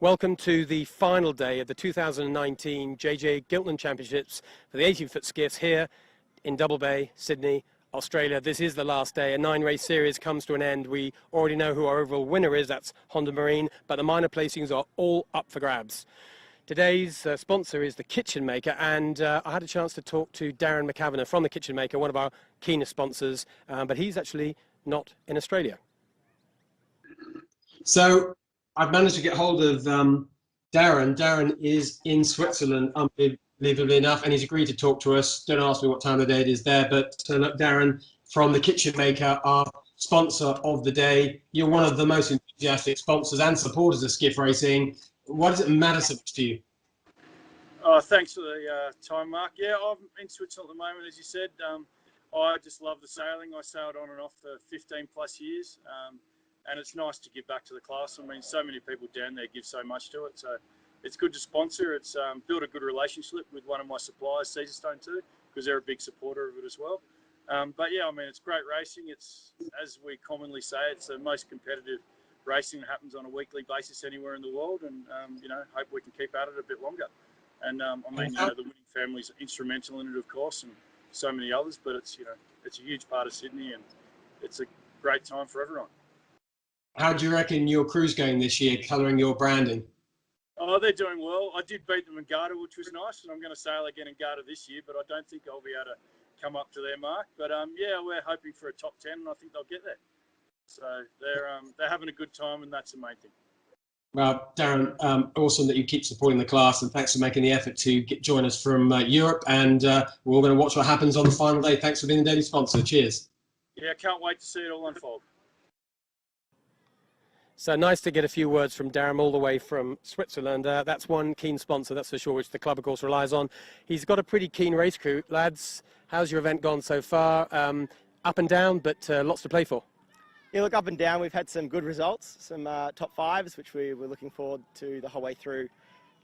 Welcome to the final day of the 2019 JJ Giltinan Championships for the 18ft Skiffs here in Double Bay, Sydney, Australia. This is the last day. A 9-race series comes to an end. We already know who our overall winner is. That's Honda Marine, but the minor placings are all up for grabs. Today's sponsor is the Kitchen Maker, and I had a chance to talk to Darren McAvanagh from the Kitchen Maker, one of our keenest sponsors, but he's actually not in Australia. So I've managed to get hold of Darren. Darren is in Switzerland, unbelievably enough, and he's agreed to talk to us. Don't ask me what time of the day it is there, but look, Darren from the Kitchen Maker, our sponsor of the day. You're one of the most enthusiastic sponsors and supporters of skiff racing. Why does it matter so much to you? Thanks for the time, Mark. Yeah, I'm in Switzerland at the moment, as you said. I just love the sailing. I sailed on and off for 15 plus years. And it's nice to give back to the class. I mean, so many people down there give so much to it. So it's good to sponsor. It's built a good relationship with one of my suppliers, Caesarstone too, because they're a big supporter of it as well. But yeah, I mean, it's great racing. It's, as we commonly say, it's the most competitive racing that happens on a weekly basis anywhere in the world. And, you know, hope we can keep at it a bit longer. And I mean, you know, the winning family's instrumental in it, of course, and so many others, but it's, you know, it's a huge part of Sydney and it's a great time for everyone. How do you reckon your crew's going this year, colouring your branding? Oh, they're doing well. I did beat them in Garda, which was nice, and I'm going to sail again in Garda this year, but I don't think I'll be able to come up to their mark. But yeah, we're hoping for a top 10, and I think they'll get there. So they're having a good time, and that's the main thing. Well, Darren, awesome that you keep supporting the class, and thanks for making the effort to join us from Europe. And we're all going to watch what happens on the final day. Thanks for being the daily sponsor. Cheers. Yeah, can't wait to see it all unfold. So nice to get a few words from Darren all the way from Switzerland. That's one keen sponsor, that's for sure, which the club, of course, relies on. He's got a pretty keen race crew. Lads, how's your event gone so far? Up and down, but lots to play for. Yeah, look, up and down. We've had some good results, some top fives, which we were looking forward to the whole way through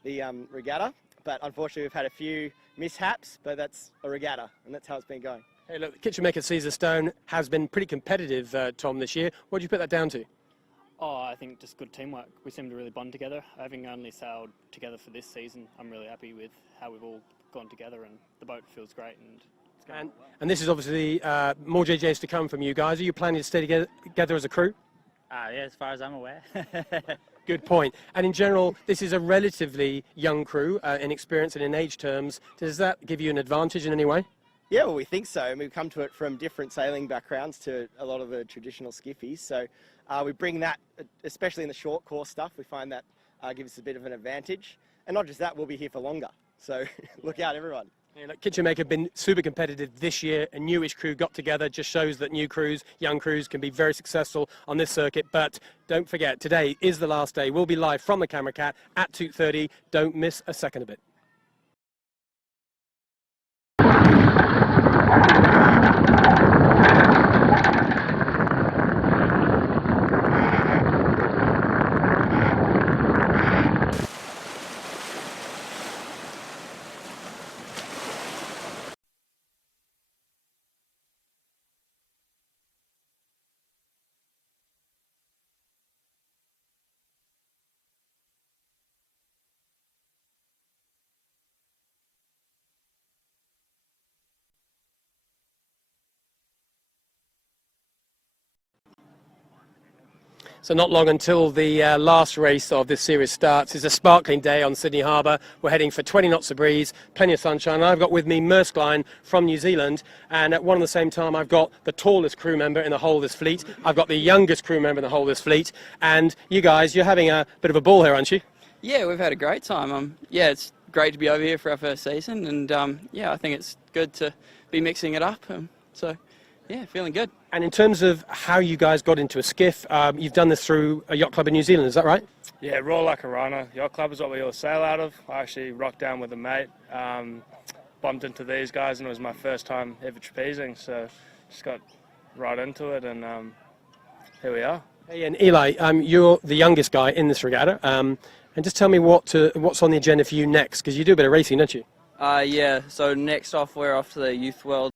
the regatta. But unfortunately, we've had a few mishaps, but that's a regatta, and that's how it's been going. Hey, look, the Kitchen Maker Caesarstone has been pretty competitive, Tom, this year. What do you put that down to? Oh, I think just good teamwork. We seem to really bond together. Having only sailed together for this season, I'm really happy with how we've all gone together, and the boat feels great and it's going well. And this is obviously more JJs to come from you guys. Are you planning to stay together as a crew? Yeah, as far as I'm aware. Good point. And in general, this is a relatively young crew in experience and in age terms. Does that give you an advantage in any way? Yeah, well, we think so. And we've come to it from different sailing backgrounds to a lot of the traditional skiffies. So we bring that, especially in the short course stuff, we find that gives us a bit of an advantage. And not just that, we'll be here for longer. So look out, everyone. Yeah, look, Kitchen Maker have been super competitive this year. A newish crew got together, just shows that new crews, young crews can be very successful on this circuit. But don't forget, today is the last day. We'll be live from the Camera Cat at 2:30. Don't miss a second of it. So not long until the last race of this series starts. It's a sparkling day on Sydney Harbour. We're heading for 20 knots of breeze, plenty of sunshine. And I've got with me Maerskline from New Zealand, and at one and the same time I've got the tallest crew member in the whole of this fleet. I've got the youngest crew member in the whole of this fleet, and you guys, you're having a bit of a ball here, aren't you? Yeah, we've had a great time. Yeah, it's great to be over here for our first season, and yeah, I think it's good to be mixing it up. So yeah, feeling good. And in terms of how you guys got into a skiff, you've done this through a yacht club in New Zealand, is that right? Yeah, Royal Akarana Yacht Club is what we all sail out of. I actually rocked down with a mate, bumped into these guys, and it was my first time ever trapezing, so just got right into it, and here we are. Hey, and Eli, you're the youngest guy in this regatta, and just tell me what's on the agenda for you next, because you do a bit of racing, don't you? Yeah, so next off, we're off to the Youth World.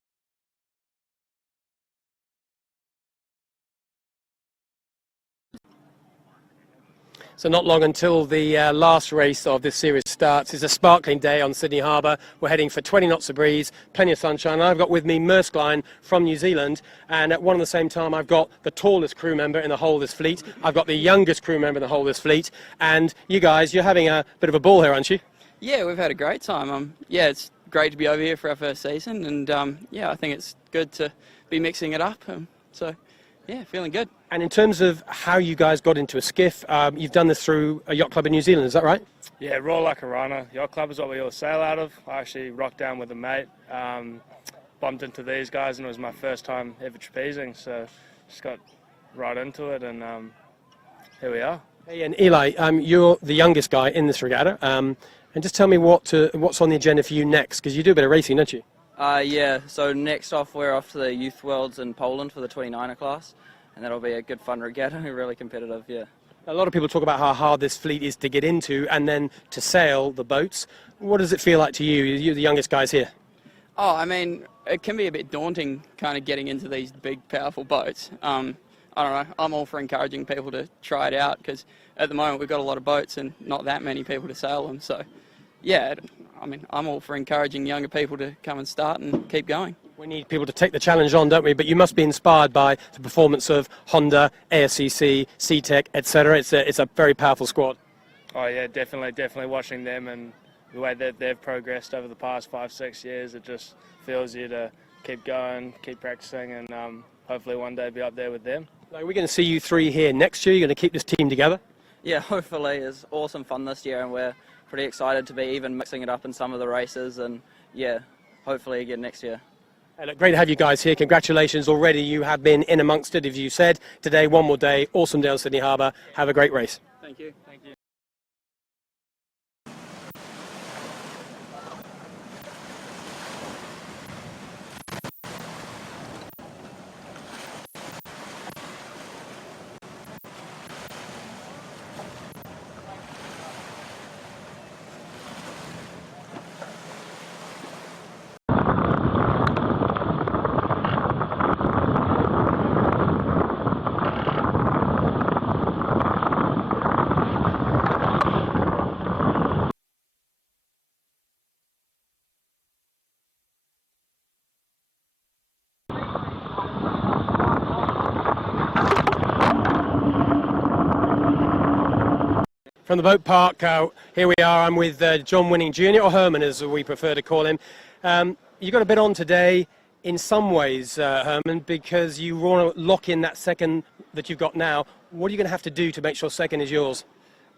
So not long until the last race of this series starts. It's a sparkling day on Sydney Harbour. We're heading for 20 knots of breeze, plenty of sunshine. And I've got with me Line from New Zealand, and at one and the same time I've got the tallest crew member in the whole of this fleet. I've got the youngest crew member in the whole of this fleet, and you guys, you're having a bit of a ball here, aren't you? Yeah, we've had a great time. Yeah, it's great to be over here for our first season, and yeah, I think it's good to be mixing it up. So, yeah, feeling good. And in terms of how you guys got into a skiff, you've done this through a yacht club in New Zealand, is that right? Yeah, Royal Akarana Yacht Club is what we all sail out of. I actually rocked down with a mate, bumped into these guys, and it was my first time ever trapezing, so just got right into it, and here we are. Hey, and Eli, you're the youngest guy in this regatta, and just tell me what's on the agenda for you next, because you do a bit of racing, don't you? Yeah, so next off we're off to the Youth Worlds in Poland for the 29er class, and that'll be a good fun regatta, really competitive, yeah. A lot of people talk about how hard this fleet is to get into and then to sail the boats. What does it feel like to you? You're the youngest guys here. Oh, I mean, it can be a bit daunting kind of getting into these big, powerful boats. I don't know, I'm all for encouraging people to try it out, because at the moment we've got a lot of boats and not that many people to sail them, so yeah, I mean, I'm all for encouraging younger people to come and start and keep going. We need people to take the challenge on, don't we? But you must be inspired by the performance of Honda, ASCC, SeaTech, etc. It's a very powerful squad. Oh yeah, definitely watching them and the way that they've progressed over the past 5-6 years, it just fuels you to keep going, keep practicing, and hopefully one day be up there with them. We're going to see you three here next year. You're going to keep this team together? Yeah, hopefully. It's awesome fun this year, and we're pretty excited to be even mixing it up in some of the races, and yeah, hopefully again next year. Hey, look, great to have you guys here. Congratulations already. You have been in amongst it, as you said. Today, one more day. Awesome day on Sydney Harbour. Have a great race. Thank you. Thank you. From the boat park, here we are. I'm with John Winning Jr., or Herman as we prefer to call him. You got a bit on today in some ways, Herman, because you want to lock in that second that you've got now. What are you going to have to do to make sure second is yours?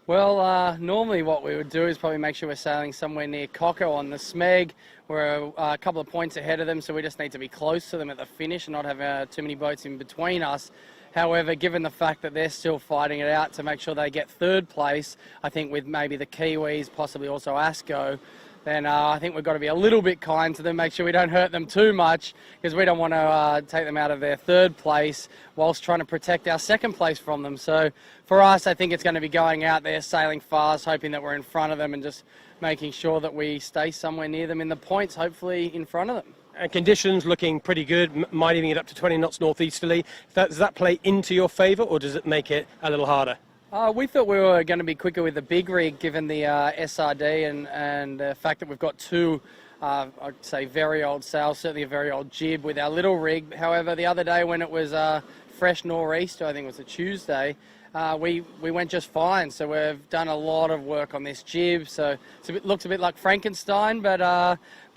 Well, normally what we would do is probably make sure we're sailing somewhere near Coco on the Smeg. We're a couple of points ahead of them, so we just need to be close to them at the finish and not have too many boats in between us. However, given the fact that they're still fighting it out to make sure they get third place, I think with maybe the Kiwis, possibly also ASCO, then I think we've got to be a little bit kind to them, make sure we don't hurt them too much, because we don't want to take them out of their third place whilst trying to protect our second place from them. So for us, I think it's going to be going out there, sailing fast, hoping that we're in front of them and just making sure that we stay somewhere near them in the points, hopefully in front of them. And conditions looking pretty good, might even get up to 20 knots northeasterly. Does that play into your favour, or does it make it a little harder? We thought we were going to be quicker with the big rig, given the SRD and the fact that we've got two, I'd say, very old sails, certainly a very old jib with our little rig. However, the other day when it was fresh nor'easter, I think it was a Tuesday, we went just fine. So we've done a lot of work on this jib. So it looks a bit like Frankenstein, but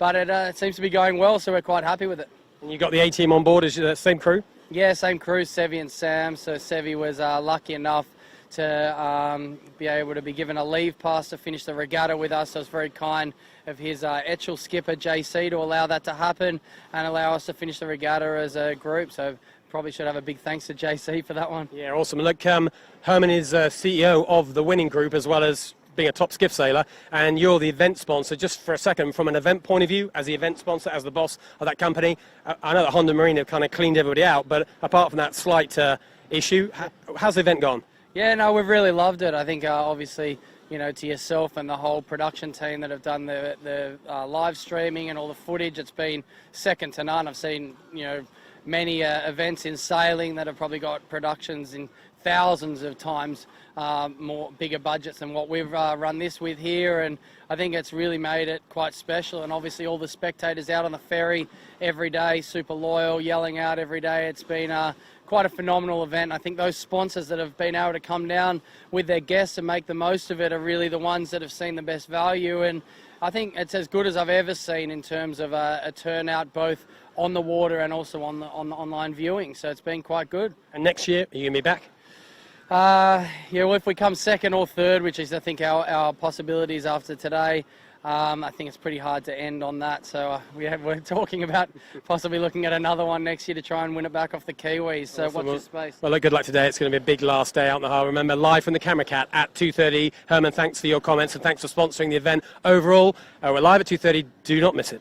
it seems to be going well. So we're quite happy with it. And you got the A-team on board, is the same crew? Yeah, same crew, Sevi and Sam. So Sevi was lucky enough to be able to be given a leave pass to finish the regatta with us. So it's very kind of his Etchell skipper, JC, to allow that to happen and allow us to finish the regatta as a group. So probably should have a big thanks to JC for that one. Yeah, awesome. Look, Herman is CEO of the Winning Group, as well as being a top skiff sailor, and you're the event sponsor. Just for a second, from an event point of view, as the event sponsor, as the boss of that company, I know that Honda Marine have kind of cleaned everybody out, but apart from that slight issue, how's the event gone? Yeah, no, we've really loved it. I think obviously, you know, to yourself and the whole production team that have done the live streaming and all the footage, it's been second to none. I've seen, you know, many events in sailing that have probably got productions in thousands of times more bigger budgets than what we've run this with here, and I think it's really made it quite special. And obviously all the spectators out on the ferry every day, super loyal, yelling out every day. It's been quite a phenomenal event. I think those sponsors that have been able to come down with their guests and make the most of it are really the ones that have seen the best value, and I think it's as good as I've ever seen in terms of a turnout, both on the water and also on the online viewing. So it's been quite good. And next year, are you going to be back? Yeah, well, if we come second or third, which is I think our possibilities after today, I think it's pretty hard to end on that. So we're talking about possibly looking at another one next year to try and win it back off the Kiwis. So Awesome. watch your space. Well, good luck today. It's going to be a big last day out in the harbour. Remember, live from the Camera Cat at 2:30. Herman, thanks for your comments and thanks for sponsoring the event overall. We're live at 2:30. Do not miss it.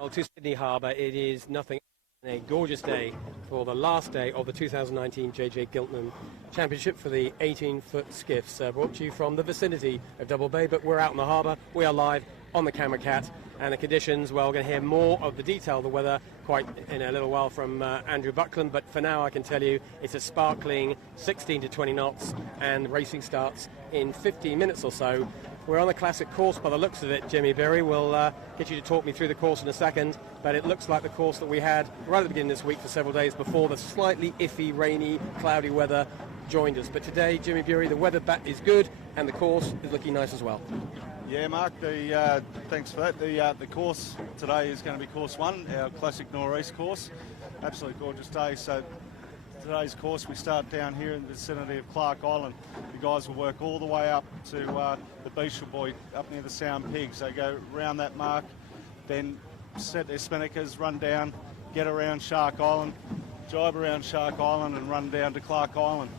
Well, to Sydney Harbour, it is nothing but a gorgeous day for the last day of the 2019 JJ Giltinan Championship for the 18-foot skiffs, brought to you from the vicinity of Double Bay, but we're out in the harbour. We are live on the Camera Cat, and the conditions, well, we're going to hear more of the detail of the weather quite in a little while from Andrew Buckland, but for now I can tell you it's a sparkling 16 to 20 knots, and racing starts in 15 minutes or so. We're on the classic course by the looks of it, Jimmy Berry. We'll get you to talk me through the course in a second, but it looks like the course that we had right at the beginning of this week for several days before the slightly iffy, rainy, cloudy weather joined us. But today, Jimmy Berry, the weather is good and the course is looking nice as well. Yeah, Mark, thanks for that. The course today is going to be course one, our classic nor'east course. Absolutely gorgeous day. So today's course, we start down here in the vicinity of Clark Island. The guys will work all the way up to the Beachel Buoy, up near the Sound Pigs. They go around that mark, then set their spinnakers, run down, get around Shark Island, jibe around Shark Island and run down to Clark Island.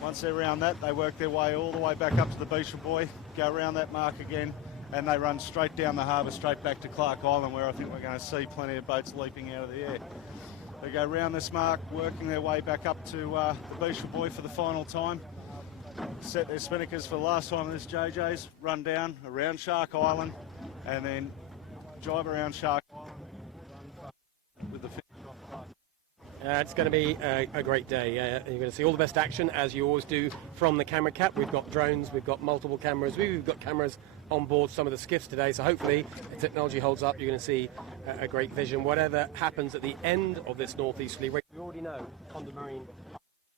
Once they're around that, they work their way all the way back up to the Beachel Buoy, go around that mark again, and they run straight down the harbour, straight back to Clark Island, where I think we're going to see plenty of boats leaping out of the air. They go round this mark, working their way back up to the Beachel Buoy for the final time, set their spinnakers for the last time in this JJ's, run down around Shark Island, and then jibe around Shark Island with the finish off Clark. It's going to be a great day. You're going to see all the best action, as you always do, from the camera cap. We've got drones, we've got multiple cameras, we've got cameras on board some of the skiffs today, so hopefully the technology holds up. You're going to see a great vision. Whatever happens at the end of this northeasterly race, we already know Honda Marine,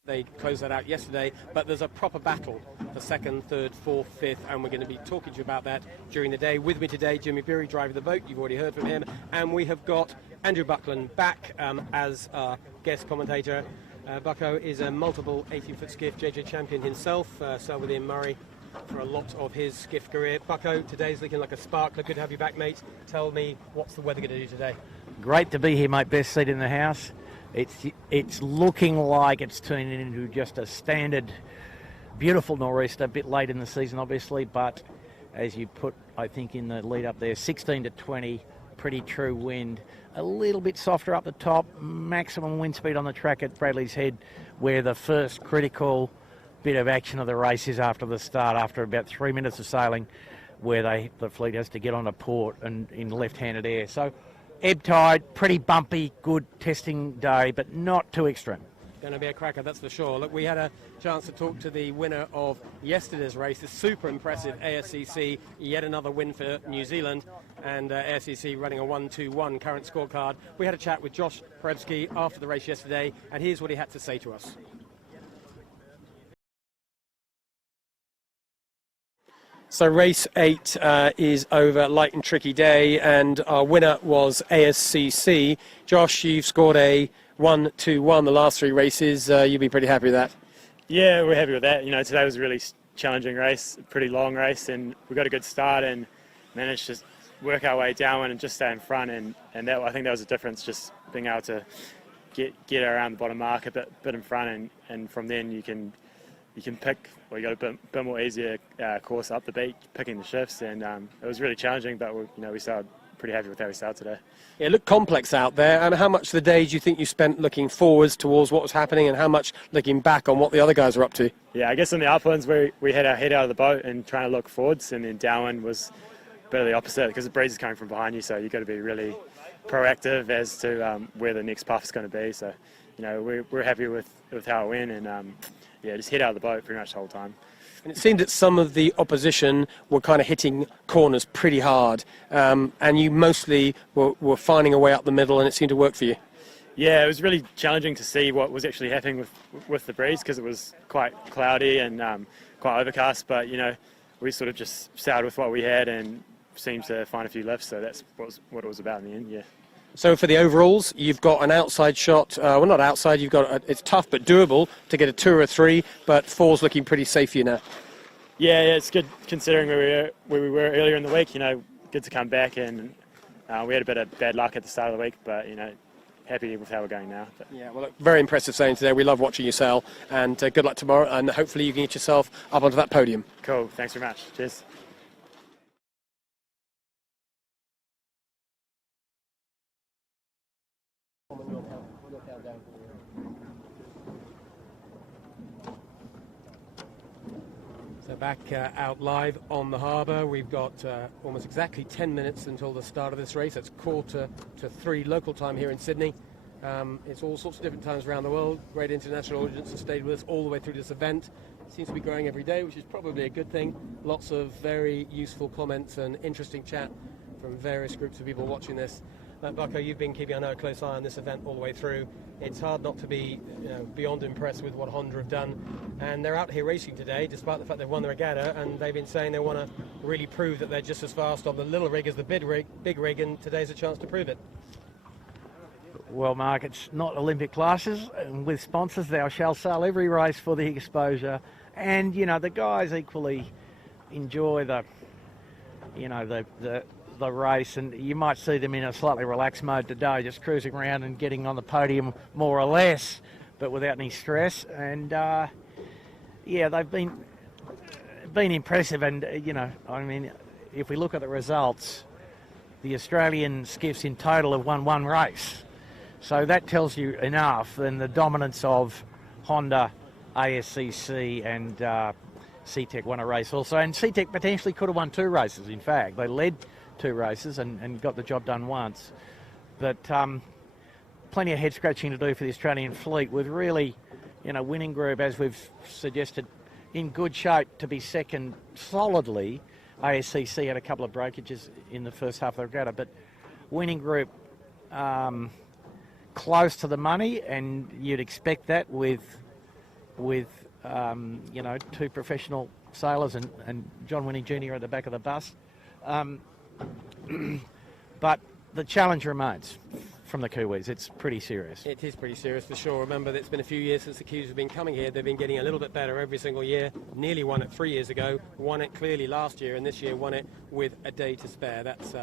they closed that out yesterday, but there's a proper battle for second, third, fourth, fifth, and we're going to be talking to you about that during the day. With me today, Jimmy Beery driving the boat. You've already heard from him, and we have got Andrew Buckland back as our guest commentator. Bucko is a multiple 18-foot skiff JJ champion himself, sailed with Ian Murray for a lot of his skiff career. Bucko, today's looking like a sparkler. Good to have you back, mate. Tell me, what's the weather going to do today? Great to be here, mate. Best seat in the house. It's looking like it's turning into just a standard, beautiful nor'easter. A bit late in the season, obviously, but as you put, I think, in the lead up there, 16 to 20, pretty true wind. A little bit softer up the top, maximum wind speed on the track at Bradley's Head, where the first critical bit of action of the race is after the start, after about 3 minutes of sailing, where the fleet has to get on a port and in left-handed air. So ebb tide, pretty bumpy, good testing day, but not too extreme. Going to be a cracker, that's for sure. Look, we had a chance to talk to the winner of yesterday's race, the super impressive ASCC, yet another win for New Zealand, and ASCC running a 1-2-1 current scorecard. We had a chat with Josh Perebski after the race yesterday, and here's what he had to say to us. So race 8 is over, light and tricky day, and our winner was ASCC. Josh, you've scored a 1-2-1 the last 3 races. You'd be pretty happy with that? Yeah, we're happy with that. You know, today was a really challenging race, a pretty long race, and we got a good start and managed to work our way down and just stay in front. And that, I think that was the difference, just being able to get around the bottom mark a bit in front, and from then you can pick, or you got a bit more easier course up the beach, picking the shifts, and it was really challenging, but we started pretty happy with how we started today. Yeah, it looked complex out there. And how much of the day do you think you spent looking forwards towards what was happening, and how much looking back on what the other guys were up to? Yeah, I guess on the uplands we had our head out of the boat and trying to look forwards, and then downwind was a bit of the opposite, because the breeze is coming from behind you, so you've got to be really proactive as to where the next puff is going to be. So, we're happy with how it went, and just head out of the boat pretty much the whole time. And it seemed that some of the opposition were kind of hitting corners pretty hard, and you mostly were finding a way up the middle, and it seemed to work for you. Yeah, it was really challenging to see what was actually happening with the breeze, because it was quite cloudy and quite overcast, but we sort of just sailed with what we had and seemed to find a few lifts, so that's what it was about in the end, yeah. So for the overalls, you've got an outside shot. Well, not outside. You've got it's tough but doable to get a 2 or a 3, but 4's looking pretty safe for you now. Yeah, it's good considering where we were earlier in the week. Good to come back, and we had a bit of bad luck at the start of the week, but happy with how we're going now. Yeah, well, look, very impressive sailing today. We love watching you sail, and good luck tomorrow, and hopefully you can get yourself up onto that podium. Cool. Thanks very much. Cheers. So back out live on the harbour. We've got almost exactly 10 minutes until the start of this race. It's 2:45 local time here in Sydney. It's all sorts of different times around the world. Great international audience has stayed with us all the way through this event. It seems to be growing every day, which is probably a good thing. Lots of very useful comments and interesting chat from various groups of people watching this. Bucko, you've been keeping, I know, a close eye on this event all the way through. It's hard not to be beyond impressed with what Honda have done. And they're out here racing today, despite the fact they've won the regatta, and they've been saying they want to really prove that they're just as fast on the little rig as the big rig, and today's a chance to prove it. Well, Mark, it's not Olympic classes, and with sponsors, thou shalt sell every race for the exposure. And, you know, the guys equally enjoy the race, and you might see them in a slightly relaxed mode today, just cruising around and getting on the podium more or less, but without any stress. And, yeah, they've been impressive. And, you know, I mean, if we look at the results, the Australian skiffs in total have won one race. So that tells you enough, and the dominance of Honda, ASCC and CTEC won a race also. And CTEC potentially could have won two races, in fact. They led two races and got the job done once. But plenty of head scratching to do for the Australian fleet, with really, you know, winning group, as we've suggested, in good shape to be second solidly. ASCC had a couple of breakages in the first half of the regatta, but winning group close to the money, and you'd expect that with you know, two professional sailors and John Winning Jr. at the back of the bus. But the challenge remains from the Kiwis. It's pretty serious. It is pretty serious for sure. Remember that it's been a few years since the Kiwis have been coming here. They've been getting a little bit better every single year. Nearly won it 3 years ago, won it clearly last year, and this year won it with a day to spare. That's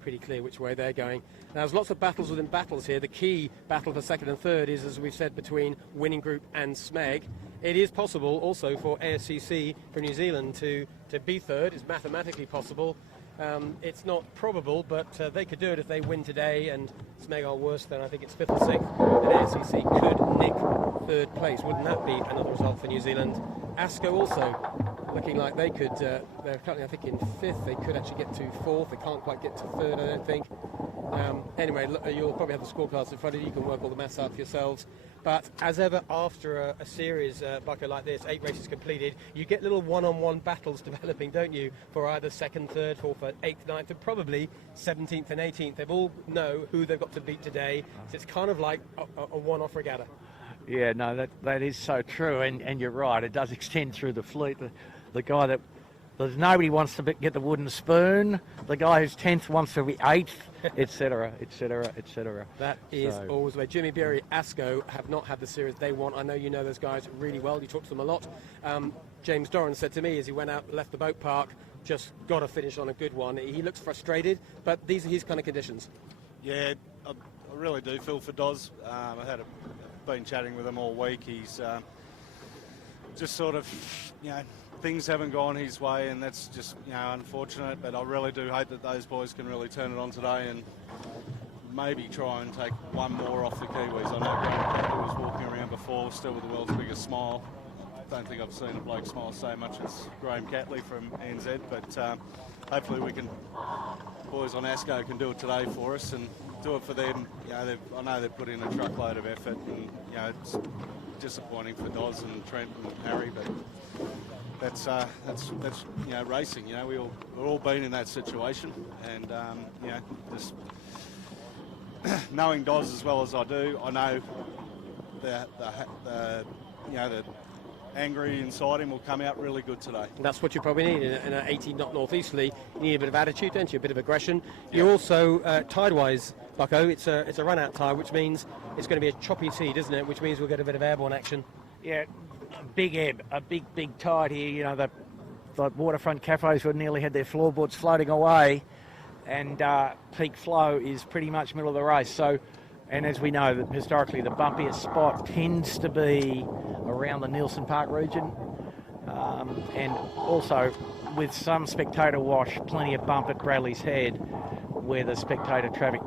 pretty clear which way they're going. Now, there's lots of battles within battles here. The key battle for second and third is, as we've said, between Winning Group and SMEG. It is possible also for ASCC from New Zealand to be third. It's mathematically possible. It's not probable, but they could do it if they win today, and SMEG are worse than, I think it's 5th or 6th, and ASCC could nick third place. Wouldn't that be another result for New Zealand? ASCO also looking like they could, they're currently, I think, in 5th. They could actually get to 4th. They can't quite get to 3rd, I don't think. Anyway, you'll probably have the scorecards in front of you. You can work all the maths out for yourselves. But as ever, after a series, Bucko, like this, 8 races completed, you get little one-on-one battles developing, don't you, for either 2nd, 3rd, 4th, 8th, 9th, and probably 17th and 18th. They all know who they've got to beat today. So it's kind of like a one-off regatta. Yeah, no, that is so true, and you're right. It does extend through the fleet. The guy that there's nobody wants to get the wooden spoon. The guy who's 10th wants to be 8th, etc., etc., etc. That is always the way. Jimmy Berry, ASCO have not had the series they want. I know you know those guys really well. You talk to them a lot. James Doran said to me as he went out, left the boat park, just got to finish on a good one. He looks frustrated, but these are his kind of conditions. Yeah, I really do feel for Doz. I've been chatting with him all week. He's just sort of, you know, things haven't gone his way, and that's just, you know, unfortunate. But I really do hope that those boys can really turn it on today and maybe try and take one more off the Kiwis. I know Graham Catley was walking around before, still with the world's biggest smile. Don't think I've seen a bloke smile so much as Graham Catley from NZ, but hopefully we can, boys on ASCO can do it today for us and do it for them. You know, I know they've put in a truckload of effort, and, you know, it's disappointing for Doz and Trent and Harry, but that's you know, racing. You know, we've all been in that situation, and you know, just knowing Doz as well as I do, I know the you know, the angry inside him will come out really good today. That's what you probably need in an 18-knot northeasterly. You need a bit of attitude, don't you? A bit of aggression. Yeah. You're also tide-wise, Bucko. It's a run-out tide, which means it's going to be a choppy seed, isn't it? Which means we'll get a bit of airborne action. Yeah, big ebb, a big tide here. You know, the waterfront cafes would nearly had their floorboards floating away, and peak flow is pretty much middle of the race. So, and as we know, that historically the bumpiest spot tends to be around the Nielsen Park region, and also with some spectator wash, plenty of bump at Bradley's Head, where the spectator traffic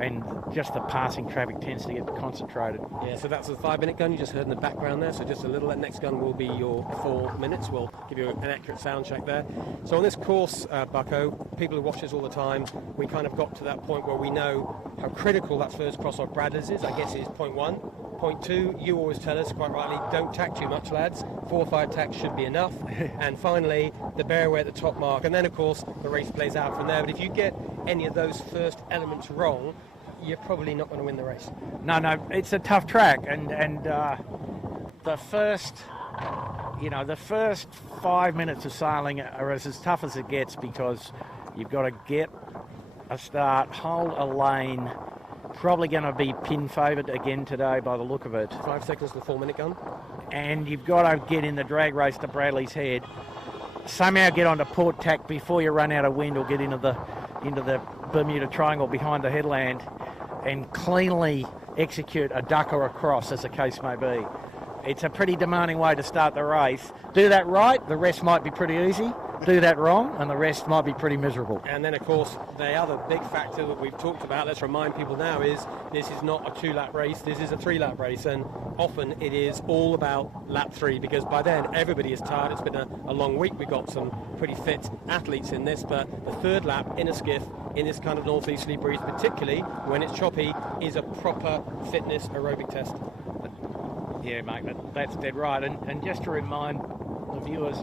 and just the passing traffic tends to get concentrated. Yeah, so that's the 5-minute gun you just heard in the background there, so just a little. That next gun will be your 4 minutes. We'll give you an accurate sound check there. So on this course, Bucko, people who watch this all the time, we kind of got to that point where we know how critical that first cross off Bradley's is. I guess it is point 1. Point 2, you always tell us, quite rightly, don't tack too much, lads. 4 or 5 tacks should be enough. And finally, the bearway at the top mark. And then, of course, the race plays out from there. But if you get any of those first elements wrong, you're probably not going to win the race. No, it's a tough track. And the first 5 minutes of sailing are as tough as it gets, because you've got to get a start, hold a lane, probably going to be pin favoured again today by the look of it. 5 seconds to the 4-minute gun. And you've got to get in the drag race to Bradley's Head. Somehow get onto port tack before you run out of wind or get into the Bermuda Triangle behind the headland and cleanly execute a duck or a cross, as the case may be. It's a pretty demanding way to start the race. Do that right, the rest might be pretty easy. Do that wrong, and the rest might be pretty miserable. And then, of course, the other big factor that we've talked about, let's remind people now, is this is not a 2-lap race, this is a 3-lap race, and often it is all about lap 3, because by then everybody is tired. It's been a long week. We've got some pretty fit athletes in this, but the 3rd lap in a skiff, in this kind of northeasterly breeze, particularly when it's choppy, is a proper fitness aerobic test. Yeah, mate, that's dead right. And just to remind the viewers,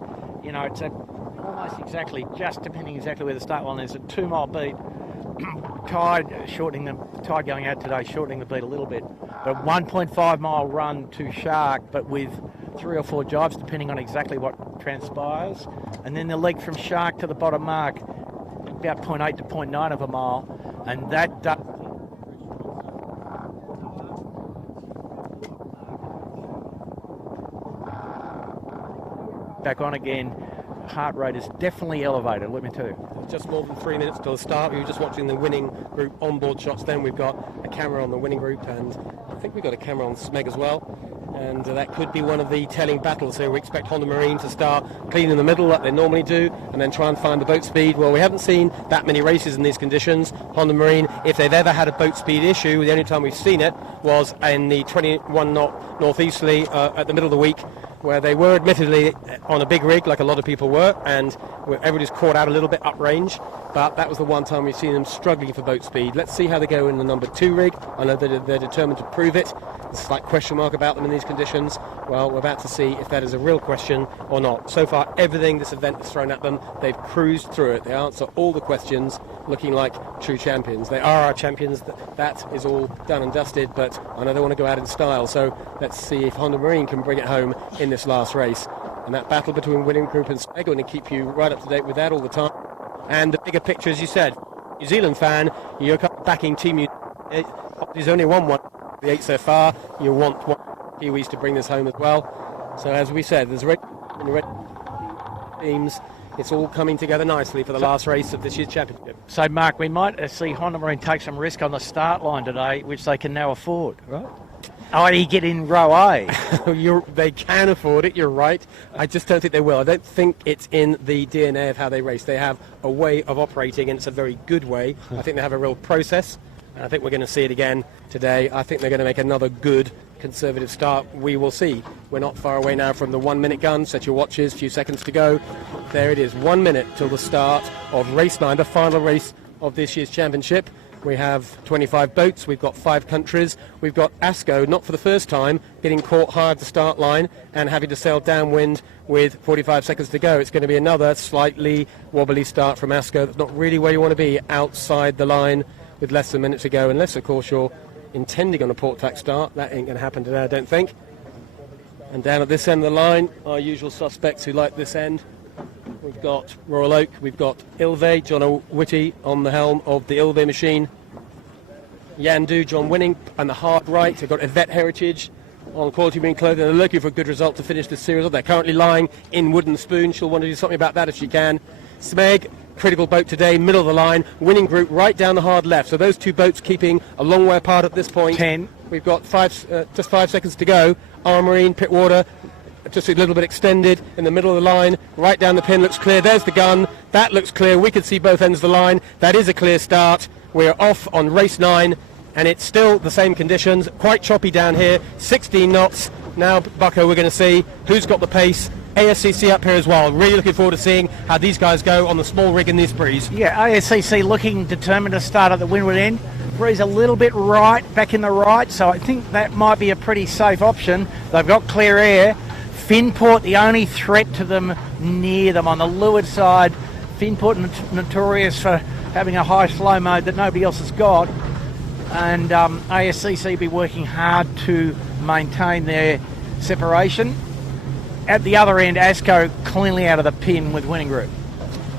you know, it's almost exactly, just depending exactly where the start line is, a 2-mile beat. Tide going out today, shortening the beat a little bit. But 1.5 mile run to Shark, but with 3 or 4 jibes, depending on exactly what transpires. And then the leg from Shark to the bottom mark, about 0.8 to 0.9 of a mile. And that back on again. Heart rate is definitely elevated, let me tell you. Just more than 3 minutes till the start. We were just watching the winning group onboard shots. Then we've got a camera on the winning group, and I think we've got a camera on Smeg as well. And that could be one of the telling battles here. We expect Honda Marine to start clean in the middle like they normally do, and then try and find the boat speed. Well, we haven't seen that many races in these conditions. Honda Marine, if they've ever had a boat speed issue, the only time we've seen it was in the 21 knot northeasterly at the middle of the week, where they were admittedly on a big rig, like a lot of people were, and everybody's caught out a little bit uprange, but that was the one time we've seen them struggling for boat speed. Let's see how they go in the number 2 rig. I know that they're determined to prove it. There's a slight question mark about them in these conditions. Well, we're about to see if that is a real question or not. So far, everything this event has thrown at them, they've cruised through it. They answer all the questions, looking like true champions. They are our champions. That is all done and dusted, but I know they want to go out in style, so let's see if Honda Marine can bring it home in this last race. And that battle between winning group and Smeg, going to keep you right up to date with that all the time. And the bigger picture, as you said, New Zealand fan, you're backing Team There's only won one the 8 so far. You want one Kiwis to bring this home as well. So as we said, there's red teams. It's all coming together nicely for the last race of this year's championship. So, Mark, we might see Honda Marine take some risk on the start line today, which they can now afford, right? I.e. get in row A. They can afford it, you're right. I just don't think they will. I don't think it's in the DNA of how they race. They have a way of operating, and it's a very good way. I think they have a real process, and I think we're going to see it again today. I think they're going to make another good conservative start. We will see. We're not far away now from the 1-minute gun. Set your watches, few seconds to go. There it is, 1 minute till the start of race 9, the final race of this year's championship. We have 25 boats, we've got 5 countries, we've got ASCO, not for the first time, getting caught high at the start line and having to sail downwind with 45 seconds to go. It's going to be another slightly wobbly start from ASCO. That's not really where you want to be, outside the line with less than a minute to go, unless, of course, you're intending on a port tack start. That ain't going to happen today, I don't think. And down at this end of the line, our usual suspects who like this end. We've got Royal Oak, we've got Ilve, John O'Whitty on the helm of the Ilve machine. Yandu, John Winning, and the hard right. They've got Yvette Heritage on Quality Marine Clothing. They're looking for a good result to finish this series. They're currently lying in Wooden Spoon. She'll want to do something about that if she can. Smeg, critical boat today, middle of the line. Winning group right down the hard left. So those 2 boats keeping a long way apart at this point. 10. We've got just 5 seconds to go. Armarine, Pittwater, just a little bit extended in the middle of the line, right down the pin, looks clear. There's the gun, that looks clear. We can see both ends of the line. That is a clear start. We're off on race 9, and it's still the same conditions, quite choppy down here, 16 knots. Now, Bucko, we're going to see who's got the pace. ASCC up here as well. Really looking forward to seeing how these guys go on the small rig in this breeze. Yeah, ASCC looking determined to start at the windward end. Breeze a little bit right, back in the right, so I think that might be a pretty safe option. They've got clear air. Finport, the only threat to them near them on the leeward side. Finport notorious for having a high slow mode that nobody else has got. And ASCC be working hard to maintain their separation. At the other end, ASCO cleanly out of the pin with Winning Group.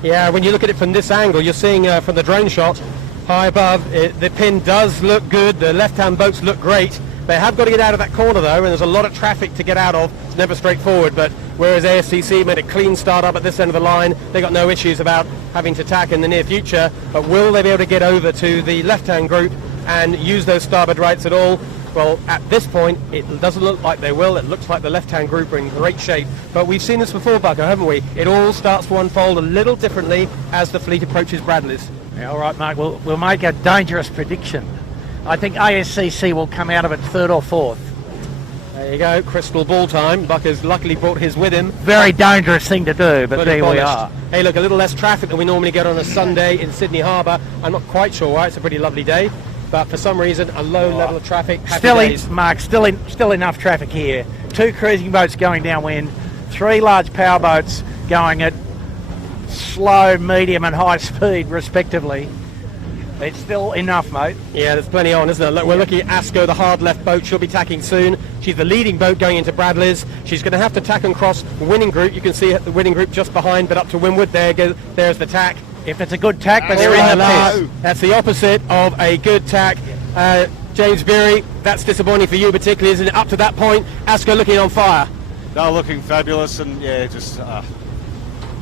Yeah, when you look at it from this angle, you're seeing from the drone shot, high above. The pin does look good. The left-hand boats look great. They have got to get out of that corner though, and there's a lot of traffic to get out of. It's never straightforward, but whereas ASCC made a clean start up at this end of the line, they got no issues about having to tack in the near future. But will they be able to get over to the left-hand group and use those starboard rights at all? Well, at this point, it doesn't look like they will. It looks like the left-hand group are in great shape. But we've seen this before, Bucko, haven't we? It all starts to unfold a little differently as the fleet approaches Bradley's. Yeah, all right, Mark, we'll make a dangerous prediction. I think ASCC will come out of it third or fourth. There you go, crystal ball time. Bucko's luckily brought his with him. Very dangerous thing to do, but there we are. Hey, look, a little less traffic than we normally get on a Sunday in Sydney Harbour. I'm not quite sure why. It's a pretty lovely day, but for some reason, a low level of traffic. Mark, still enough traffic here. 2 cruising boats going downwind, 3 large power boats going at slow, medium, and high speed, respectively. It's still enough, mate. Yeah, there's plenty on, isn't there? Look, we're looking at Asco, the hard left boat. She'll be tacking soon. She's the leading boat going into Bradley's. She's going to have to tack and cross winning group. You can see the winning group just behind, but up to windward. There's the tack. If it's a good tack, but they're in the piss. That's the opposite of a good tack. James Beery, that's disappointing for you particularly, isn't it? Up to that point, Asco looking on fire. They're looking fabulous, and yeah, just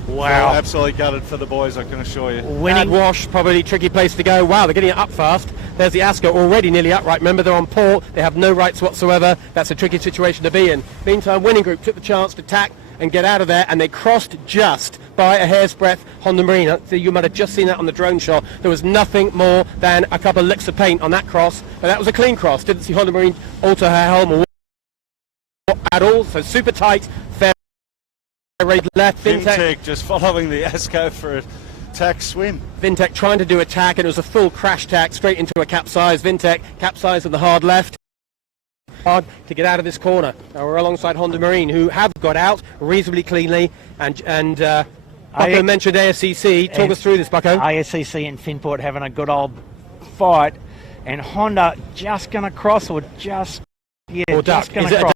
wow, absolutely gutted for the boys, I can assure you. Winning wash, probably tricky place to go. Wow, they're getting it up fast. There's the Asco already nearly upright. Remember, they're on port. They have no rights whatsoever. That's a tricky situation to be in. Meantime, winning group took the chance to tack and get out of there, and they crossed just by a hair's breadth Honda Marine. So you might have just seen that on the drone shot. There was nothing more than a couple of licks of paint on that cross, but that was a clean cross. Didn't see Honda Marine alter her helm or at all, so super tight, fair raid left. Vintech just following the Asco for a tack swim. Vintech trying to do a tack, and it was a full crash tack straight into a capsize. Vintech capsized on the hard left. Hard to get out of this corner. We're alongside Honda Marine, who have got out reasonably cleanly, and Bucko mentioned ASCC. Talk us through this, Bucko. ASCC and Finport having a good old fight, and Honda just going to cross, or just going to cross.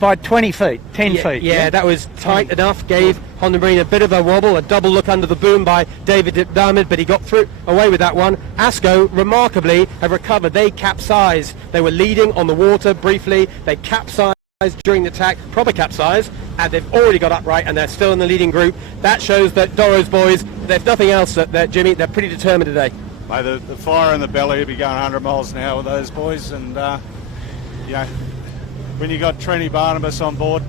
By 20 feet, 10 feet. Yeah, that was tight enough, gave Honda Marine a bit of a wobble, a double look under the boom by David Diarmid, but he got away with that one. Asco, remarkably, have recovered. They capsized. They were leading on the water briefly. They capsized during the attack, proper capsize, and they've already got upright, and they're still in the leading group. That shows that Doro's boys, there's nothing else that Jimmy, they're pretty determined today. Mate, the fire in the belly will be going 100 miles an hour with those boys, and when you got Trini Barnabas on board,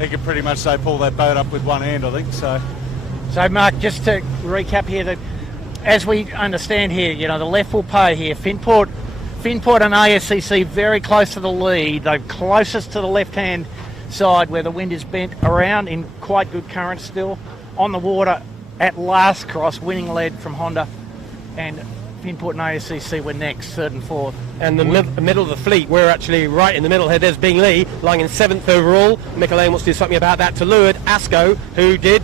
he could pretty much pull that boat up with one hand, I think. So Mark, just to recap here, that as we understand here, the left will pay here. Finport and ASCC very close to the lead. They're closest to the left-hand side where the wind is bent around in quite good current still. On the water at last cross, winning lead from Honda, and Finport and ASCC were next, third and fourth. And the middle of the fleet, we're actually right in the middle here. There's Bing Lee, lying in 7th overall. Mick Lane wants to do something about that to leeward. Asco, who did,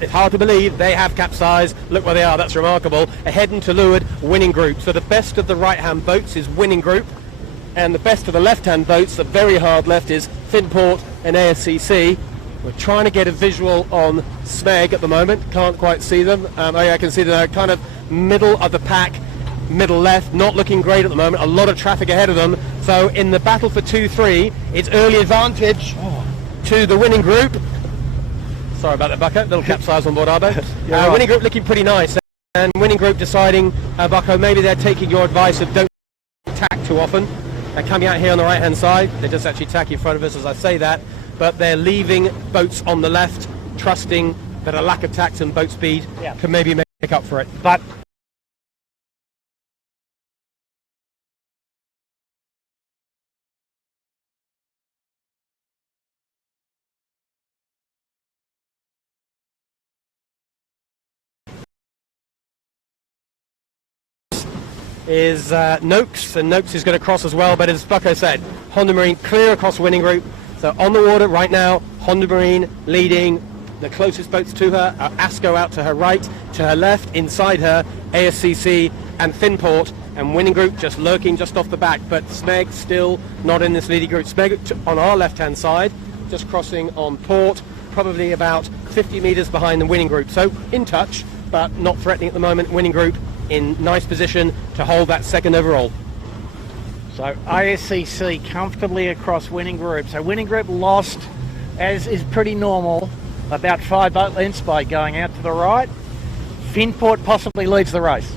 it's hard to believe, they have capsized. Look where they are, that's remarkable. Ahead and to leeward, winning group. So the best of the right-hand boats is winning group, and the best of the left-hand boats, the very hard left, is Finport and ASCC. We're trying to get a visual on Smeg at the moment. Can't quite see them. I can see they're kind of middle of the pack. Middle left, not looking great at the moment. A lot of traffic ahead of them. So in the battle for 2-3, it's early advantage to the winning group. Sorry about that, Bucko. Little capsize on board our boat. Winning group looking pretty nice. And winning group deciding, Bucko, maybe they're taking your advice of don't tack too often. They're coming out here on the right-hand side. They just actually tack in front of us as I say that. But they're leaving boats on the left, trusting that a lack of tacks and boat speed can maybe make up for it. But is Noakes, and Noakes is going to cross as well, but as Bucko said, Honda Marine clear across winning group. So on the water right now, Honda Marine leading. The closest boats to her are Asco out to her right, to her left, inside her, ASCC and Finport, and winning group just lurking just off the back, but Smeg still not in this leading group. Smeg on our left-hand side, just crossing on port, probably about 50 metres behind the winning group. So in touch, but not threatening at the moment. Winning group in nice position to hold that second overall. So ASCC comfortably across winning group. So winning group lost, as is pretty normal, about 5 boat lengths by going out to the right. Finport possibly leads the race.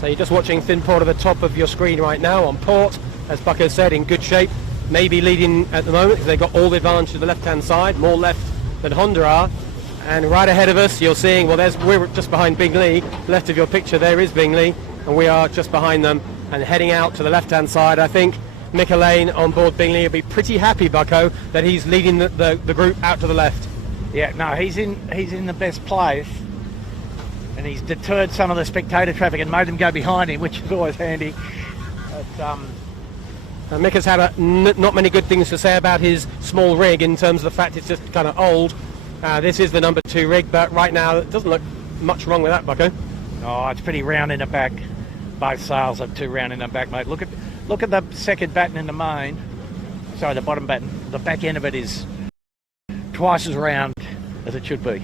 So you're just watching Finport at the top of your screen right now on port, as Bucko said, in good shape. Maybe leading at the moment because they've got all the advantage to the left-hand side, more left than Honda are. And right ahead of us, you're seeing, well, we're just behind Bingley. Left of your picture, there is Bingley, and we are just behind them and heading out to the left-hand side. I think Mick Lane on board Bingley will be pretty happy, Bucko, that he's leading the group out to the left. Yeah, no, he's in the best place, and he's deterred some of the spectator traffic and made them go behind him, which is always handy. But, Mick has had not many good things to say about his small rig in terms of the fact it's just kind of old. This is the number 2 rig, but right now it doesn't look much wrong with that, Bucko. Oh, it's pretty round in the back. Both sails are too round in the back, mate. Look at the second batten in the main. Sorry, the bottom batten. The back end of it is twice as round as it should be.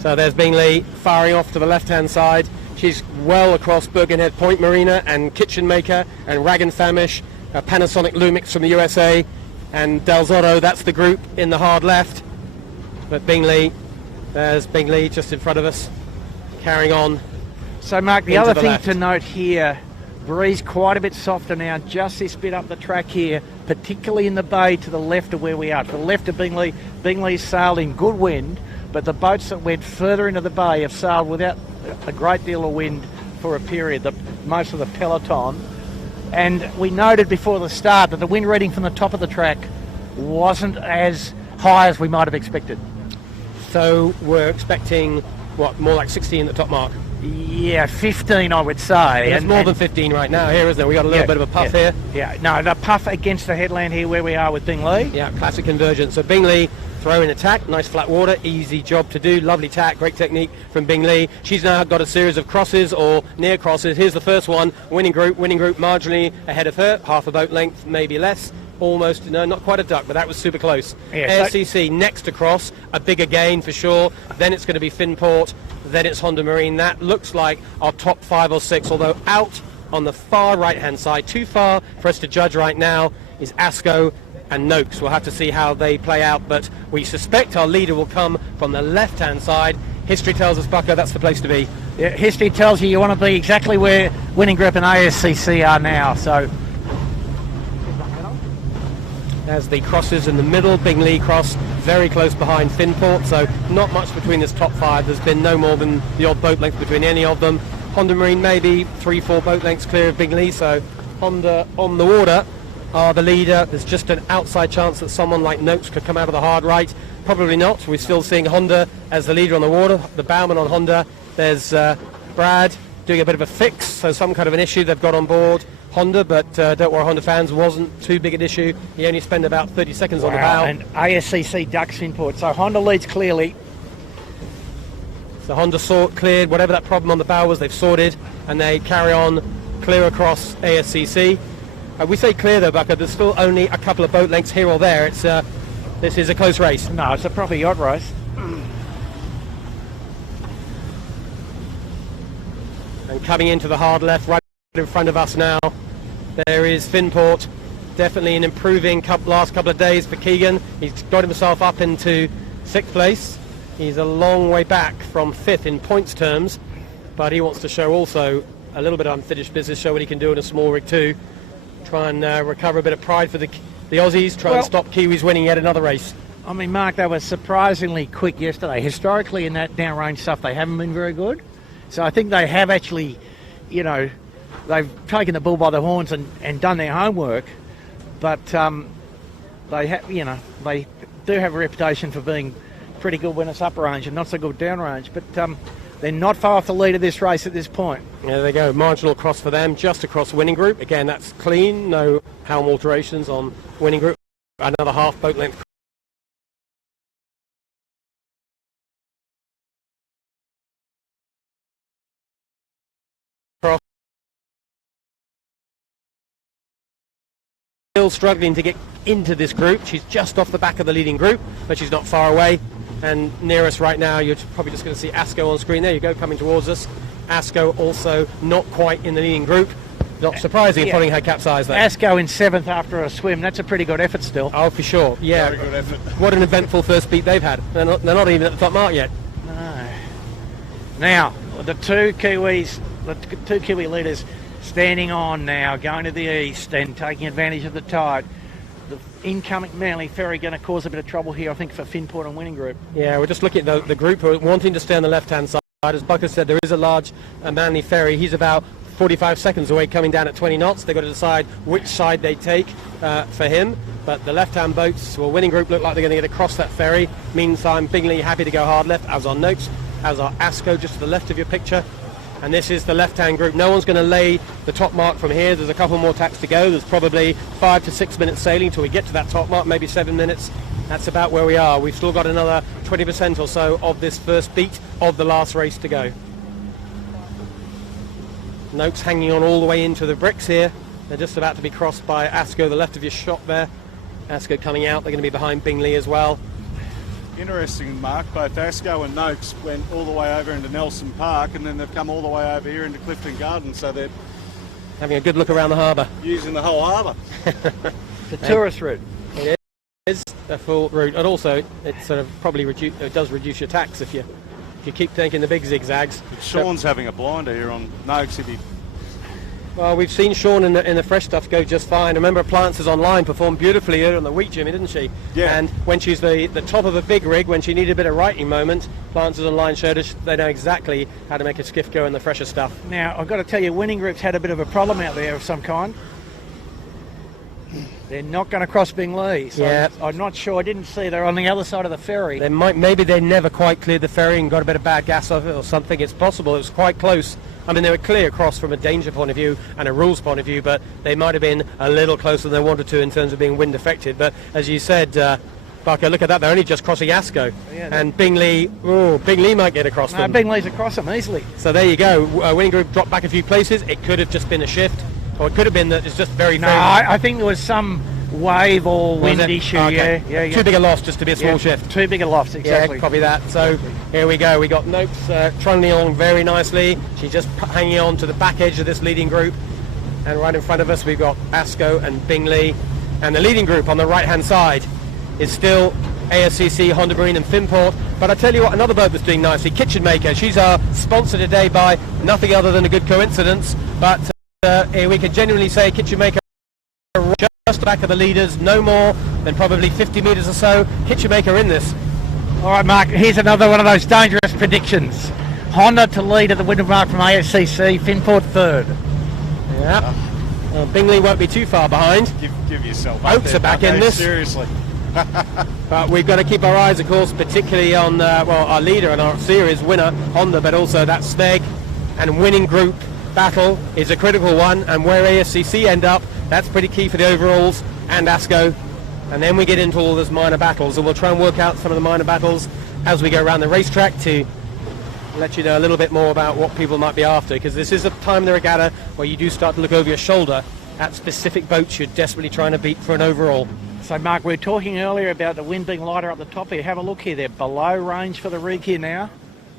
So there's Bingley firing off to the left-hand side. She's well across Bergenhead Point Marina and Kitchen Maker and Rag and Famish, Panasonic Lumix from the USA, and Del Zotto. That's the group in the hard left. But Bingley, there's Bingley just in front of us, carrying on. So Mark, the other thing to note here, breeze quite a bit softer now, just this bit up the track here, particularly in the bay to the left of where we are. To the left of Bingley, Bingley's sailed in good wind, but the boats that went further into the bay have sailed without a great deal of wind for a period, most of the peloton. And we noted before the start that the wind reading from the top of the track wasn't as high as we might have expected. So we're expecting, what, more like 16 at the top mark? Yeah, 15 I would say. It's more than 15 right now here, isn't there? We got a little bit of a puff here. Yeah, no, the puff against the headland here where we are with Bingley. Yeah, classic convergence. So Bingley throwing attack, nice flat water, easy job to do, lovely tack, great technique from Bingley. She's now got a series of crosses or near crosses. Here's the first one, winning group marginally ahead of her, half a boat length, maybe less. Almost, no, not quite a duck, but that was super close. Yeah, ASCC next across, a bigger gain for sure. Then it's going to be Finport, then it's Honda Marine. That looks like our top 5 or 6, although out on the far right-hand side, too far for us to judge right now, is Asco and Noakes. We'll have to see how they play out, but we suspect our leader will come from the left-hand side. History tells us, Bucko, that's the place to be. Yeah, history tells you want to be exactly where Winning Group and ASCC are now, so... As the crosses in the middle, Bingley cross very close behind Finport, so not much between this top 5. There's been no more than the odd boat length between any of them. Honda Marine maybe 3-4 boat lengths clear of Bingley, so Honda on the water are the leader. There's just an outside chance that someone like Noakes could come out of the hard right. Probably not. We're still seeing Honda as the leader on the water, the bowman on Honda. There's Brad doing a bit of a fix, so some kind of an issue they've got on board Honda, but don't worry, Honda fans, wasn't too big an issue. He only spent about 30 seconds on the bow. And ASCC ducks Finport, so Honda leads clearly. So Honda cleared whatever that problem on the bow was, they've sorted, and they carry on clear across ASCC. We say clear though, Bucko, there's still only a couple of boat lengths here or there. It's this is a close race. No, it's a proper yacht race. And coming into the hard left, right in front of us now, there is Finport. Definitely an improving last couple of days for Keegan. He's got himself up into 6th place. He's a long way back from 5th in points terms, but he wants to show also a little bit of unfinished business, show what he can do in a small rig too. Try and recover a bit of pride for the Aussies, try and stop Kiwis winning yet another race. I mean, Mark, they were surprisingly quick yesterday. Historically in that downrange stuff, they haven't been very good. So I think they have actually, you know, they've taken the bull by the horns and done their homework, but they have, you know, they do have a reputation for being pretty good when it's uprange and not so good downrange. But they're not far off the lead of this race at this point. There they go, marginal cross for them, just across winning group. Again, that's clean, no helm alterations on winning group. Another half boat length. Cross. Still struggling to get into this group. She's just off the back of the leading group, but she's not far away. And near us right now, you're probably just going to see Asko on screen. There you go, coming towards us. Asko also not quite in the leading group. Not surprising, following her capsize there. Asko in 7th after a swim. That's a pretty good effort still. Oh, for sure. Yeah. Very good effort. What an eventful first beat they've had. They're not even at the top mark yet. No. Now, the two Kiwi leaders standing on now, going to the east and taking advantage of the tide. The incoming Manly ferry going to cause a bit of trouble here, I think, for Finport and Winning Group. Yeah, we're just looking at the group who are wanting to stay on the left-hand side. As Bucker said, there is a large Manly ferry. He's about 45 seconds away, coming down at 20 knots. They've got to decide which side they take for him. But the left-hand boats, well, Winning Group look like they're going to get across that ferry. Meantime, Bingley happy to go hard left, as are Noakes, as are Asko, just to the left of your picture. And this is the left-hand group. No one's going to lay the top mark from here. There's a couple more tacks to go. There's probably 5 to 6 minutes sailing till we get to that top mark, maybe 7 minutes. That's about where we are. We've still got another 20% or so of this first beat of the last race to go. Noakes hanging on all the way into the bricks here. They're just about to be crossed by Asko, the left of your shot there. Asko coming out. They're going to be behind Bingley as well. Interesting, Mark. Both Asko and Noakes went all the way over into Nelson Park, and then they've come all the way over here into Clifton Gardens, so they're having a good look around the harbour. Using the whole harbour. The tourist route. It is a full route, and also it sort of probably does reduce your tax if you keep taking the big zigzags. Sean's having a blinder here on Noakes. Well, we've seen Sean in the fresh stuff go just fine. Remember, Plants is online, performed beautifully here on the wheat, Jimmy, didn't she? Yeah. And when she's the top of a big rig, when she needed a bit of righting moment, Plants is online showed us they know exactly how to make a skiff go in the fresher stuff. Now, I've got to tell you, Winning Group's had a bit of a problem out there of some kind. They're not going to cross Bingley. So yeah. I'm not sure. I didn't see they're on the other side of the ferry. Maybe they never quite cleared the ferry and got a bit of bad gas off it or something. It's possible. It was quite close. I mean, they were clear across from a danger point of view and a rules point of view, but they might have been a little closer than they wanted to in terms of being wind affected. But as you said, Barker, look at that. They're only just crossing Asko. Yeah, and Bingley might get across them. Bingley's across them easily. So there you go. Winning Group dropped back a few places. It could have just been a shift, or it could have been that it's just very... No, I think there was some wave or wind issue. Okay. Yeah. Too big a loss just to be a small shift. Too big a loss, exactly. Yeah, copy that. So here we go. We got Noakes trundling on very nicely. She's just hanging on to the back edge of this leading group. And right in front of us we've got Asko and Bingley. And the leading group on the right-hand side is still ASCC, Honda Marine and Finport. But I tell you what, another boat that's doing nicely, Kitchen Maker. She's our sponsor today by nothing other than a good coincidence. But we can genuinely say Kitchen Maker just back of the leaders, no more than probably 50 metres or so. Kitchen Maker in this. All right, Mark, here's another one of those dangerous predictions. Honda to lead at the winter mark from ASCC, Finport third. Yeah. Bingley won't be too far behind. Give yourself Oaks are back in this. Seriously. But we've got to keep our eyes, of course, particularly on our leader and our series winner, Honda, but also that Smeg and Winning Group battle is a critical one, and where ASCC end up, that's pretty key for the overalls and Asko. And then we get into all those minor battles, and we'll try and work out some of the minor battles as we go around the racetrack to let you know a little bit more about what people might be after, because this is a time in the regatta where you do start to look over your shoulder at specific boats you're desperately trying to beat for an overall. So Mark, we were talking earlier about the wind being lighter up the top here. Have a look here, they're below range for the rig here now.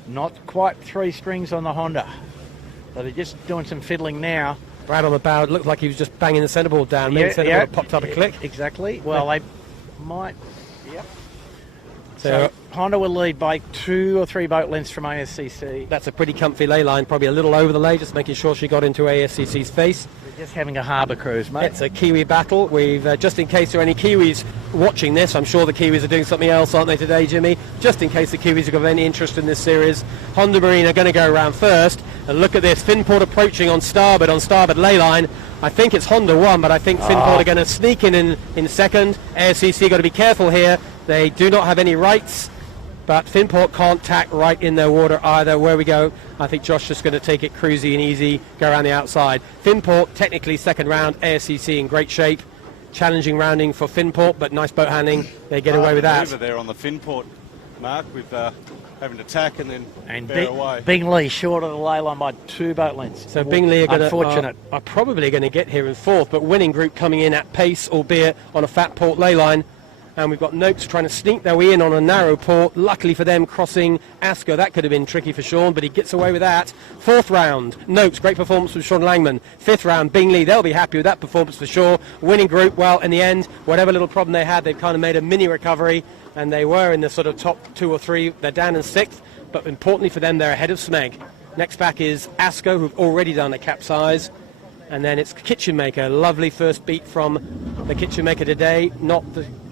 Not quite 3 strings on the Honda. So they're just doing some fiddling now. Brad on the bow, it looked like he was just banging the centreboard down. Maybe the centreboard popped up a click. Exactly. Well, they might. Yep. So Honda will lead by 2 or 3 boat lengths from ASCC. That's a pretty comfy lay line, probably a little over the lay, just making sure she got into ASCC's face. We're just having a harbour cruise, mate. It's a Kiwi battle. We've just in case there are any Kiwis watching this, I'm sure the Kiwis are doing something else, aren't they today, Jimmy? Just in case the Kiwis have got any interest in this series, Honda Marine are going to go around first. And look at this, Finport approaching on starboard lay line. I think it's Honda 1, but I think Finport are going to sneak in second. ASCC got to be careful here. They do not have any rights, but Finport can't tack right in their water either. Where we go, I think Josh is going to take it cruisy and easy, go around the outside. Finport technically second round, ASCC in great shape. Challenging rounding for Finport, but nice boat handling. They get away with that. Over there on the Finport, Mark, with having to tack and then bear away. Bingley short of the lay line by 2 boat lengths. So Bingley are probably going to get here in 4th, but Winning Group coming in at pace, albeit on a fat port ley line. And we've got Noakes trying to sneak their way in on a narrow port. Luckily for them, crossing Asker. That could have been tricky for Sean, but he gets away with that. 4th round, Noakes, great performance from Sean Langman. 5th round, Bingley, they'll be happy with that performance for sure. Winning group, well, in the end, whatever little problem they had, they've kind of made a mini recovery, and they were in the sort of top 2 or 3. They're down in 6th, but importantly for them, they're ahead of Smeg. Next back is Asker, who've already done a capsize. And then it's Kitchen Maker. Lovely first beat from the Kitchen Maker today. Not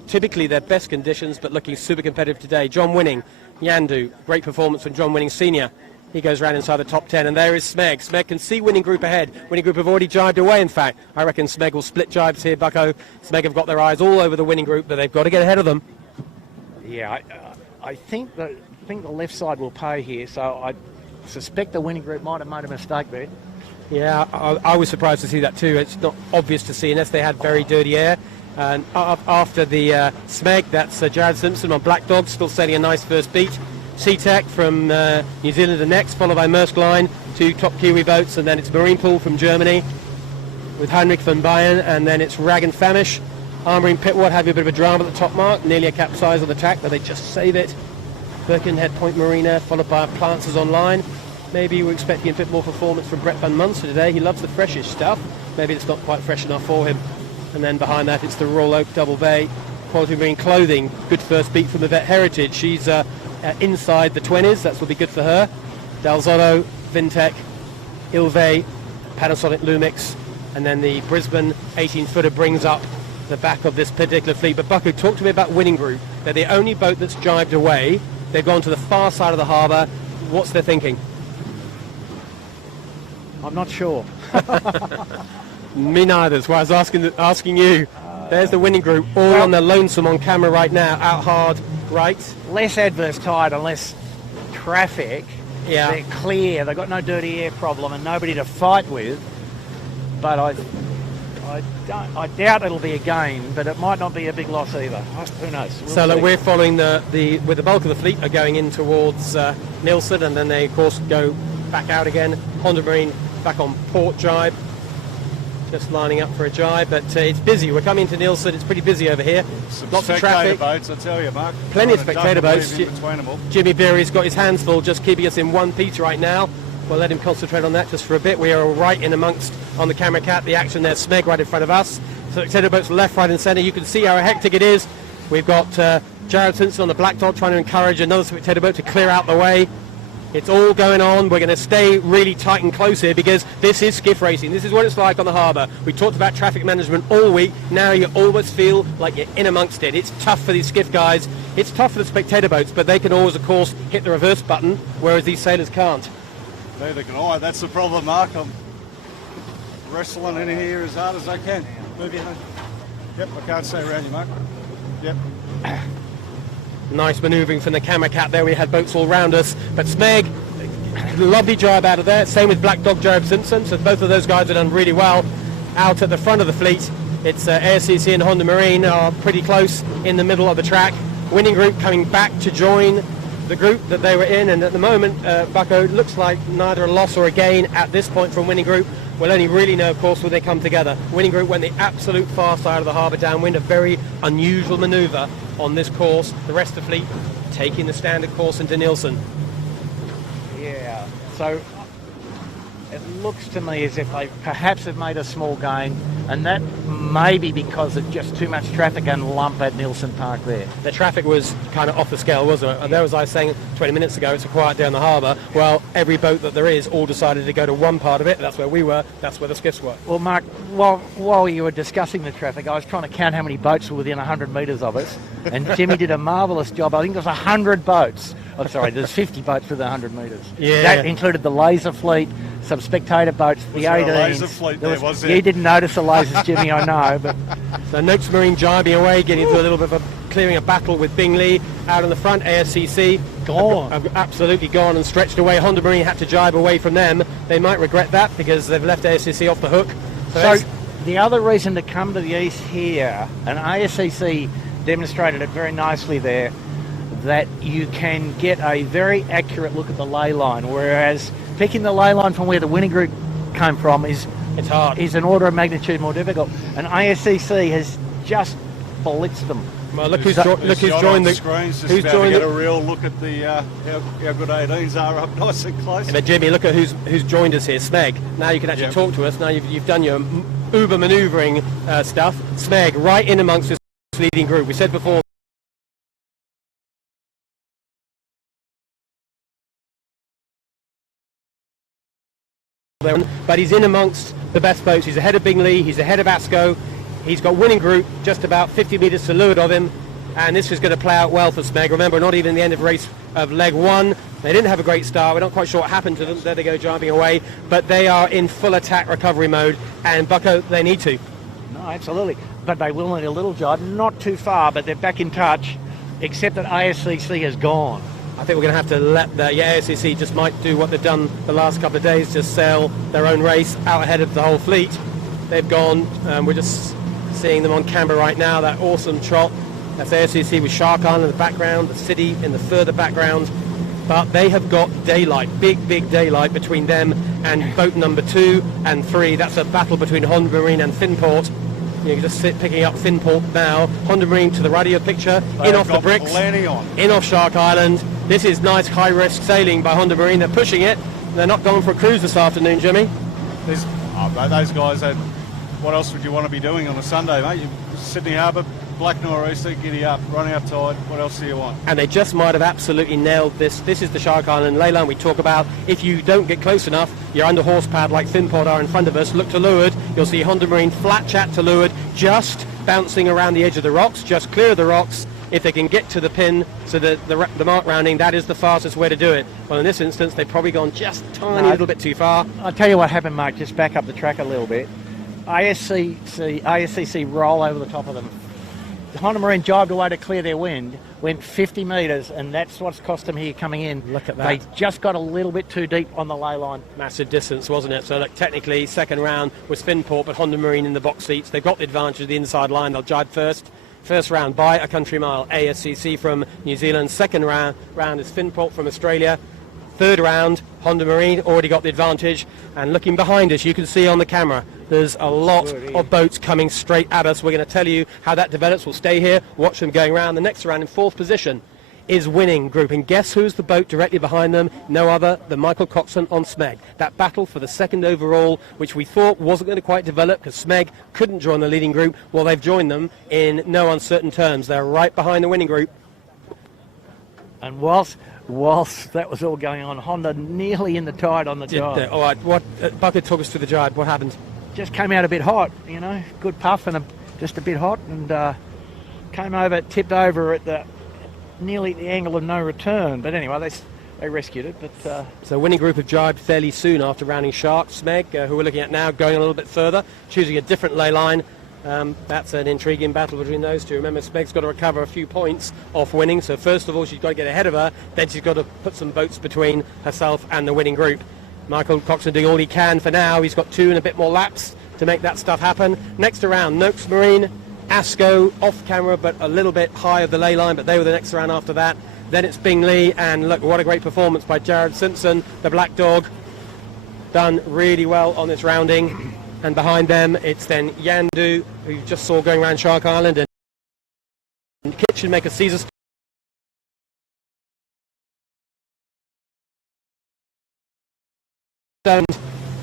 typically their best conditions, but looking super competitive today. John Winning, Yandu, great performance from John Winning Senior. He goes round inside the top 10, and there is Smeg. Smeg can see Winning Group ahead. Winning Group have already jibed away, in fact. I reckon Smeg will split jibes here, Bucko. Smeg have got their eyes all over the Winning Group, but they've got to get ahead of them. Yeah, I think the left side will pay here, so I suspect the Winning Group might have made a mistake there. Yeah, I was surprised to see that too. It's not obvious to see unless they had very dirty air. And after the Smeg, that's Jared Simpson on Black Dog, still setting a nice first beat. SeaTech from New Zealand the next, followed by Maersk Line, 2 top Kiwi boats, and then it's Marine Pool from Germany with Heinrich van Bayern, and then it's Rag and Famish. Armoring Pitward having a bit of a drama at the top mark, nearly a capsize on the tack, but they just save it. Birkenhead Point Marina, followed by Plances Online. Maybe we're expecting a bit more performance from Brett Van Munster today. He loves the freshish stuff. Maybe it's not quite fresh enough for him. And then behind that, it's the Royal Oak Double Bay. Quality Marine Clothing. Good first beat from the Vet Heritage. She's inside the 20s. That will be good for her. Dalzotto, Vintech, Ilve, Panasonic Lumix. And then the Brisbane 18-footer brings up the back of this particular fleet. But Bucko, talk to me about Winning Group. They're the only boat that's jibed away. They've gone to the far side of the harbour. What's their thinking? I'm not sure. Me neither. That's why I was asking you. There's the Winning Group, all on their lonesome on camera right now, out hard right. Less adverse tide and less traffic. Yeah. They're clear. They've got no dirty air problem and nobody to fight with. But I doubt it'll be a gain, but it might not be a big loss either. Who knows? So look, we're following with the bulk of the fleet are going in towards Nielsen, and then they of course go back out again. Honda Marine back on port jibe, just lining up for a jibe, but it's busy. We're coming to Nielsen. It's pretty busy over here. Lots of traffic. Boats, I tell you, Mark. Plenty of spectator boats. All. Jimmy Beery's got his hands full, just keeping us in one piece right now. We'll let him concentrate on that just for a bit. We are right in amongst, on the camera cat, the action there. Smeg right in front of us. Spectator boats left, right and centre. You can see how hectic it is. We've got Jared Simpson on the Black Dog trying to encourage another spectator boat to clear out the way. It's all going on. We're going to stay really tight and close here because this is skiff racing. This is what it's like on the harbour. We talked about traffic management all week. Now you almost feel like you're in amongst it. It's tough for these skiff guys. It's tough for the spectator boats, but they can always, of course, hit the reverse button, whereas these sailors can't. Neither can I. That's the problem, Mark. I'm wrestling in here as hard as I can. Move your hand. Yep, I can't stay around you, Mark. Yep. Nice manoeuvring from the camera cat there. We had boats all round us, but Smeg, lovely jibe out of there. Same with Black Dog, Jared Simpson. So both of those guys have done really well out at the front of the fleet. It's ASCC and Honda Marine are pretty close in the middle of the track. Winning Group coming back to join the group that they were in, and at the moment, Bucko, looks like neither a loss or a gain at this point from Winning Group. We'll only really know, of course, when they come together. Winning Group went the absolute far side of the harbour downwind, a very unusual manoeuvre on this course. The rest of the fleet taking the standard course into Nielsen. Yeah, so it looks to me as if they perhaps have made a small gain, and that may be because of just too much traffic and lump at Nielsen Park there. The traffic was kind of off the scale, wasn't it? And there was, I was saying 20 minutes ago, it's a quiet day on the harbour. Well, every boat that there is all decided to go to one part of it. That's where we were. That's where the skiffs were. Well, Mark, while you were discussing the traffic, I was trying to count how many boats were within 100 metres of us, and Jimmy did a marvellous job. I think there's 100 boats. I'm sorry, there's 50 boats within 100 metres. Yeah. That included the laser fleet, some spectator boats, the 18s. Laser fleet there, was you didn't notice the lasers, Jimmy, I know. But so Noakes Marine jibing away, getting into a little bit of clearing a battle with Bingley out in the front. ASCC gone, absolutely gone and stretched away. Honda Marine had to jibe away from them. They might regret that because they've left ASCC off the hook. So the other reason to come to the east here, and ASCC demonstrated it very nicely there, that you can get a very accurate look at the ley line, whereas picking the ley line from where the Winning Group came from is an order of magnitude more difficult. And ASCC has just blitzed them Well, look who's joined the screens. Just who's about to joined get a real look at the how good 18s are up nice and close. Yeah, but Jimmy, look at who's joined us here. Smeg. Now you can actually talk to us. Now you've done your Uber manoeuvring stuff. Smeg, right in amongst this leading group. We said before. But he's in amongst the best boats. He's ahead of Bingley, he's ahead of Asco. He's got winning group just about 50 metres to leeward of him, and this is going to play out well for Smeg. Remember, not even the end of race of leg one. They didn't have a great start. We're not quite sure what happened to them. There they go, driving away. But they are in full attack recovery mode, and Bucko, they need to. No, absolutely. But they will need a little job. Not too far, but they're back in touch, except that ASCC has gone. I think we're going to have to let the ASCC just might do what they've done the last couple of days, just sail their own race out ahead of the whole fleet. They've gone. We're just seeing them on camera right now, that awesome trot. That's ASCC with Shark Island in the background, the city in the further background. But they have got daylight, big daylight between them and boat number 2 and 3. That's a battle between Honda Marine and Finport. You can just sit picking up Finport now. Honda Marine to the right of your picture, in off the bricks, in off Shark Island. This is nice high-risk sailing by Honda Marine. They're pushing it. They're not going for a cruise this afternoon, Jimmy. Those guys, what else would you want to be doing on a Sunday, mate? Sydney Harbour, black nor'easter, giddy up, running up tide. What else do you want? And they just might have absolutely nailed this. This is the Shark Island ley line we talk about. If you don't get close enough, you're under horse pad like Finport are in front of us. Look to leeward. You'll see Honda Marine flat chat to leeward, just bouncing around the edge of the rocks, just clear of the rocks. If they can get to the pin, so the mark rounding, that is the fastest way to do it. Well, in this instance, they've probably gone just a tiny little bit too far. I'll tell you what happened, Mark. Just back up the track a little bit. ASCC roll over the top of them. The Honda Marine jibed away to clear their wind, went 50 metres, and that's what's cost them here coming in. Look at that. They just got a little bit too deep on the ley line. Massive distance, wasn't it? So look, technically, second round was Finport, but Honda Marine in the box seats. They've got the advantage of the inside line. They'll jibe first. First round by a country mile, ASCC from New Zealand. Second round is Finport from Australia. Third round, Honda Marine already got the advantage. And looking behind us, you can see on the camera, there's a lot of boats coming straight at us. We're going to tell you how that develops. We'll stay here, watch them going around. The next round in fourth position is Winning Group. And guess who's the boat directly behind them? No other than Michael Coxon on Smeg. That battle for the second overall, which we thought wasn't going to quite develop because Smeg couldn't join the leading group. Well, they've joined them in no uncertain terms. They're right behind the Winning Group. And whilst that was all going on, Honda nearly in the tide on the jibe. All right, Bucket took us through the jibe. What happened? Just came out a bit hot, good puff and just a bit hot, and came over, tipped over at nearly the angle of no return. But anyway, they rescued it. But so Winning Group have jibed fairly soon after rounding Shark. Smeg, who we're looking at now, going a little bit further, choosing a different ley line. That's an intriguing battle between those two. Remember, Smeg's got to recover a few points off Winning, so first of all she's got to get ahead of her, then she's got to put some boats between herself and the Winning Group. Michael Coxon doing all he can for now. He's got 2 and a bit more laps to make that stuff happen. Next around, Noakes Marine, Asco, off camera but a little bit high of the ley line, but they were the next round after that. Then it's Bingley, and look, what a great performance by Jared Simpson, the Black Dog. Done really well on this rounding. And behind them, it's then Yandu, who you just saw going around Shark Island, and Kitchen make a Caesar. And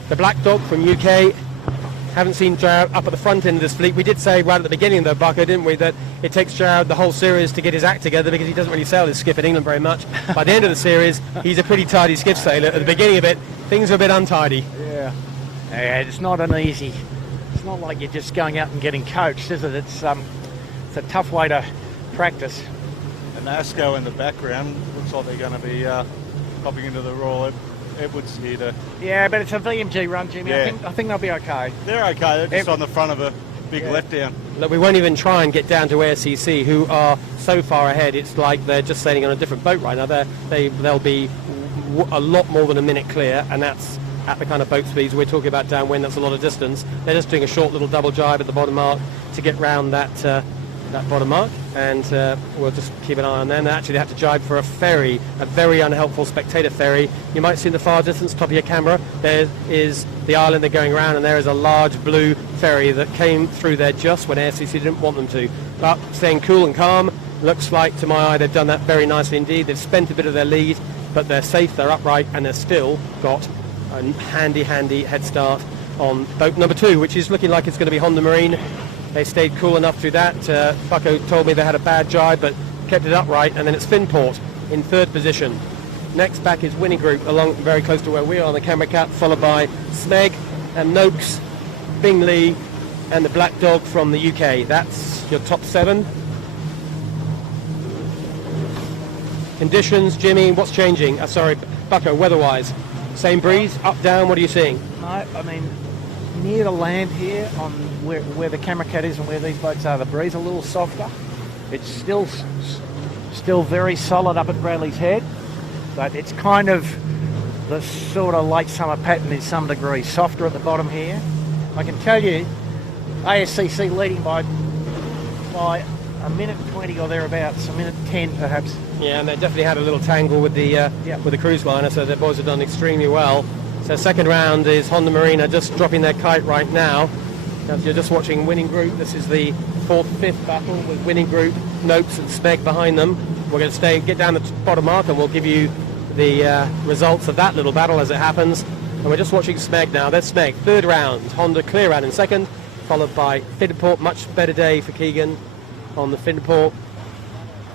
the Black Dog from UK. Haven't seen Jared up at the front end of this fleet. We did say right at the beginning, though, Bucko, didn't we, that it takes Jared the whole series to get his act together because he doesn't really sail his skiff in England very much. By the end of the series, he's a pretty tidy skiff sailor. At the beginning of it, things are a bit untidy. Yeah, it's not an easy. It's not like you're just going out and getting coached, is it? It's a tough way to practice. And Asco in the background looks like they're going to be popping into the Royal Edwards here. Yeah, but it's a VMG run, Jimmy. Yeah. I think they'll be okay. They're okay. They're just on the front of a big letdown. Look, we won't even try and get down to ASCC, who are so far ahead. It's like they're just sailing on a different boat right now. They'll be a lot more than a minute clear, and that's at the kind of boat speeds we're talking about downwind. That's a lot of distance. They're just doing a short little double jibe at the bottom mark to get round that bottom mark, and we'll just keep an eye on them. Actually, they have to jibe for a ferry, a very unhelpful spectator ferry. You might see in the far distance, top of your camera, there is the island they're going around, and there is a large blue ferry that came through there just when ASCC didn't want them to. but staying cool and calm. Looks like, to my eye, they've done that very nicely indeed. They've spent a bit of their lead, but they're safe, they're upright, and they've still got a handy head start on boat number 2, which is looking like it's going to be Honda Marine. They stayed cool enough through that. Bucko told me they had a bad jibe, but kept it upright, and then it's Finport in 3rd position. Next back is Winning Group, along very close to where we are on the camera cat, followed by Smeg and Noakes, Bing Lee, and the Black Dog from the UK. That's your top 7. Conditions, Jimmy, what's changing? Sorry, Bucko, weather-wise. Same breeze, up, down, what are you seeing? No, I mean, near the land here, on where the camera cat is and where these boats are, the breeze a little softer. It's still very solid up at Bradley's Head, but it's kind of the sort of late summer pattern in some degree, softer at the bottom here. I can tell you, ASCC leading by a minute 20 or thereabouts, a minute 10 perhaps. Yeah, and they definitely had a little tangle with the cruise liner, so their boys have done extremely well. So second round is Honda Marina just dropping their kite right now. Now if you're just watching Winning Group, this is the 4th, 5th battle with Winning Group, Noakes and Smeg behind them. We're going to get down the bottom mark and we'll give you the results of that little battle as it happens. And we're just watching Smeg now. There's Smeg, 3rd round, Honda clear out in 2nd, followed by Finport. Much better day for Keegan on the Finport.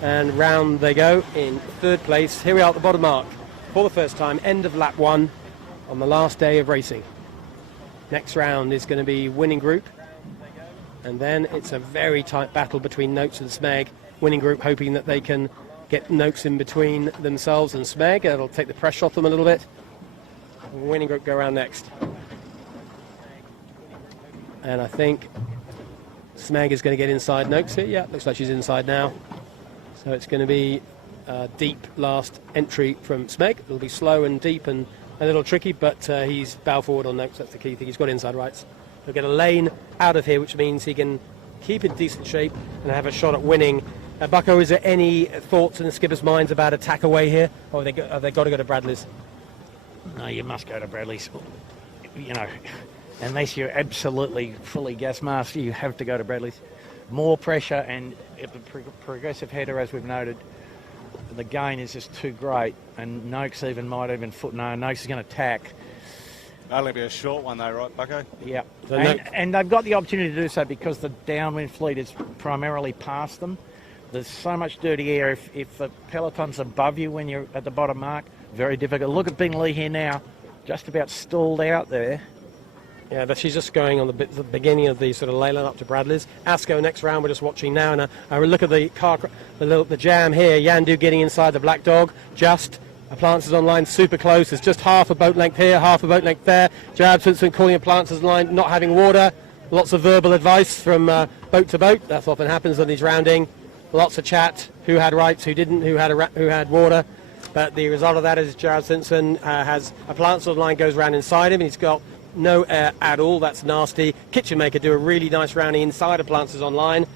And round they go in 3rd place. Here we are at the bottom mark for the first time, end of lap 1 on the last day of racing. Next round is going to be Winning Group, and then it's a very tight battle between Noakes and Smeg. Winning Group hoping that they can get Noakes in between themselves and Smeg. It'll take the pressure off them a little bit. Winning Group go around next, and I think Smeg is going to get inside Noakes here. Yeah, looks like she's inside now. So it's going to be a deep last entry from Smeg. It'll be slow and deep and a little tricky, but he's bow forward on Noakes. That's the key thing. He's got inside rights. He'll get a lane out of here, which means he can keep in decent shape and have a shot at winning. Bucko, is there any thoughts in the skipper's minds about attack away here, or have they got to go to Bradley's? No, you must go to Bradley's. You know, unless you're absolutely fully gas masked, you have to go to Bradley's. More pressure, and if the progressive header, as we've noted, the gain is just too great, and Noakes foot. No, Noakes is going to tack. Only be a short one though, right, Bucko? Yeah, and they've got the opportunity to do so because the downwind fleet is primarily past them. There's so much dirty air. If the peloton's above you when you're at the bottom mark, very difficult. Look at Bing Lee here now, just about stalled out there. Yeah, but she's just going on the beginning of the sort of leyland up to Bradley's. Asco next round, we're just watching now, and I look at the jam here. Yandu getting inside the Black Dog, just. Appliances online, super close. There's just half a boat length here, half a boat length there. Jarab Simpson calling appliances online, not having water. Lots of verbal advice from boat to boat. That often happens on these rounding. Lots of chat. Who had rights, who didn't, who had water. But the result of that is Jarab Simpson has appliances online, goes round inside him, and he's got no air at all. That's nasty. Kitchen Maker do a really nice rounding inside appliances online,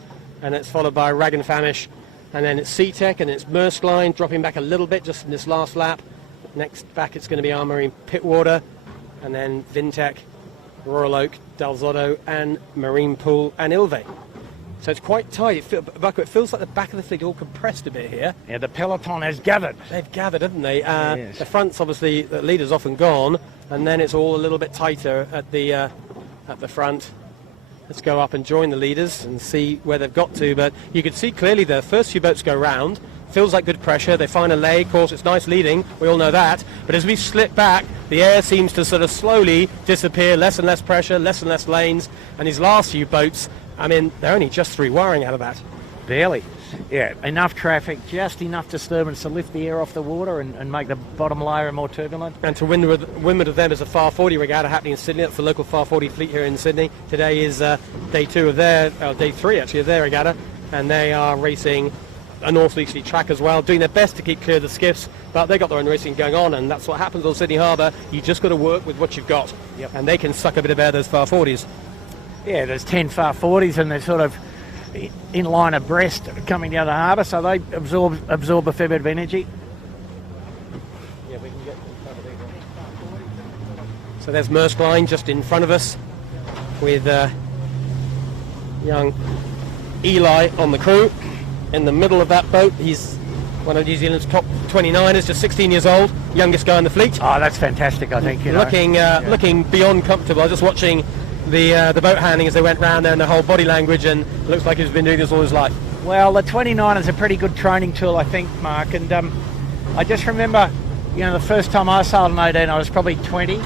and it's followed by Rag and Famish. And then it's SeaTech and it's Maersk Line dropping back a little bit just in this last lap. Next back it's going to be Armory Pitwater, and then Vintech, Royal Oak, Dalzotto, and Marine Pool and Ilve. So it's quite tight. It feels like the back of the fleet all compressed a bit here. Yeah, the peloton has gathered. They've gathered, haven't they? Yes. The front's obviously, the leader's often gone, and then it's all a little bit tighter at the front. Let's go up and join the leaders and see where they've got to. But you can see clearly the first few boats go round. Feels like good pressure. They find a lay. Of course, it's nice leading. We all know that. But as we slip back, the air seems to sort of slowly disappear. Less and less pressure, less and less lanes. And these last few boats, I mean, they're only just 3 wiring out of that. Barely. Yeah, enough traffic, just enough disturbance to lift the air off the water and make the bottom layer more turbulent. And to windward of them is a Far 40 regatta happening in Sydney. That's the local Far 40 fleet here in Sydney. Today is day 2 of day 3 actually of their regatta, and they are racing a north-easterly track as well, doing their best to keep clear of the skiffs, but they've got their own racing going on, and that's what happens on Sydney Harbour. You just got to work with what you've got. Yep. And they can suck a bit of air, those Far 40s. Yeah, there's 10 Far 40s, and they're sort of in line abreast coming down the harbour, so they absorb a fair bit of energy. Yeah, we can get so there's Maersk Line just in front of us with young Eli on the crew. In the middle of that boat, he's one of New Zealand's top 29ers, just 16 years old, youngest guy in the fleet. Oh, that's fantastic, I think. Looking beyond comfortable. I was just watching the boat handling as they went round there and the whole body language, and it looks like he's been doing this all his life. Well, the 29 is a pretty good training tool, I think, Mark. And I just remember, the first time I sailed an 18, I was probably 20.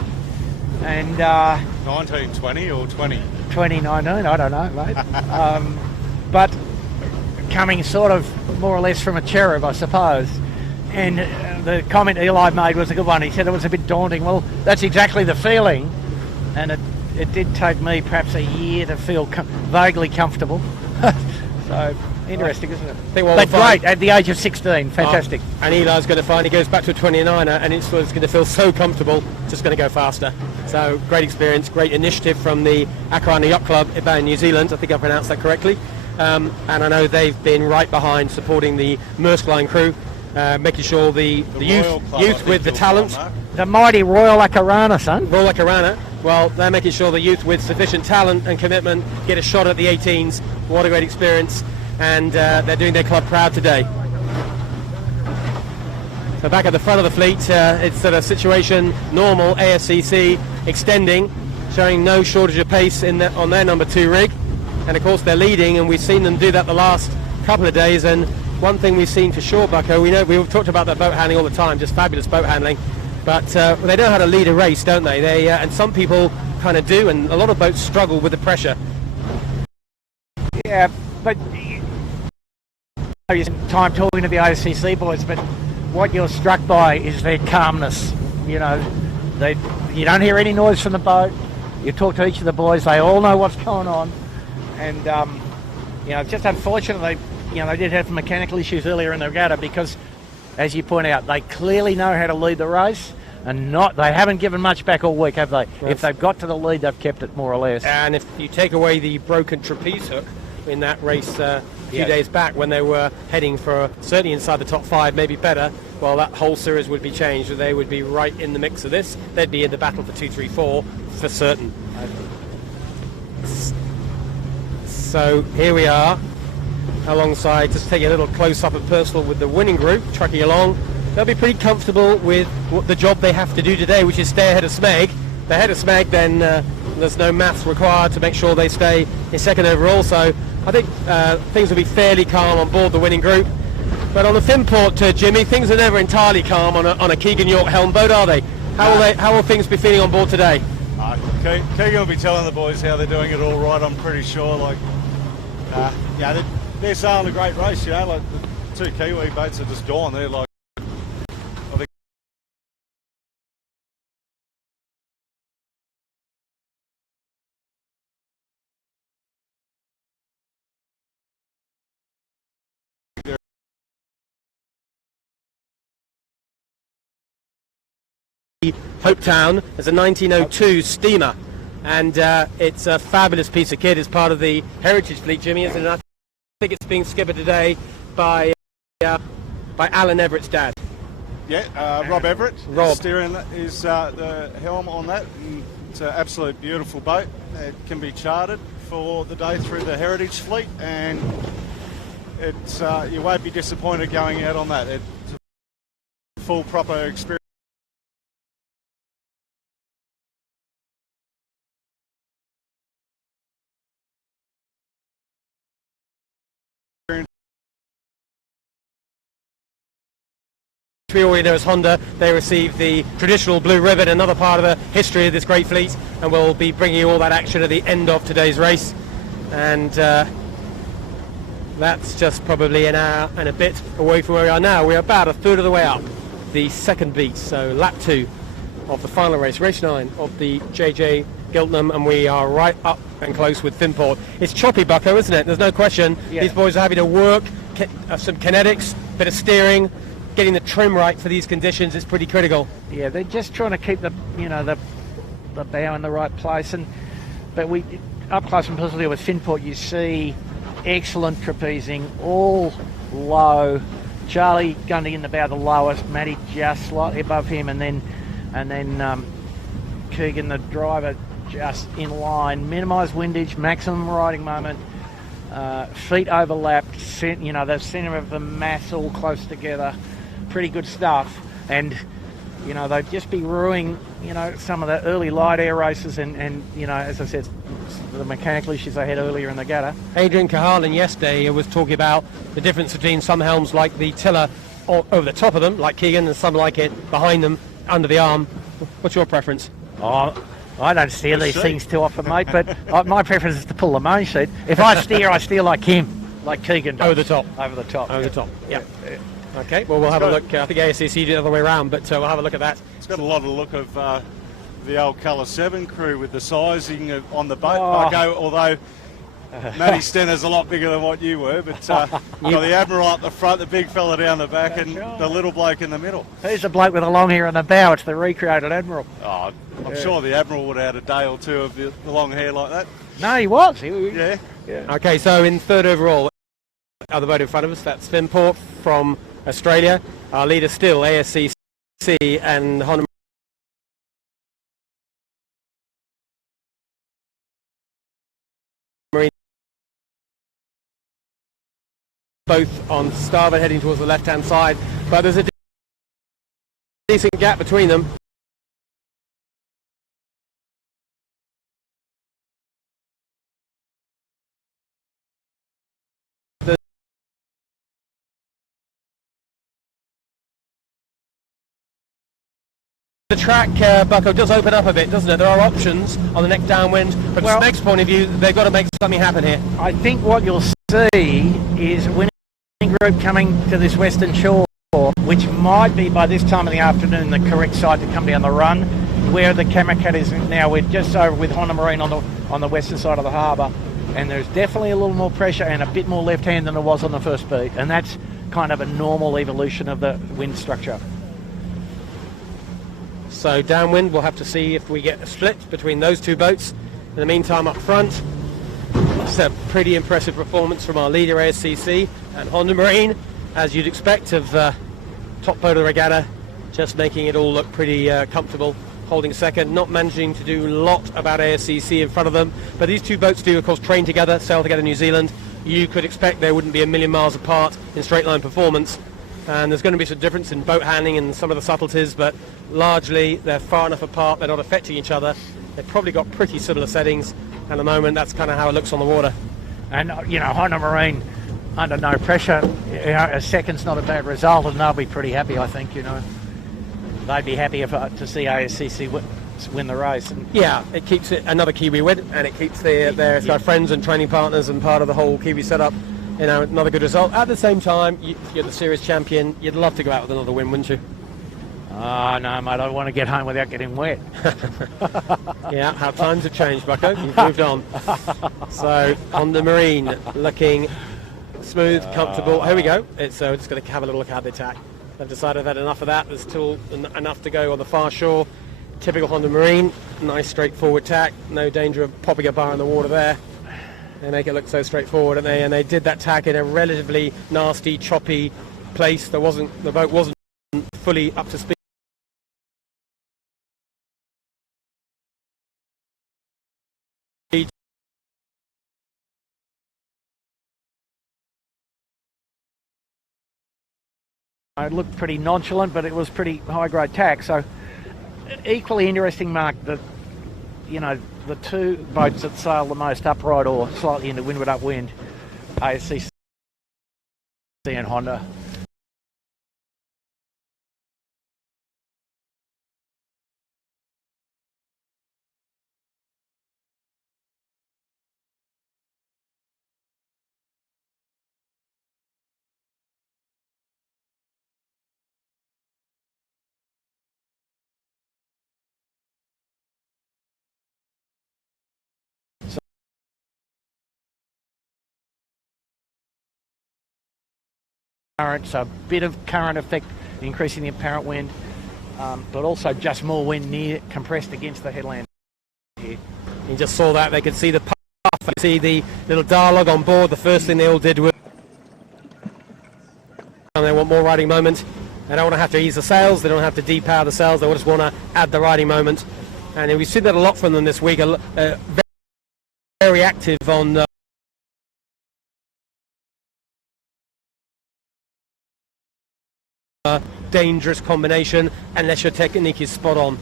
And 1920 or 20? 2019, I don't know, mate. But coming sort of more or less from a cherub, I suppose. And the comment Eli made was a good one. He said it was a bit daunting. Well, that's exactly the feeling. And it did take me perhaps a year to feel vaguely comfortable. So interesting, isn't it? But great, at the age of 16, fantastic. And Eli's going to find he goes back to a 29er and it's going to feel so comfortable, it's just going to go faster. So great experience, great initiative from the Akarana Yacht Club in New Zealand. I think I pronounced that correctly. And I know they've been right behind supporting the Maersk Line crew, making sure the youth with the talent. The mighty Royal Akarana, son. Royal Akarana. Well, they're making sure the youth with sufficient talent and commitment get a shot at the 18s. What a great experience. And they're doing their club proud today. So back at the front of the fleet, it's sort of situation normal, ASCC extending, showing no shortage of pace on their number 2 rig. And of course they're leading, and we've seen them do that the last couple of days. And one thing we've seen for sure, Bucko, we've talked about that boat handling all the time, just fabulous boat handling. But they know how to lead a race, don't they? And some people kind of do, and a lot of boats struggle with the pressure. Yeah, but you spend time talking to the ACC boys, but what you're struck by is their calmness. You don't hear any noise from the boat. You talk to each of the boys; they all know what's going on. And it's just unfortunate they did have some mechanical issues earlier in the regatta because, as you point out, they clearly know how to lead the race, and they haven't given much back all week, have they? Right. If they've got to the lead, they've kept it more or less. And if you take away the broken trapeze hook in that race a few days back when they were heading for certainly inside the top 5, maybe better, well, that whole series would be changed. They would be right in the mix of this. They'd be in the battle for 2, 3, 4 for certain. So here we are, alongside, just taking a little close-up and personal with the winning group, trucking along. They'll be pretty comfortable with the job they have to do today, which is stay ahead of Smeg. If they're ahead of Smeg, then there's no maths required to make sure they stay in second overall. So I think things will be fairly calm on board the winning group. But on the Finport, Jimmy, things are never entirely calm on a Keegan York helm boat, are they? How will things be feeling on board today? Keegan will be telling the boys how they're doing it all right, I'm pretty sure. They're sailing a great race, like the 2 Kiwi boats are just gone. They're like, I think Hopetown is a 1902 steamer, and it's a fabulous piece of kit. It's part of the heritage fleet, Jimmy, isn't it? I think it's being skippered today by Alan Everett's dad. Yeah, Rob Everett. Rob. Steering is the helm on that. And it's an absolute beautiful boat. It can be chartered for the day through the heritage fleet, and it's you won't be disappointed going out on that. It's a full proper experience. We already know as Honda, they received the traditional blue ribbon, another part of the history of this great fleet, and we'll be bringing you all that action at the end of today's race. And that's just probably an hour and a bit away from where we are now. We're about a third of the way up the second beat, so lap 2 of the final race, race 9 of the JJ Giltinan, and we are right up and close with Finport. It's choppy, Bucko, isn't it? There's no question. Yeah. These boys are having to work, some kinetics, bit of steering. Getting the trim right for these conditions is pretty critical. Yeah, they're just trying to keep the bow in the right place. But we up close and personal with Finport, you see excellent trapezing, all low. Charlie Gundy in the bow the lowest, Matty just slightly above him, and then Keegan the driver just in line. Minimise windage, maximum riding moment. feet overlapped, the centre of the mass all close together, pretty good stuff. And they'd just be ruining some of the early light air races and as I said, the mechanical issues they had earlier in the gutter. Adrian Cahalan yesterday was talking about the difference between some helms like the tiller over the top of them, like Keegan, and some like it behind them, under the arm. What's your preference? Oh, I don't steer these things too often, mate, but my preference is to pull the main seat. If I steer like him, like Keegan does. Over the top. Over the top. Over the top, yeah. Okay, well, we'll have a look. I think ASCC did it the other way around, but we'll have a look at that. It's got a lot of look of the old Colour 7 crew with the sizing on the boat, although Matty Stenner's a lot bigger than what you were, but got the Admiral up the front, the big fella down the back, and the little bloke in the middle. Who's the bloke with the long hair on the bow? It's the recreated Admiral. Oh, I'm sure the Admiral would have had a day or two of the long hair like that. No, he was. Yeah. Okay, so in third overall, other boat in front of us, that's Finport from Australia. Our leader still, ASCC and Honda Marine. Both on starboard heading towards the left-hand side, but there's a decent gap between them. The track, Bucko, does open up a bit, doesn't it? There are options on the next downwind, but from the next point of view, they've got to make something happen here. I think what you'll see is winning group coming to this western shore, which might be by this time of the afternoon the correct side to come down the run. Where the Kamakat is now, we're just over with Honda Marine on the western side of the harbour, and there's definitely a little more pressure and a bit more left hand than there was on the first beat, and that's kind of a normal evolution of the wind structure. So downwind, we'll have to see if we get a split between those two boats. In the meantime, up front, it's a pretty impressive performance from our leader ASCC and Honda Marine, as you'd expect of top boat of the regatta, just making it all look pretty comfortable, holding second, not managing to do a lot about ASCC in front of them. But these two boats do, of course, train together, sail together in New Zealand. You could expect they wouldn't be a million miles apart in straight line performance. And there's going to be some difference in boat handling and some of the subtleties, but largely they're far enough apart, they're not affecting each other. They've probably got pretty similar settings, and at the moment that's kind of how it looks on the water. And Honda Marine under no pressure, a second's not a bad result, and they'll be pretty happy, I think. They'd be happy to see ASCC win the race. And yeah, it keeps it another Kiwi win, and it keeps their friends and training partners and part of the whole Kiwi setup. Another good result. At the same time, you're the series champion. You'd love to go out with another win, wouldn't you? Oh, no, mate, I want to get home without getting wet. Yeah, how times have changed, Bucko. You've moved on. So, on the Marine, looking smooth, comfortable. Here we go. So we're just going to have a little look at the attack. They've decided they've had enough of that. There's still enough to go on the far shore. Typical Honda Marine. Nice, straightforward tack. No danger of popping a bar in the water there. They make it look so straightforward, and they did that tack in a relatively nasty, choppy place. The boat wasn't fully up to speed. It looked pretty nonchalant, but it was pretty high-grade tack. So, equally interesting, Mark, that the two boats that sail the most upright or slightly into windward upwind, ASCC and Honda. So a bit of current effect increasing the apparent wind, but also just more wind near compressed against the headland here. You just saw that. They could see the puff, see the little dialogue on board. The first thing they all did was they want more riding moment. They don't want to have to ease the sails. They don't have to depower the sails. They just want to add the riding moment. And we've seen that a lot from them this week. Very active on dangerous combination unless your technique is spot on.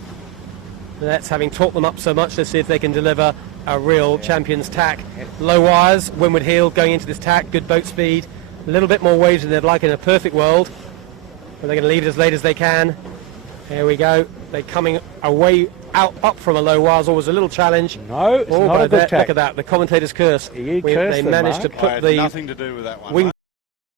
That's having taught them up so much. Let's see if they can deliver a real champion's tack. Low wires, windward heel going into this tack, good boat speed, a little bit more waves than they'd like in a perfect world, but they're going to leave it as late as they can. Here we go. They're coming away up from a low wire is always a little challenge. No, it's not a good tack. Look at that, the commentator's curse. They managed to put the nothing to do with that one. wing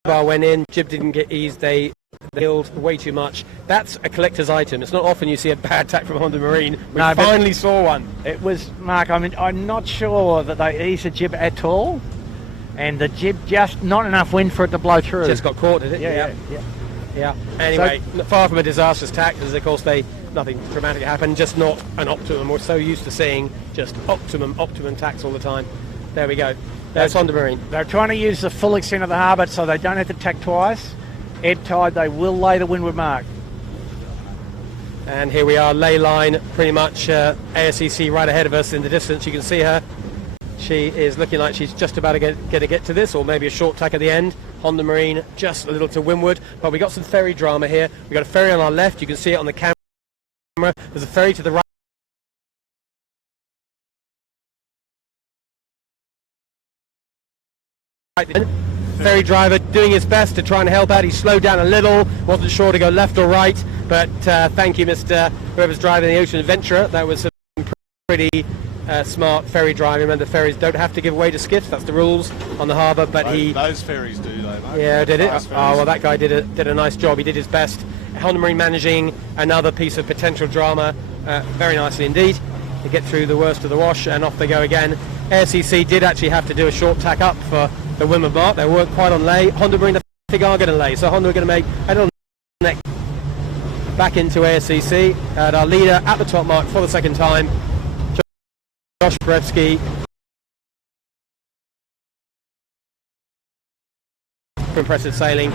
bar went in, jib didn't get eased, they heeled way too much. That's a collector's item. It's not often you see a bad tack from Honda Marine. We finally saw one. It was, Mark, I mean, I'm not sure that they eased the jib at all, and the jib just not enough wind for it to blow through. Just got caught, did it? Yeah. Anyway, far from a disastrous tack, because of course nothing dramatic happened, just not an optimum. We're so used to seeing just optimum tacks all the time. There we go. That's Honda Marine. They're trying to use the full extent of the harbour so they don't have to tack twice. Ebb tide, they will lay the windward mark. And here we are, ley line, pretty much ASCC right ahead of us in the distance. You can see her. She is looking like she's just about to get to this, or maybe a short tack at the end. Honda Marine just a little to windward, but we got some ferry drama here. We got a ferry on our left. You can see it on the camera. There's a ferry to the right. Ferry driver doing his best to try and help out. He slowed down a little, wasn't sure to go left or right, but thank you, Mr. whoever's driving the Ocean Adventurer. That was some pretty smart ferry driving. Remember, ferries don't have to give way to skiffs. That's the rules on the harbour. But those ferries do, though. Mate. Yeah, did it? Oh well, that guy did a nice job. He did his best. Honda Marine managing another piece of potential drama very nicely indeed. They get through the worst of the wash and off they go again. ASCC did actually have to do a short tack up for the windward mark. They weren't quite on lay. Honda Marine, I think, are going to lay. So Honda are going to make a little neck back into ASCC. And our leader at the top mark for the second time, Josh Brevsky. Impressive sailing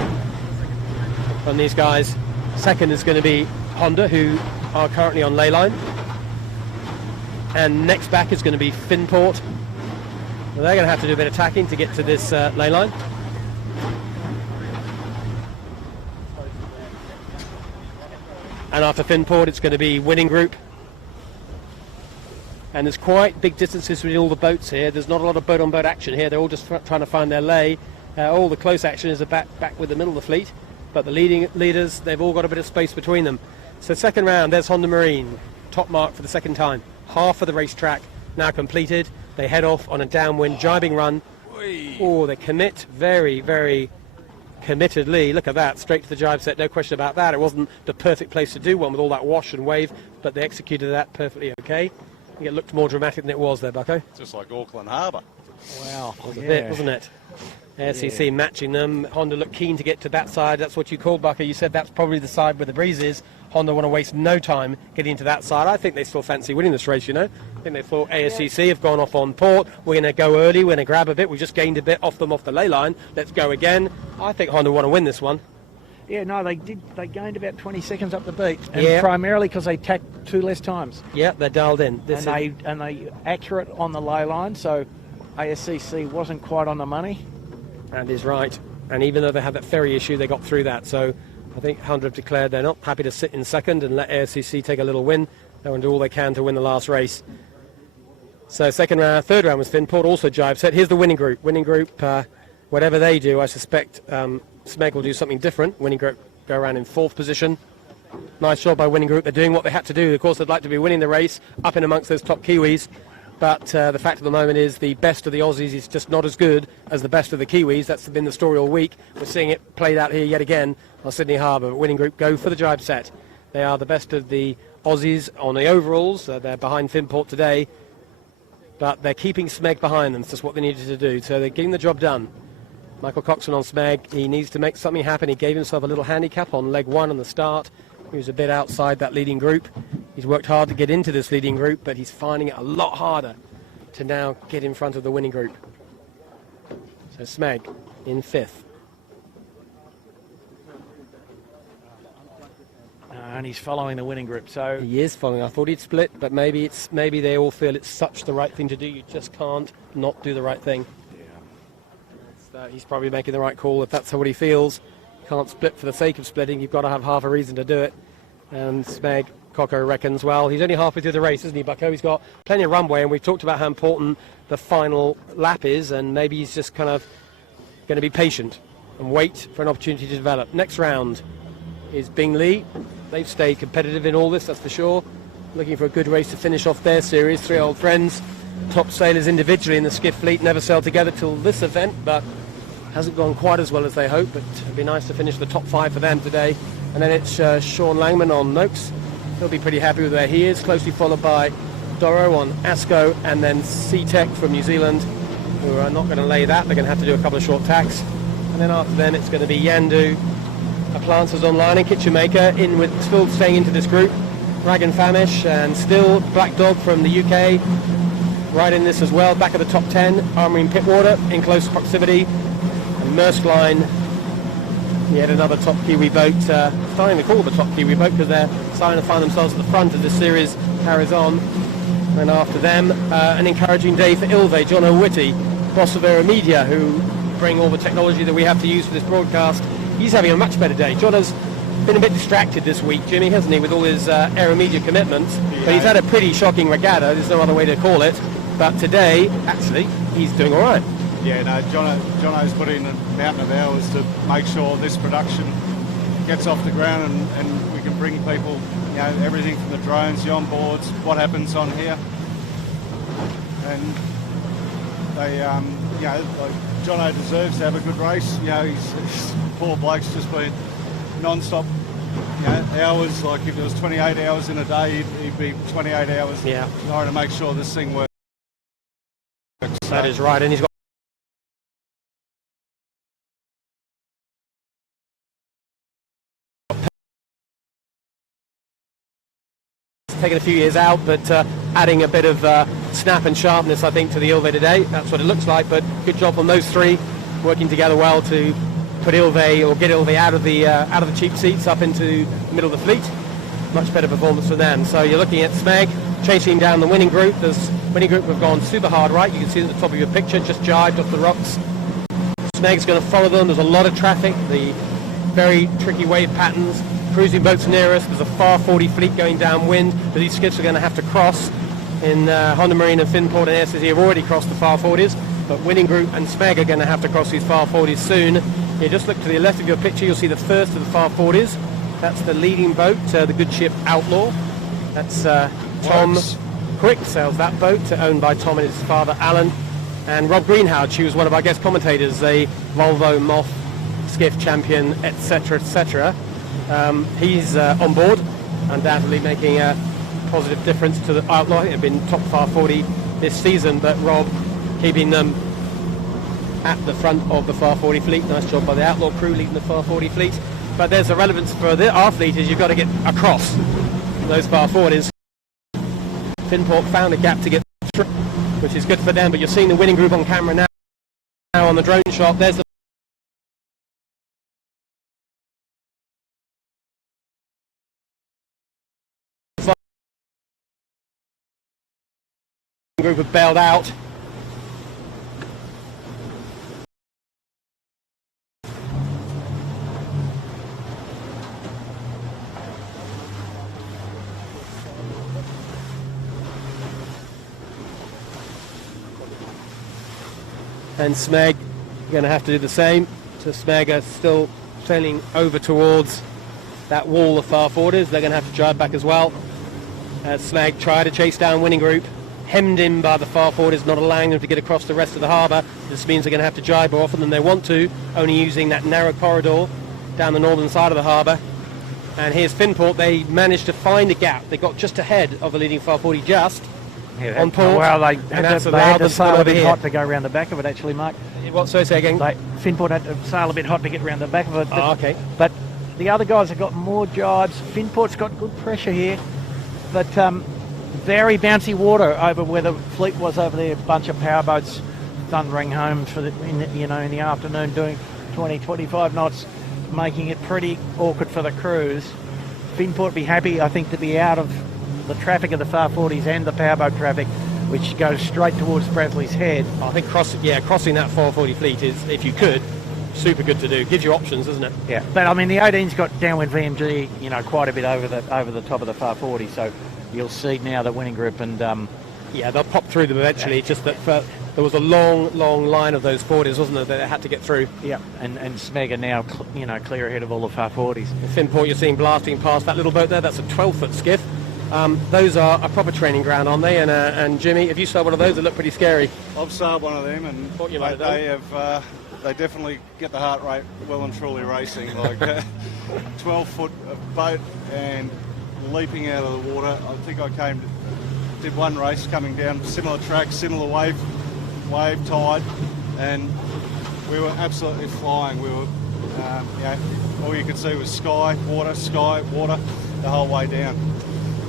from these guys. Second is going to be Honda, who are currently on ley line. And next back is going to be Finport. Well, they're going to have to do a bit of tacking to get to this ley line. And after Finport, it's going to be Winning Group. And there's quite big distances between all the boats here. There's not a lot of boat-on-boat action here. They're all just trying to find their lay. All the close action is back with the middle of the fleet. But the leaders, they've all got a bit of space between them. So second round, there's Honda Marine. Top mark for the second time. Half of the racetrack now completed. They head off on a downwind jibing run. Oh, they commit very, very committedly. Look at that, straight to the jibe set, no question about that. It wasn't the perfect place to do one with all that wash and wave, but they executed that perfectly okay. I think it looked more dramatic than it was there, Bucko. Just like Auckland Harbour. Wow. It was a bit, wasn't it? ASCC matching them. Honda looked keen to get to that side. That's what you called, Bucko. You said that's probably the side where the breeze is. Honda want to waste no time getting into that side. I think they still fancy winning this race, you know. I think they thought ASCC have gone off on port. We're going to go early. We're going to grab a bit. We just gained a bit off them off the ley line. Let's go again. I think Honda want to win this one. Yeah, no, they did. They gained about 20 seconds up the beat, and primarily because they tacked 2 less times. Yeah, they're dialed in. And they accurate on the ley line, so ASCC wasn't quite on the money. And is right. And even though they had that ferry issue, they got through that. So I think Honda have declared they're not happy to sit in second and let ASCC take a little win. They want to do all they can to win the last race. So third round was Finport, also jibe set. Here's the Winning Group. Winning Group, whatever they do, I suspect Smeg will do something different. Winning Group go around in 4th position. Nice job by Winning Group. They're doing what they had to do. Of course, they'd like to be winning the race up in amongst those top Kiwis. But the fact of the moment is the best of the Aussies is just not as good as the best of the Kiwis. That's been the story all week. We're seeing it played out here yet again on Sydney Harbour. Winning Group go for the jibe set. They are the best of the Aussies on the overalls. They're behind Finport today. But they're keeping Smeg behind them. That's what they needed to do. So they're getting the job done. Michael Coxon on Smeg. He needs to make something happen. He gave himself a little handicap on leg 1 on the start. He was a bit outside that leading group. He's worked hard to get into this leading group, but he's finding it a lot harder to now get in front of the Winning Group. So Smeg in 5th. And he's following the Winning Group. So he is following. I thought he'd split, but maybe they all feel it's such the right thing to do. You just can't not do the right thing. Yeah. He's probably making the right call if that's what he feels. can't split for the sake of splitting. You've got to have half a reason to do it. And Smeg Coco reckons, well, he's only halfway through the race, isn't he, Bucko? He's got plenty of runway, and we've talked about how important the final lap is, and maybe he's just kind of going to be patient and wait for an opportunity to develop. Next round is Bingley. They've stayed competitive in all this, that's for sure. Looking for a good race to finish off their series. 3 old friends, top sailors individually in the skiff fleet, never sailed together till this event, but hasn't gone quite as well as they hoped, but it'd be nice to finish the top 5 for them today. And then it's Sean Langman on Noakes. He'll be pretty happy with where he is, closely followed by Doro on Asco, and then C-Tech from New Zealand, who are not going to lay that. They're going to have to do a couple of short tacks. And then after them, it's going to be Yandu, Aplances Online, and Kitchen Maker, in with still staying into this group. Rag and Famish, and still Black Dog from the UK, right in this as well, back of the top 10. Armory and Pitwater in close proximity. And Maersk Line, yet another top Kiwi boat, starting to call the top Kiwi boat because they're starting to find themselves at the front as this series carries on. And after them, an encouraging day for Ilve, John O'Witty, boss of Aero Media, who bring all the technology that we have to use for this broadcast. He's having a much better day. John has been a bit distracted this week, Jimmy, hasn't he, with all his Aero Media commitments. Yeah. But he's had a pretty shocking regatta, there's no other way to call it. But today, actually, he's doing all right. Yeah, no, Jono's put in a mountain of hours to make sure this production gets off the ground and we can bring people, you know, everything from the drones, the onboards, what happens on here. And they, you know, like Jono deserves to have a good race. You know, he's poor bloke's just been non-stop, you know, hours. Like if there was 28 hours in a day, he'd be 28 hours trying to make sure this thing works. That is right, and he's got taken a few years out, but adding a bit of snap and sharpness, I think, to the Ilve today. That's what it looks like, but good job on those 3 working together well to put Ilve, or get Ilve out of the cheap seats up into the middle of the fleet. Much better performance for them. So you're looking at Smeg chasing down the winning group. This winning group have gone super hard right. You can see at the top of your picture, just jibed off the rocks. Smeg's going to follow them. There's a lot of traffic, the very tricky wave patterns. Cruising boats near us. There's a far 40 fleet going downwind that these skiffs are going to have to cross. In Honda Marine and Finport and SSE have already crossed the far 40s, but Winning Group and Smeg are going to have to cross these far 40s soon. You just look to the left of your picture, you'll see the first of the far 40s. That's the leading boat, the good ship Outlaw. That's Tom Quick sails that boat, owned by Tom and his father Alan. And Rob Greenhouse, who was one of our guest commentators, a Volvo Moth skiff champion, etc., etc. He's on board, undoubtedly making a positive difference to the Outlaw. They've been top far 40 this season, but Rob keeping them at the front of the far 40 fleet. Nice job by the Outlaw crew leading the far 40 fleet. But there's a relevance for our fleet, is you've got to get across those far 40s. Finport found a gap to get through, which is good for them, but you're seeing the Winning Group on camera now on the drone shot. There's the group have bailed out. And Smeg going to have to do the same. So Smeg are still sailing over towards that wall of far 40s. They're going to have to drive back as well. As Smeg try to chase down Winning Group, hemmed in by the far 40s, not allowing them to get across the rest of the harbour. This means they're going to have to jibe more often than they want to, only using that narrow corridor down the northern side of the harbour. And here's Finport. They managed to find a gap. They got just ahead of the leading far 40 just on port. Well, they had to sail a bit hot to go around the back of it, actually, Mark. What, so say again? Finport had to sail a bit hot to get around the back of it. But, okay. But the other guys have got more jibes. Finport's got good pressure here, but very bouncy water over where the fleet was over there. A bunch of powerboats thundering home for in the afternoon, doing 20, 25 knots, making it pretty awkward for the crews. Finport be happy, I think, to be out of the traffic of the far 40s and the powerboat traffic, which goes straight towards Bradley's Head. I think crossing that 440 fleet is, if you could, super good to do. Gives you options, doesn't it? Yeah, but I mean the 18's got downwind VMG, you know, quite a bit over the top of the far 40. So you'll see now that Winning Group and yeah, they'll pop through them eventually. Just that there was a long line of those 40s, wasn't there, that they had to get through. Yeah, and Smeg are now clear ahead of all the far 40s. Finport, you're seeing blasting past that little boat there. That's a 12-foot skiff. Those are a proper training ground, aren't they? And Jimmy, have you said one of those that look pretty scary? I've sailed one of them, and Thought you might have they definitely get the heart rate well and truly racing. Like 12-foot boat and leaping out of the water. I think I did one race coming down similar track, similar wave tide, and we were absolutely flying. We were, all you could see was sky, water, the whole way down.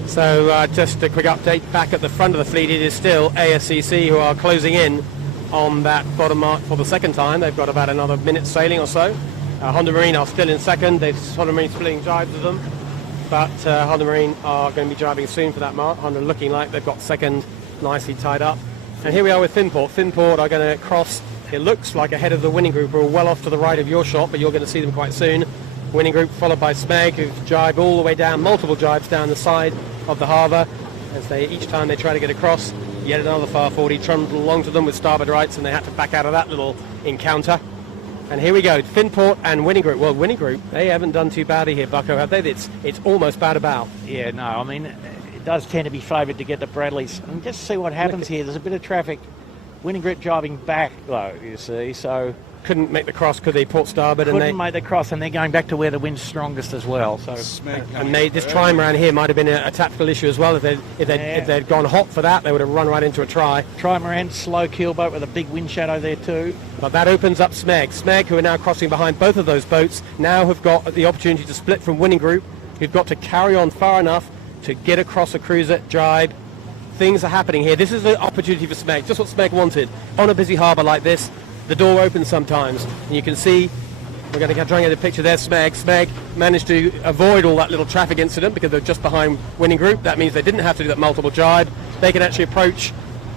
So just a quick update, back at the front of the fleet it is still ASCC who are closing in on that bottom mark for the second time. They've got about another minute sailing or so. Honda Marine are still in second. Honda Marine splitting jives with them, but Honda Marine are going to be driving soon for that mark. Honda looking like they've got second nicely tied up. And here we are with Finport. Finport are going to cross, it looks like ahead of the Winning Group, who are well off to the right of your shot, but you're going to see them quite soon. Winning Group followed by Smeg, who've jibed all the way down, multiple jibes down the side of the harbour as each time they try to get across. Yet another far 40 trundled along to them with starboard rights, and they had to back out of that little encounter. And here we go, Finport and Winning Group. Well, Winning Group, they haven't done too badly here, Bucko, have they? It's almost bad about. Yeah, no, I mean, it does tend to be favoured to get the Bradleys. And just see what happens here. There's a bit of traffic. Winning Group driving back, though, you see, so... Couldn't make the cross, could they, port starboard? Couldn't make the cross, and they're going back to where the wind's strongest as well. So, and this time around here might have been a tactical issue as well. If they'd gone hot for that, they would have run right into a try. Trimaran, slow keelboat with a big wind shadow there too. But that opens up Smeg. Smeg, who are now crossing behind both of those boats, now have got the opportunity to split from Winning Group, who've got to carry on far enough to get across a cruiser, jibe. Things are happening here. This is an opportunity for Smeg, just what Smeg wanted. On a busy harbour like this, the door opens sometimes, and you can see, we're going to try and get a picture there, Smeg. Smeg managed to avoid all that little traffic incident because they're just behind Winning Group. That means they didn't have to do that multiple jibe. They can actually approach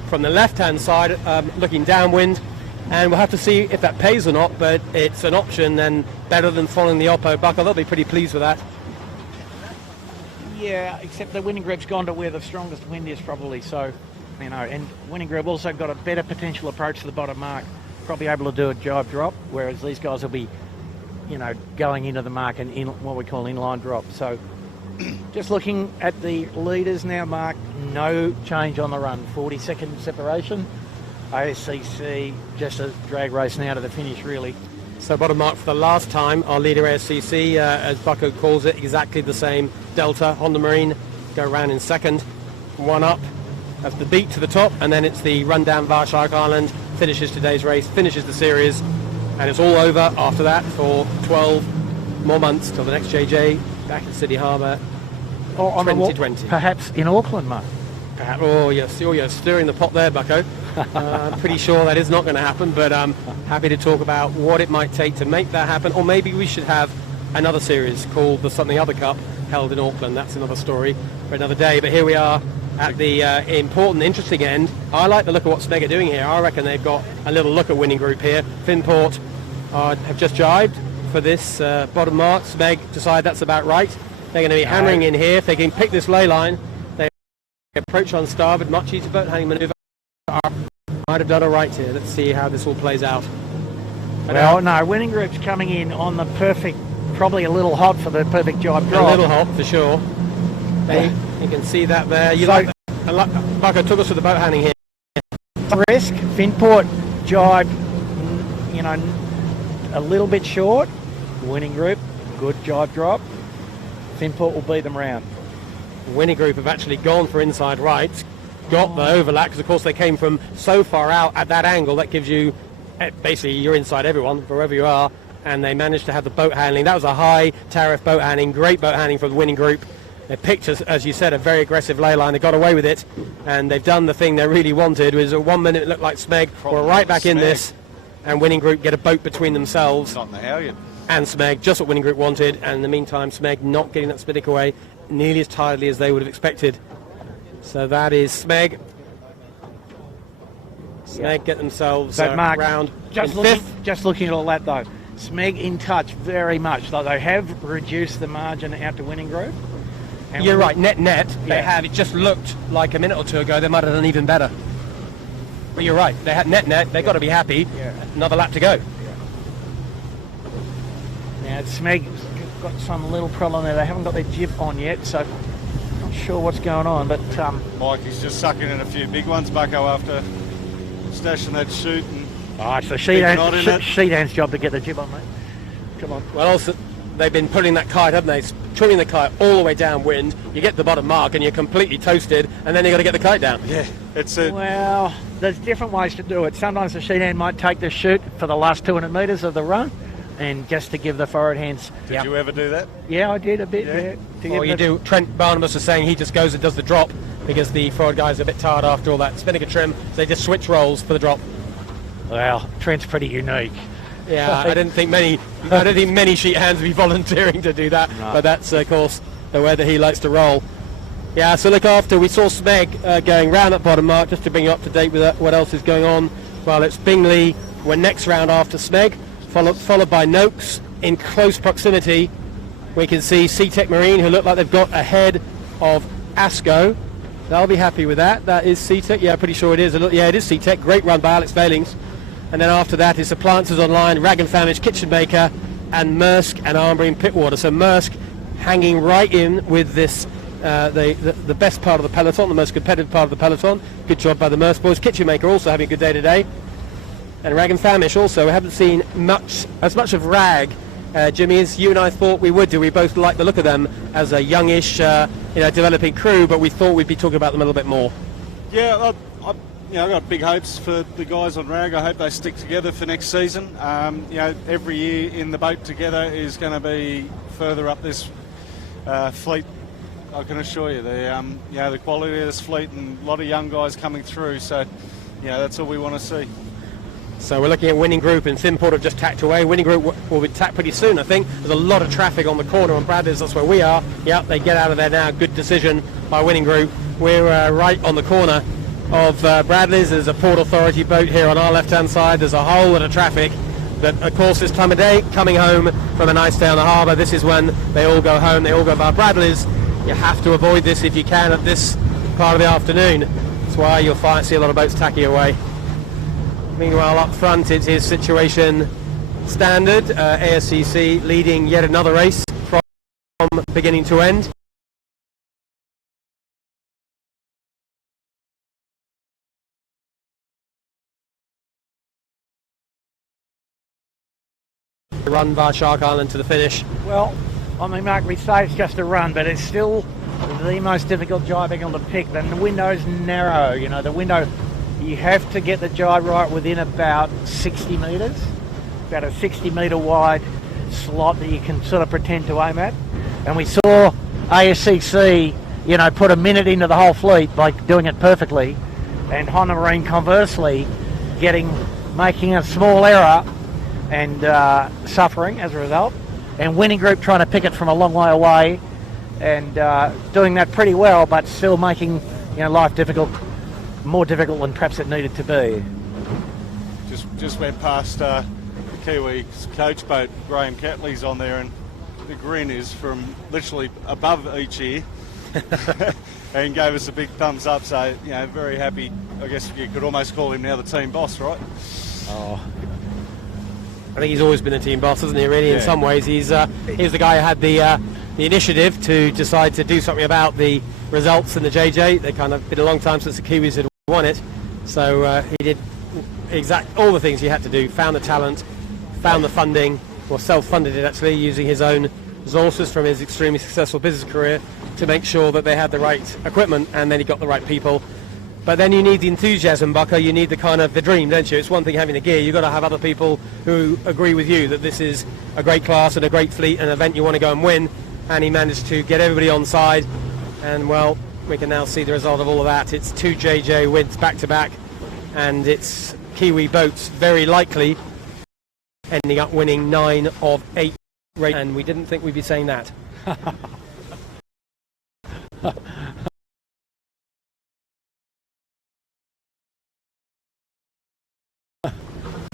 from the left-hand side, looking downwind, and we'll have to see if that pays or not, but it's an option and better than following the Oppo Buckle. They'll be pretty pleased with that. Yeah, except the Winning Group's gone to where the strongest wind is probably, so, and Winning Group also got a better potential approach to the bottom mark. Probably able to do a jibe drop, whereas these guys will be, going into the mark and in what we call inline drop. So just looking at the leaders now, Mark, no change on the run. 40-second separation. ASCC, just a drag race now to the finish, really. So bottom mark for the last time, our leader ASCC, as Bucko calls it, exactly the same delta. Honda Marine go around in second, one up. That's the beat to the top, and then it's the run down Varshark Island, finishes today's race, finishes the series, and it's all over after that for 12 more months till the next JJ back in Sydney Harbour, 2020. Perhaps in Auckland, Mark. Perhaps. Oh, you're stirring the pot there, Bucko. I'm pretty sure that is not going to happen, but I'm happy to talk about what it might take to make that happen, or maybe we should have another series called the Something Other Cup held in Auckland. That's another story for another day, but here we are at the important, interesting end. I like the look of what Smeg are doing here. I reckon they've got a little look at Winning Group here. Finport have just jibed for this bottom mark. Smeg decide that's about right. They're going to be hammering in here. If they can pick this ley line, they approach on starboard, much easier boat handling manoeuvre. Might have done all right here. Let's see how this all plays out. Well, no, Winning Group's coming in on the perfect, probably a little hot for the perfect jibe drop. A little hot for sure. You can see that there. Bucko took us to the boat handling here. Risk, Finport jibe, a little bit short. Winning Group, good jibe drop. Finport will beat them round. Winning Group have actually gone for inside right, got the overlap, because of course they came from so far out at that angle, that gives you, basically you're inside everyone, wherever you are, and they managed to have the boat handling. That was a high tariff boat handling, great boat handling from the Winning Group. They picked, as you said, a very aggressive ley line. They got away with it, and they've done the thing they really wanted. It was 1 minute it looked like Smeg were right back in this, and Winning Group get a boat between themselves and Smeg, just what Winning Group wanted. And in the meantime, Smeg not getting that spinning away nearly as tidily as they would have expected. So that is Smeg. Smeg get themselves Mark, round just looking at all that though. Smeg in touch very much. Like they have reduced the margin out to winning group. And You're right, net, they Yeah. have. It just looked like a minute or two ago they might have done even better. But you're right, they had net, they've got to be happy. Yeah. Another lap to go. Now Smeg's got some little problem there. They haven't got their jib on yet, so not sure what's going on. But Mikey's just sucking in a few big ones, Bucko, after stashing that chute. And it's the Big knot in it. Sheetan's job to get the jib on, mate. Come on. Well, also, they've been pulling that kite, haven't they? Trimming the kite all the way downwind. You get the bottom mark and you're completely toasted, and then you've got to get the kite down. yeah, it's a Well, there's different ways to do it. Sometimes the sheetan might take the chute for the last 200 metres of the run, and just to give the forward hands. Did you ever do that? Yeah, I did a bit. Yeah. Yeah. To Well, give you the- do. Trent Barnabas was saying he just goes and does the drop because the forward guys are a bit tired after all that spinnaker trim. So they just switch roles for the drop. Well, Trent's pretty unique. Yeah, I didn't think many sheet hands would be volunteering to do that, No. but that's of course the way that he likes to roll. Yeah, so look after we saw Smeg going round that bottom mark, just to bring you up to date with what else is going on. Well, it's Bingley. We're next round after Smeg, followed by Noakes in close proximity. We can see Tech Marine, who look like they've got ahead of Asco. They'll be happy with that. That is Tech. Yeah, pretty sure it is. Yeah, it is Tech. Great run by Alex Valings. And then after that is Appliances Online, Rag and Famish, Kitchen Maker, and Maersk and Armbury and Pittwater. So Maersk hanging right in with this, the best part of the peloton, the most competitive part of the peloton. Good job by the Maersk boys. Kitchen Maker also having a good day today. And Rag and Famish also. We haven't seen as much of Rag, Jimmy, as you and I thought we would do. We both like the look of them as a youngish, developing crew, but we thought we'd be talking about them a little bit more. Yeah, I've got big hopes for the guys on Rag. I hope they stick together for next season. Every year in the boat together is going to be further up this fleet. I can assure you, the quality of this fleet and a lot of young guys coming through. So, that's all we want to see. So we're looking at Winning Group, and Finport have just tacked away. Winning Group will be tacked pretty soon, I think. There's a lot of traffic on the corner on Bradley's. That's where we are. Yep, they get out of there now. Good decision by Winning Group. We're right on the corner of Bradley's. There's a Port Authority boat here on our left-hand side. There's a whole lot of traffic. But of course, this time of day, coming home from a nice day on the harbour, this is when they all go home. They all go by Bradley's. You have to avoid this if you can at this part of the afternoon. That's why you'll see a lot of boats tacking away. Meanwhile, up front, it is Situation Standard. ASCC leading yet another race from beginning to end. Run via Shark Island to the finish. Well, Mark, we say it's just a run, but it's still the most difficult jibe angle to pick. And the window's narrow. The window, you have to get the jibe right within about 60 metres. About a 60 metre wide slot that you can sort of pretend to aim at. And we saw ASCC, put a minute into the whole fleet by doing it perfectly. And Honda Marine, conversely, making a small error and suffering as a result, and Winning Group trying to pick it from a long way away and doing that pretty well, but still making life more difficult than perhaps it needed to be. Just went past the Kiwi coach boat, Graham Catley's on there, and the grin is from literally above each ear and gave us a big thumbs up, so very happy. I guess you could almost call him now the team boss, right? Oh, I think he's always been the team boss, hasn't he, really? Yeah. In some ways, he's the guy who had the initiative to decide to do something about the results in the JJ. They kind of been a long time since the Kiwis had won it, so he did all the things he had to do. Found the talent, found the funding, or self-funded it actually, using his own resources from his extremely successful business career to make sure that they had the right equipment, and then he got the right people. But then you need the enthusiasm, Bucker. You need the dream, don't you? It's one thing having the gear. You've got to have other people who agree with you that this is a great class and a great fleet, an event you want to go and win. And he managed to get everybody on side. And, well, we can now see the result of all of that. It's 2 JJ wins back-to-back. And it's Kiwi boats very likely ending up winning 9 of 8 races. And we didn't think we'd be saying that.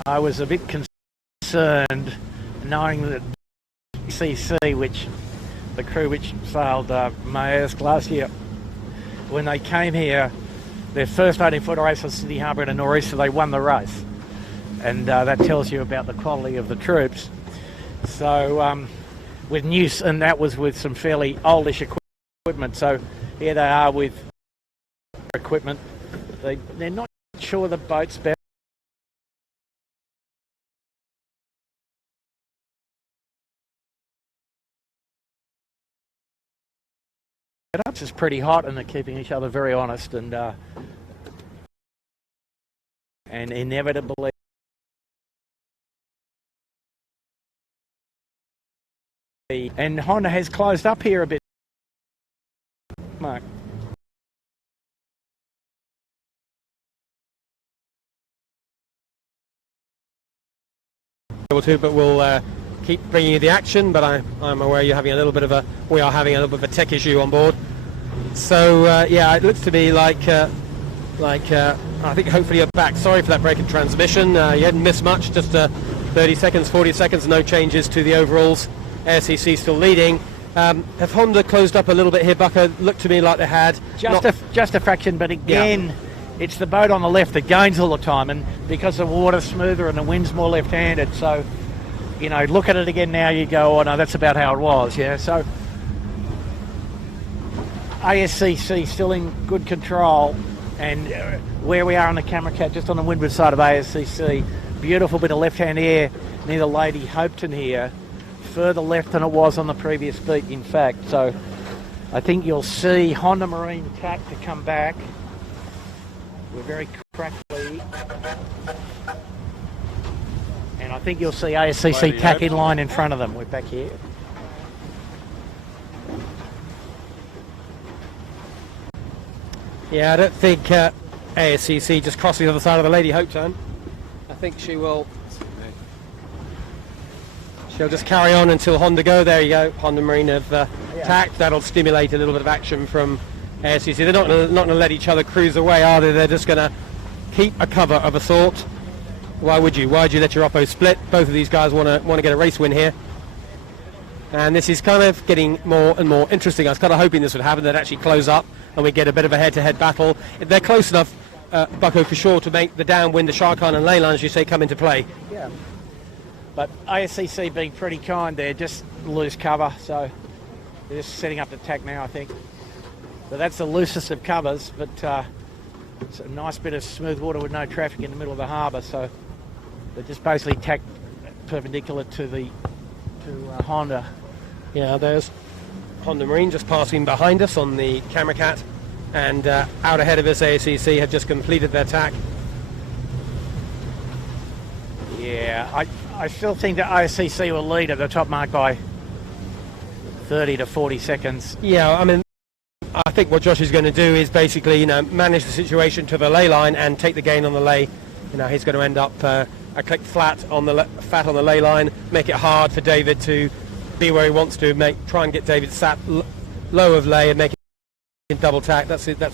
I was a bit concerned knowing that CC, which the crew which sailed Maersk last year, when they came here, their first 18-foot race on Sydney Harbour in a nor'easter, they won the race. And that tells you about the quality of the troops. So with new, and that was with some fairly oldish equipment. So here they are with equipment. They're not sure the boat's better. It's pretty hot, and they're keeping each other very honest, and inevitably and Honda has closed up here a bit, Mark. But we'll keep bringing you the action. But I'm aware we are having a little bit of a tech issue on board. So yeah, it looks to be like I think hopefully you're back. Sorry for that break in transmission. You hadn't missed much, just 30 seconds, 40 seconds, no changes to the overalls. ASCC still leading. Have Honda closed up a little bit here, Bucko? Looked to me like they had. Just a fraction, but again, it's the boat on the left that gains all the time, and because the water's smoother and the wind's more left-handed, so, you know, look at it again now, you go, oh no, that's about how it was, yeah. So ASCC still in good control, and where we are on the camera cat, just on the windward side of ASCC, beautiful bit of left-hand air near the Lady Hopeton here, further left than it was on the previous beat, in fact. So I think you'll see Honda Marine tack to come back. We're very crackly, and I think you'll see ASCC tack in line in front of them. We're back here. Yeah, I don't think ASCC just crossed the other side of the Lady Hopeton. I think she'll just carry on until Honda go. There you go. Honda Marine have tacked. That'll stimulate a little bit of action from ASCC. They're not going to let each other cruise away, are they? They're just going to keep a cover of a sort. Why would you? Why'd you let your oppo split? Both of these guys want to get a race win here. And this is kind of getting more and more interesting. I was kind of hoping this would happen. They'd actually close up and we get a bit of a head-to-head battle. They're close enough, Bucko, for sure, to make the downwind, the Sharkhan and Leyline, as you say, come into play. Yeah. But ASCC being pretty kind there, just lose cover. So they're just setting up the tack now, I think. But that's the loosest of covers, but it's a nice bit of smooth water with no traffic in the middle of the harbour. So they're just basically tacked perpendicular to Honda. Yeah, there's Honda Marine just passing behind us on the camera cat, and out ahead of us ASCC have just completed their tack. Yeah, I still think that ASCC will lead at the top mark by 30 to 40 seconds. Yeah, I mean, I think what Josh is going to do is basically, manage the situation to the ley line and take the gain on the ley. He's going to end up a click flat on the ley line, make it hard for David to be where he wants to, try and get David sat low of ley and make it double tack. That's it. That's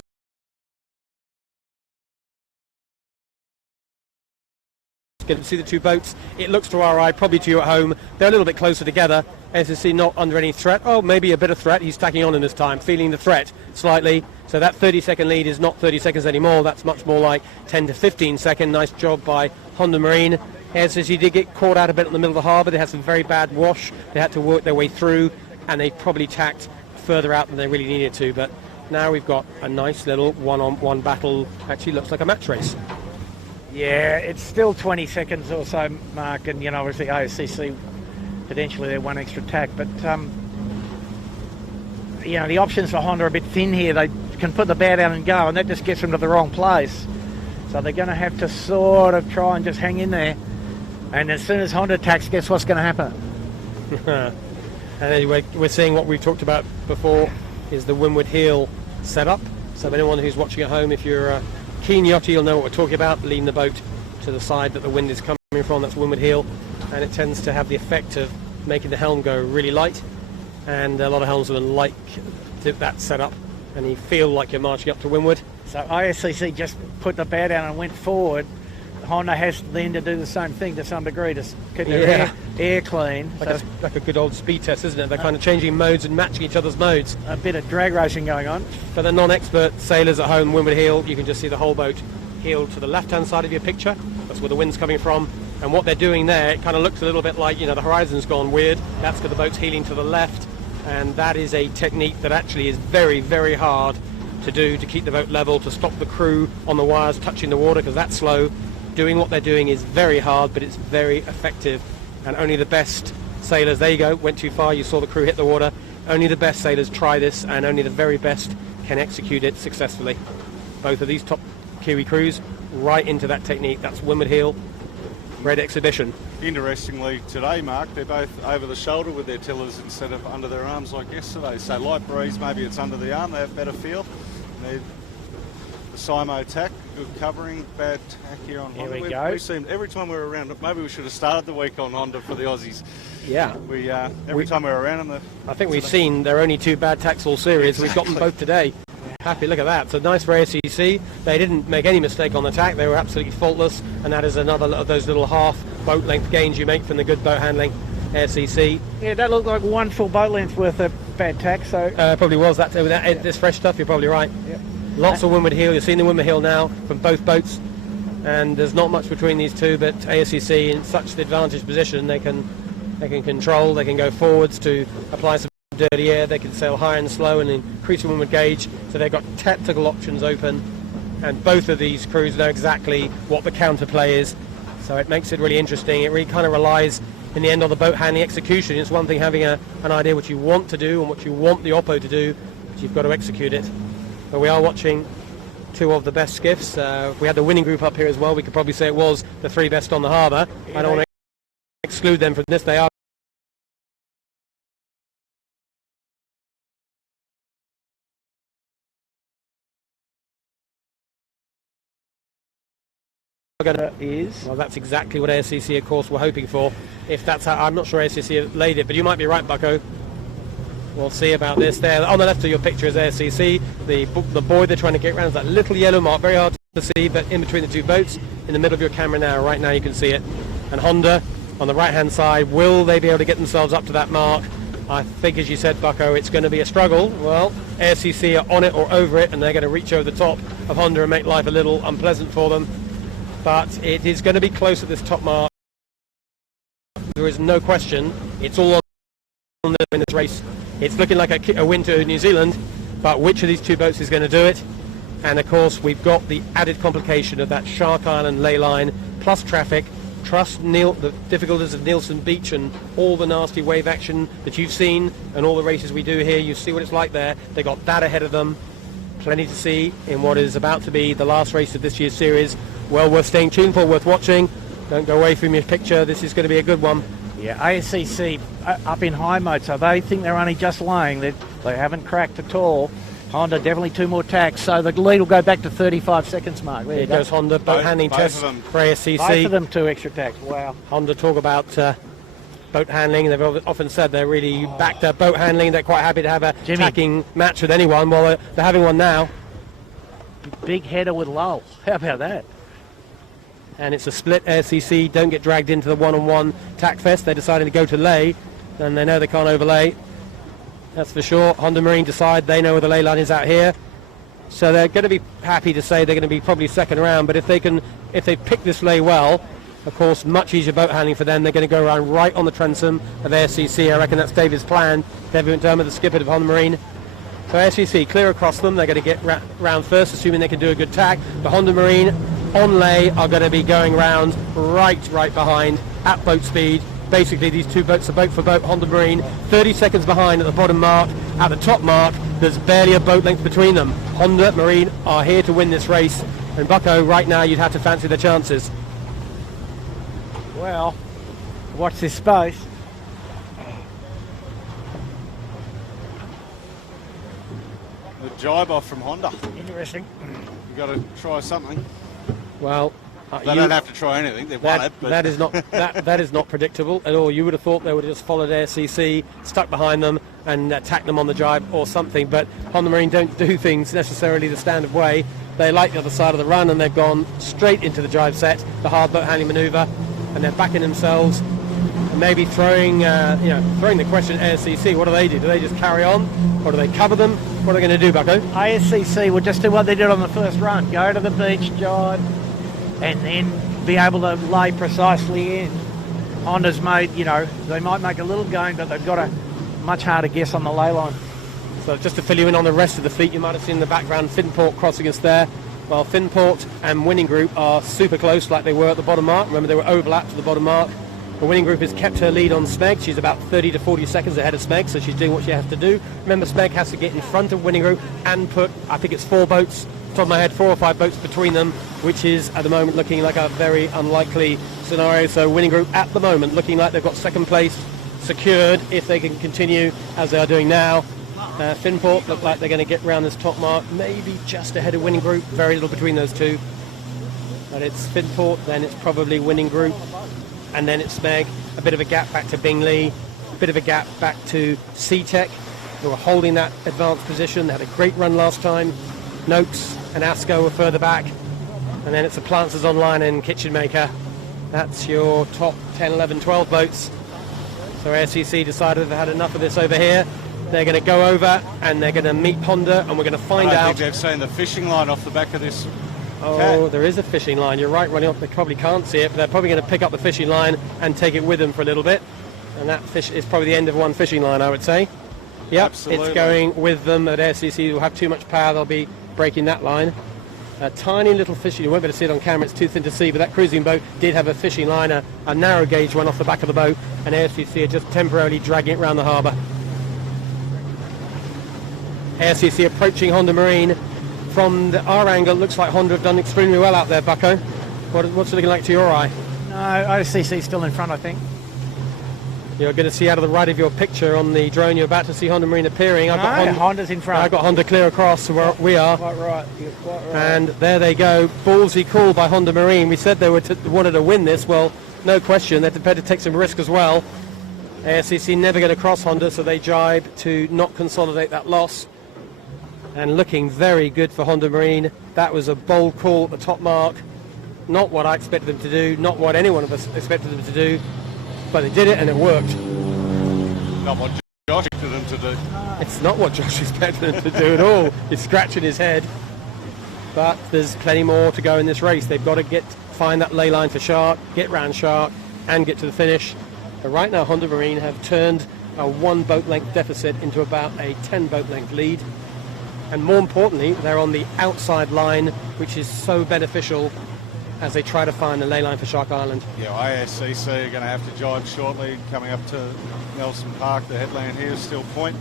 good to see the two boats. It looks to our eye, probably to you at home, they're a little bit closer together. SSC not under any threat. Oh, maybe a bit of threat. He's tacking on in this time, feeling the threat slightly. So that 30-second lead is not 30 seconds anymore. That's much more like 10 to 15 seconds. Nice job by Honda Marine. SSC did get caught out a bit in the middle of the harbour. They had some very bad wash. They had to work their way through, and they probably tacked further out than they really needed to. But now we've got a nice little one-on-one battle. Actually looks like a match race. Yeah, it's still 20 seconds or so, Mark, and obviously ASCC potentially they're one extra tack, but the options for Honda are a bit thin here. They can put the bow down and go, and that just gets them to the wrong place. So they're going to have to sort of try and just hang in there. And as soon as Honda attacks, guess what's going to happen? And anyway, we're seeing what we've talked about before is the windward heel setup. So anyone who's watching at home, if you're a keen yachty, you'll know what we're talking about. Lean the boat to the side that the wind is coming from, that's windward heel. And it tends to have the effect of making the helm go really light. And a lot of helmsmen like that setup, and you feel like you're marching up to windward. So ISCC just put the bow down and went forward, Honda has then to do the same thing to some degree to keep their air clean. Like a good old speed test, isn't it? They're kind of changing modes and matching each other's modes. A bit of drag racing going on. For the non-expert sailors at home, windward heel, you can just see the whole boat heeled to the left-hand side of your picture. That's where the wind's coming from. And what they're doing there, it kind of looks a little bit like, the horizon's gone weird. That's because the boat's heeling to the left. And that is a technique that actually is very, very hard to do to keep the boat level, to stop the crew on the wires touching the water, because that's slow. Doing what they're doing is very hard, but it's very effective. And only the best sailors, there you go, went too far, you saw the crew hit the water. Only the best sailors try this, and only the very best can execute it successfully. Both of these top Kiwi crews right into that technique. That's windward heel, red exhibition. Interestingly today, Mark, they're both over the shoulder with their tillers instead of under their arms like yesterday. So light breeze, maybe it's under the arm, they have better feel. The Simo tack, good covering, bad tack here on Honda. Here we go. We seemed, every time we were around, maybe we should have started the week on Honda for the Aussies. Yeah. Every time we were around them. I think we've seen there are only 2 bad tacks all series. Exactly. We've got them both today. Happy, look at that. So nice for ACC. They didn't make any mistake on the tack. They were absolutely faultless. And that is another of those little half boat length gains you make from the good boat handling. ACC. Yeah, that looked like one full boat length worth of bad tack. So probably was that. This fresh stuff, you're probably right. Yep. Lots of windward heel. You've seen the windward heel now from both boats. And there's not much between these two, but ASCC in such the advantage position, they can control, they can go forwards to apply some dirty air, they can sail high and slow and increase the windward gauge, so they've got tactical options open, and both of these crews know exactly what the counterplay is, so it makes it really interesting. It really kind of relies in the end on the boat handling execution. It's one thing having an idea what you want to do and what you want the oppo to do, but you've got to execute it. But we are watching 2 of the best skiffs. If we had the winning group up here as well, we could probably say it was the 3 best on the harbour. I don't want to exclude them from this. They are well, that's exactly what ASCC of course were hoping for. If that's how, I'm not sure ASCC laid it, but you might be right, Bucko. We'll see about this. There on the left of your picture is ASCC. The buoy they're trying to get around is that little yellow mark, very hard to see, but in between the 2 boats, in the middle of your camera now, right now you can see it. And Honda on the right hand side, will they be able to get themselves up to that mark? I think, as you said, Bucko, it's going to be a struggle. Well, ASCC are on it or over it, and they're going to reach over the top of Honda and make life a little unpleasant for them. But it is going to be close at this top mark. There is no question. It's all on in this race. It's looking like a win to New Zealand, but which of these 2 boats is going to do it? And of course, we've got the added complication of that Shark Island ley line, plus traffic, plus the difficulties of Nielsen Beach and all the nasty wave action that you've seen, and all the races we do here. You see what it's like there. They got that ahead of them. Plenty to see in what is about to be the last race of this year's series. Well worth staying tuned for, worth watching. Don't go away from your picture. This is going to be a good one. Yeah, ASCC up in high mode, so they think they're only just laying. They haven't cracked at all. Honda definitely 2 more tacks, so the lead will go back to 35 seconds, Mark. There goes Honda. Boat handling test for ASCC. Both of them 2 extra tacks. Wow. Honda talk about boat handling. They've often said they're really back to boat handling. They're quite happy to have a tacking match with anyone. Well, they're having one now. Big header with Lowell. How about that? And it's a split. ASCC don't get dragged into the one-on-one tack fest. They decided to go to lay, and they know they can't overlay. That's for sure. Honda Marine decide they know where the ley line is out here, so they're going to be happy to say they're going to be probably second round. But if they pick this lay well, of course, much easier boat handling for them. They're going to go around right on the transom of ASCC. I reckon that's David's plan. David McDermott, the skipper of Honda Marine. So ASCC clear across them. They're going to get round first, assuming they can do a good tack. The Honda Marine on lay are going to be going round right behind at boat speed. Basically, these 2 boats are boat for boat. Honda Marine 30 seconds behind at the bottom mark. At the top mark, there's barely a boat length between them. Honda Marine are here to win this race, and Bucko, right now you'd have to fancy their chances. Well, watch this space. The jibe off from Honda. Interesting. You've got to try something. Well, they don't have to try anything. They've won it. But that is not that is not predictable at all. You would have thought they would have just followed ASCC, stuck behind them, and attacked them on the jibe or something. But Honda Marine don't do things necessarily the standard way. They like the other side of the run, and they've gone straight into the drive set, the hard boat handling manoeuvre, and they're backing themselves and maybe throwing the question at ASCC. What do? Do they just carry on, or do they cover them? What are they going to do, Bucko? ASCC will just do what they did on the first run. Go to the beach, jibe, and then be able to lay precisely in. Honda's made, they might make a little gain, but they've got a much harder guess on the lay line. So just to fill you in on the rest of the fleet, you might have seen in the background Finport crossing us there. Well, Finport and Winning Group are super close like they were at the bottom mark. Remember, they were overlapped to the bottom mark. The Winning Group has kept her lead on Smeg. She's about 30 to 40 seconds ahead of Smeg, so she's doing what she has to do. Remember, Smeg has to get in front of Winning Group and put, I think it's 4 boats, top of my head, 4 or 5 boats between them, which is at the moment looking like a very unlikely scenario. So Winning Group at the moment looking like they've got second place secured if they can continue as they are doing now. Finport look like they're going to get round this top mark, maybe just ahead of Winning Group, very little between those two. But it's Finport, then it's probably Winning Group, and then it's Smeg. A bit of a gap back to Bingley, a bit of a gap back to C-Tech, who are holding that advanced position. They had a great run last time. Noakes and Asco were further back. And then it's the Plancers Online and Kitchen Maker. That's your top 10, 11, 12 boats. So ASCC decided they've had enough of this over here. They're going to go over and they're going to meet Honda, and we're going to find out. I think they've seen the fishing line off the back of this. Oh, cat. There is a fishing line. You're right, running up. They probably can't see it, but they're probably going to pick up the fishing line and take it with them for a little bit. And that fish is probably the end of one fishing line, I would say. Yep, Absolutely. It's going with them. At ASCC will have too much power. They'll be breaking that line. A tiny little fishing. You won't be able to see it on camera. It's too thin to see, but that cruising boat did have a fishing line, a narrow gauge one off the back of the boat, and ASCC are just temporarily dragging it around the harbour. ASCC approaching Honda Marine. From our angle, it looks like Honda have done extremely well out there, Bucko. What's it looking like to your eye? No, ASCC is still in front, I think. You're going to see out of the right of your picture on the drone, you're about to see Honda Marine appearing. Honda's in front. I've got Honda clear across where we are. Quite right. You're quite right. And there they go. Ballsy call by Honda Marine. We said they wanted to win this. Well, no question. They're prepared to take some risk as well. ASCC never going to cross Honda, so they jibe to not consolidate that loss. And looking very good for Honda Marine. That was a bold call at the top mark. Not what I expected them to do, not what any one of us expected them to do, but they did it and it worked. Not what Josh expected them to do. It's not what Josh expected them to do at all. He's scratching his head. But there's plenty more to go in this race. They've got to find that ley line for Shark, get round Shark, and get to the finish. But right now, Honda Marine have turned a 1 boat length deficit into about a 10 boat length lead. And more importantly, they're on the outside line, which is so beneficial as they try to find the ley line for Shark Island. Yeah, ASCC are going to have to jibe shortly, coming up to Nelson Park. The headland here is Still Point.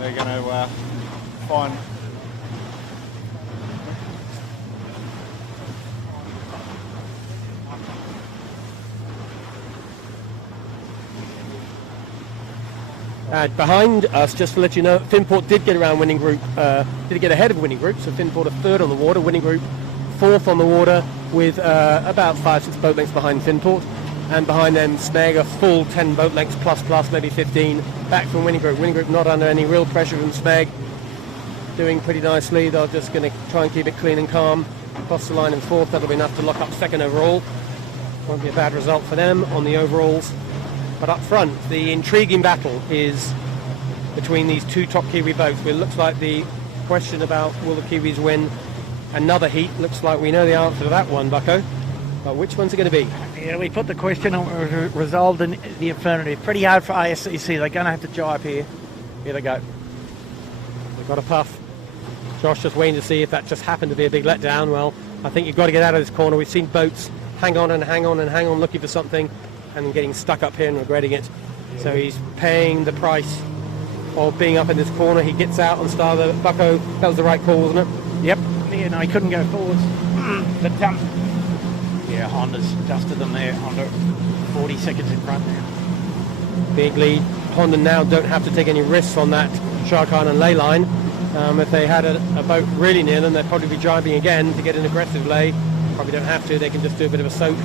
They're going to find... Behind us, just to let you know, Finport did get around Winning Group, did get ahead of Winning Group, so Finport are 3rd on the water, Winning Group 4th on the water, with about 5-6 boat lengths behind Finport, and behind them Smeg a full 10 boat lengths plus maybe 15 back from Winning Group. Winning Group not under any real pressure from Smeg, doing pretty nicely. They're just going to try and keep it clean and calm. Cross the line in 4th, that'll be enough to lock up 2nd overall. Won't be a bad result for them on the overalls. But up front, the intriguing battle is between these 2 top Kiwi boats. It looks like the question about will the Kiwis win another heat, looks like we know the answer to that one, Bucko. But which one's it going to be? Yeah, we put the question on, resolved in the affirmative. Pretty hard for ASCC. They're going to have to jibe here. Here they go. They've got a puff. Josh just waiting to see if that just happened to be a big letdown. Well, I think you've got to get out of this corner. We've seen boats hang on and hang on and hang on looking for something, and getting stuck up here and regretting it. So he's paying the price of being up in this corner. He gets out on starboard. Bucko, that was the right call, wasn't it? Yep. Yeah, no, he couldn't go forwards. But yeah, Honda's dusted them there. Honda 40 seconds in front now. Big lead. Honda now don't have to take any risks on that Shark Island ley line. If they had a boat really near them, they'd probably be driving again to get an aggressive lay. Probably don't have to. They can just do a bit of a soak.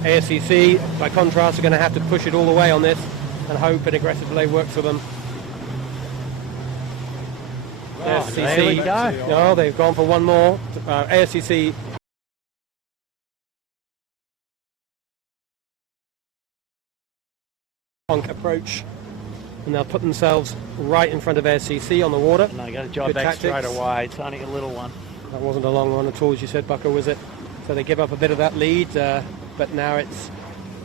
ASCC, by contrast, are going to have to push it all the way on this and hope an aggressive lay works for them. ASCC, we go. no, they've gone for one more. ASCC on approach, and they'll put themselves right in front of ASCC on the water. And they got a job Good back tactics. straight away. It's only a little one. That wasn't a long one at all, as you said, Bucko, was it? So they give up a bit of that lead, but now it's,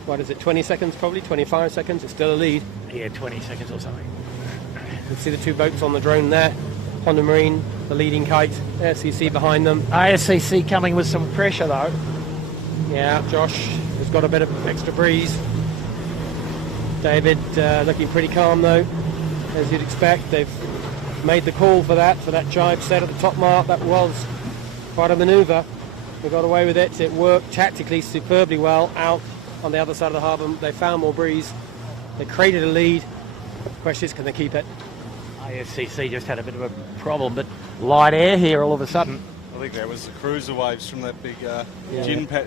what is it, 20 seconds probably, 25 seconds, it's still a lead. Yeah, 20 seconds or something. You can see the two boats on the drone there. Honda Marine, the leading kite, ASCC behind them. ASCC coming with some pressure though. Yeah, Josh has got a bit of extra breeze. David looking pretty calm though, as you'd expect. They've made the call for that jibe set at the top mark. That was quite a manoeuvre. They got away with it. It worked tactically superbly well out on the other side of the harbour. They found more breeze. They created a lead. The question is, can they keep it? ASCC just had a bit of a problem, but light air here all of a sudden. I think that was the cruiser waves from that big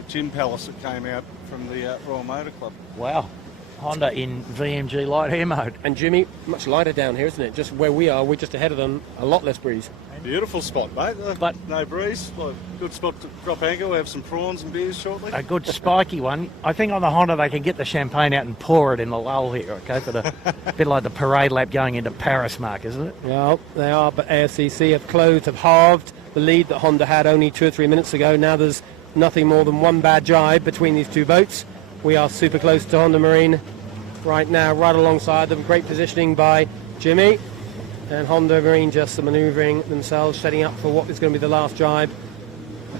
gin palace that came out from the Royal Motor Club. Wow. Honda in VMG light air mode. And Jimmy, much lighter down here, isn't it? Just where we are, we're just ahead of them. A lot less breeze. Beautiful spot, mate. But no breeze. Good spot to drop anchor. We'll have some prawns and beers shortly. a good spiky one. I think on the Honda they can get the champagne out and pour it in the lull here, okay? For the bit like the parade lap going into Paris, Mark, isn't it? Well, they are, but ASCC have halved the lead that Honda had only 2 or 3 minutes ago. Now there's nothing more than one bad jibe between these two boats. We are super close to Honda Marine right now, right alongside them. Great positioning by Jimmy. And Honda Marine just manoeuvring themselves, setting up for what is going to be the last jibe.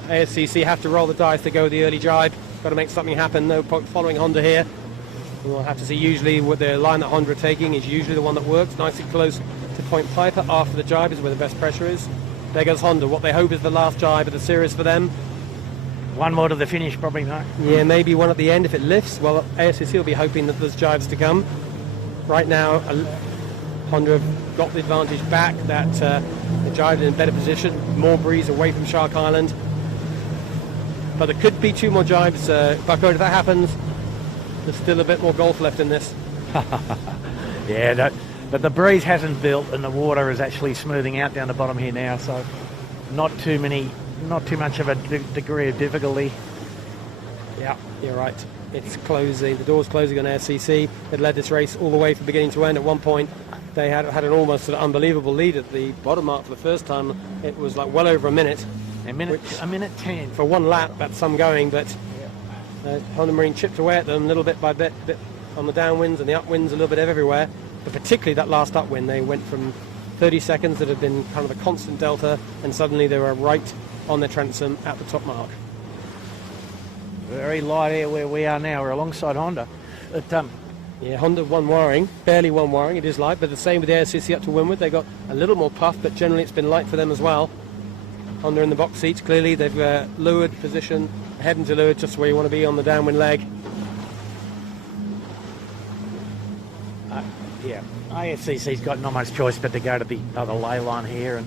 ASCC have to roll the dice to go with the early jibe. Got to make something happen. No point following Honda here. We'll have to see. Usually what the line that Honda are taking is usually the one that works. Nicely close to Point Piper after the jibe is where the best pressure is. There goes Honda. What they hope is the last jibe of the series for them. One more to the finish probably, Mark. Yeah, maybe one at the end if it lifts. Well, ASCC will be hoping that there's jibes to come. Right now, Honda have got the advantage back, that the jibe in a better position, more breeze away from Shark Island. But there could be 2 more jibes. Bucko, if that happens, there's still a bit more golf left in this. Yeah, but the breeze hasn't built and the water is actually smoothing out down the bottom here now, so not too much of a degree of difficulty. Yeah, you're right. It's closing. The door's closing on ASCC. It led this race all the way from beginning to end. At one point, they had an almost sort of unbelievable lead at the bottom mark for the first time. It was like well over a minute. A minute 10. For one lap, that's some going, but Honda Marine chipped away at them little bit by bit on the downwinds and the upwinds, a little bit everywhere. But particularly that last upwind, they went from 30 seconds that had been kind of a constant delta, and suddenly they were right on their transom at the top mark. Very light air where we are now. We're alongside Honda. But, yeah, Honda one wiring, barely one wiring, it is light, but the same with the ASCC up to windward. They got a little more puff, but generally it's been light for them as well. Honda in the box seats, clearly they've lured position, heading to leeward, just where you want to be on the downwind leg. Yeah, ASCC's got not much choice but to go to the other ley line here and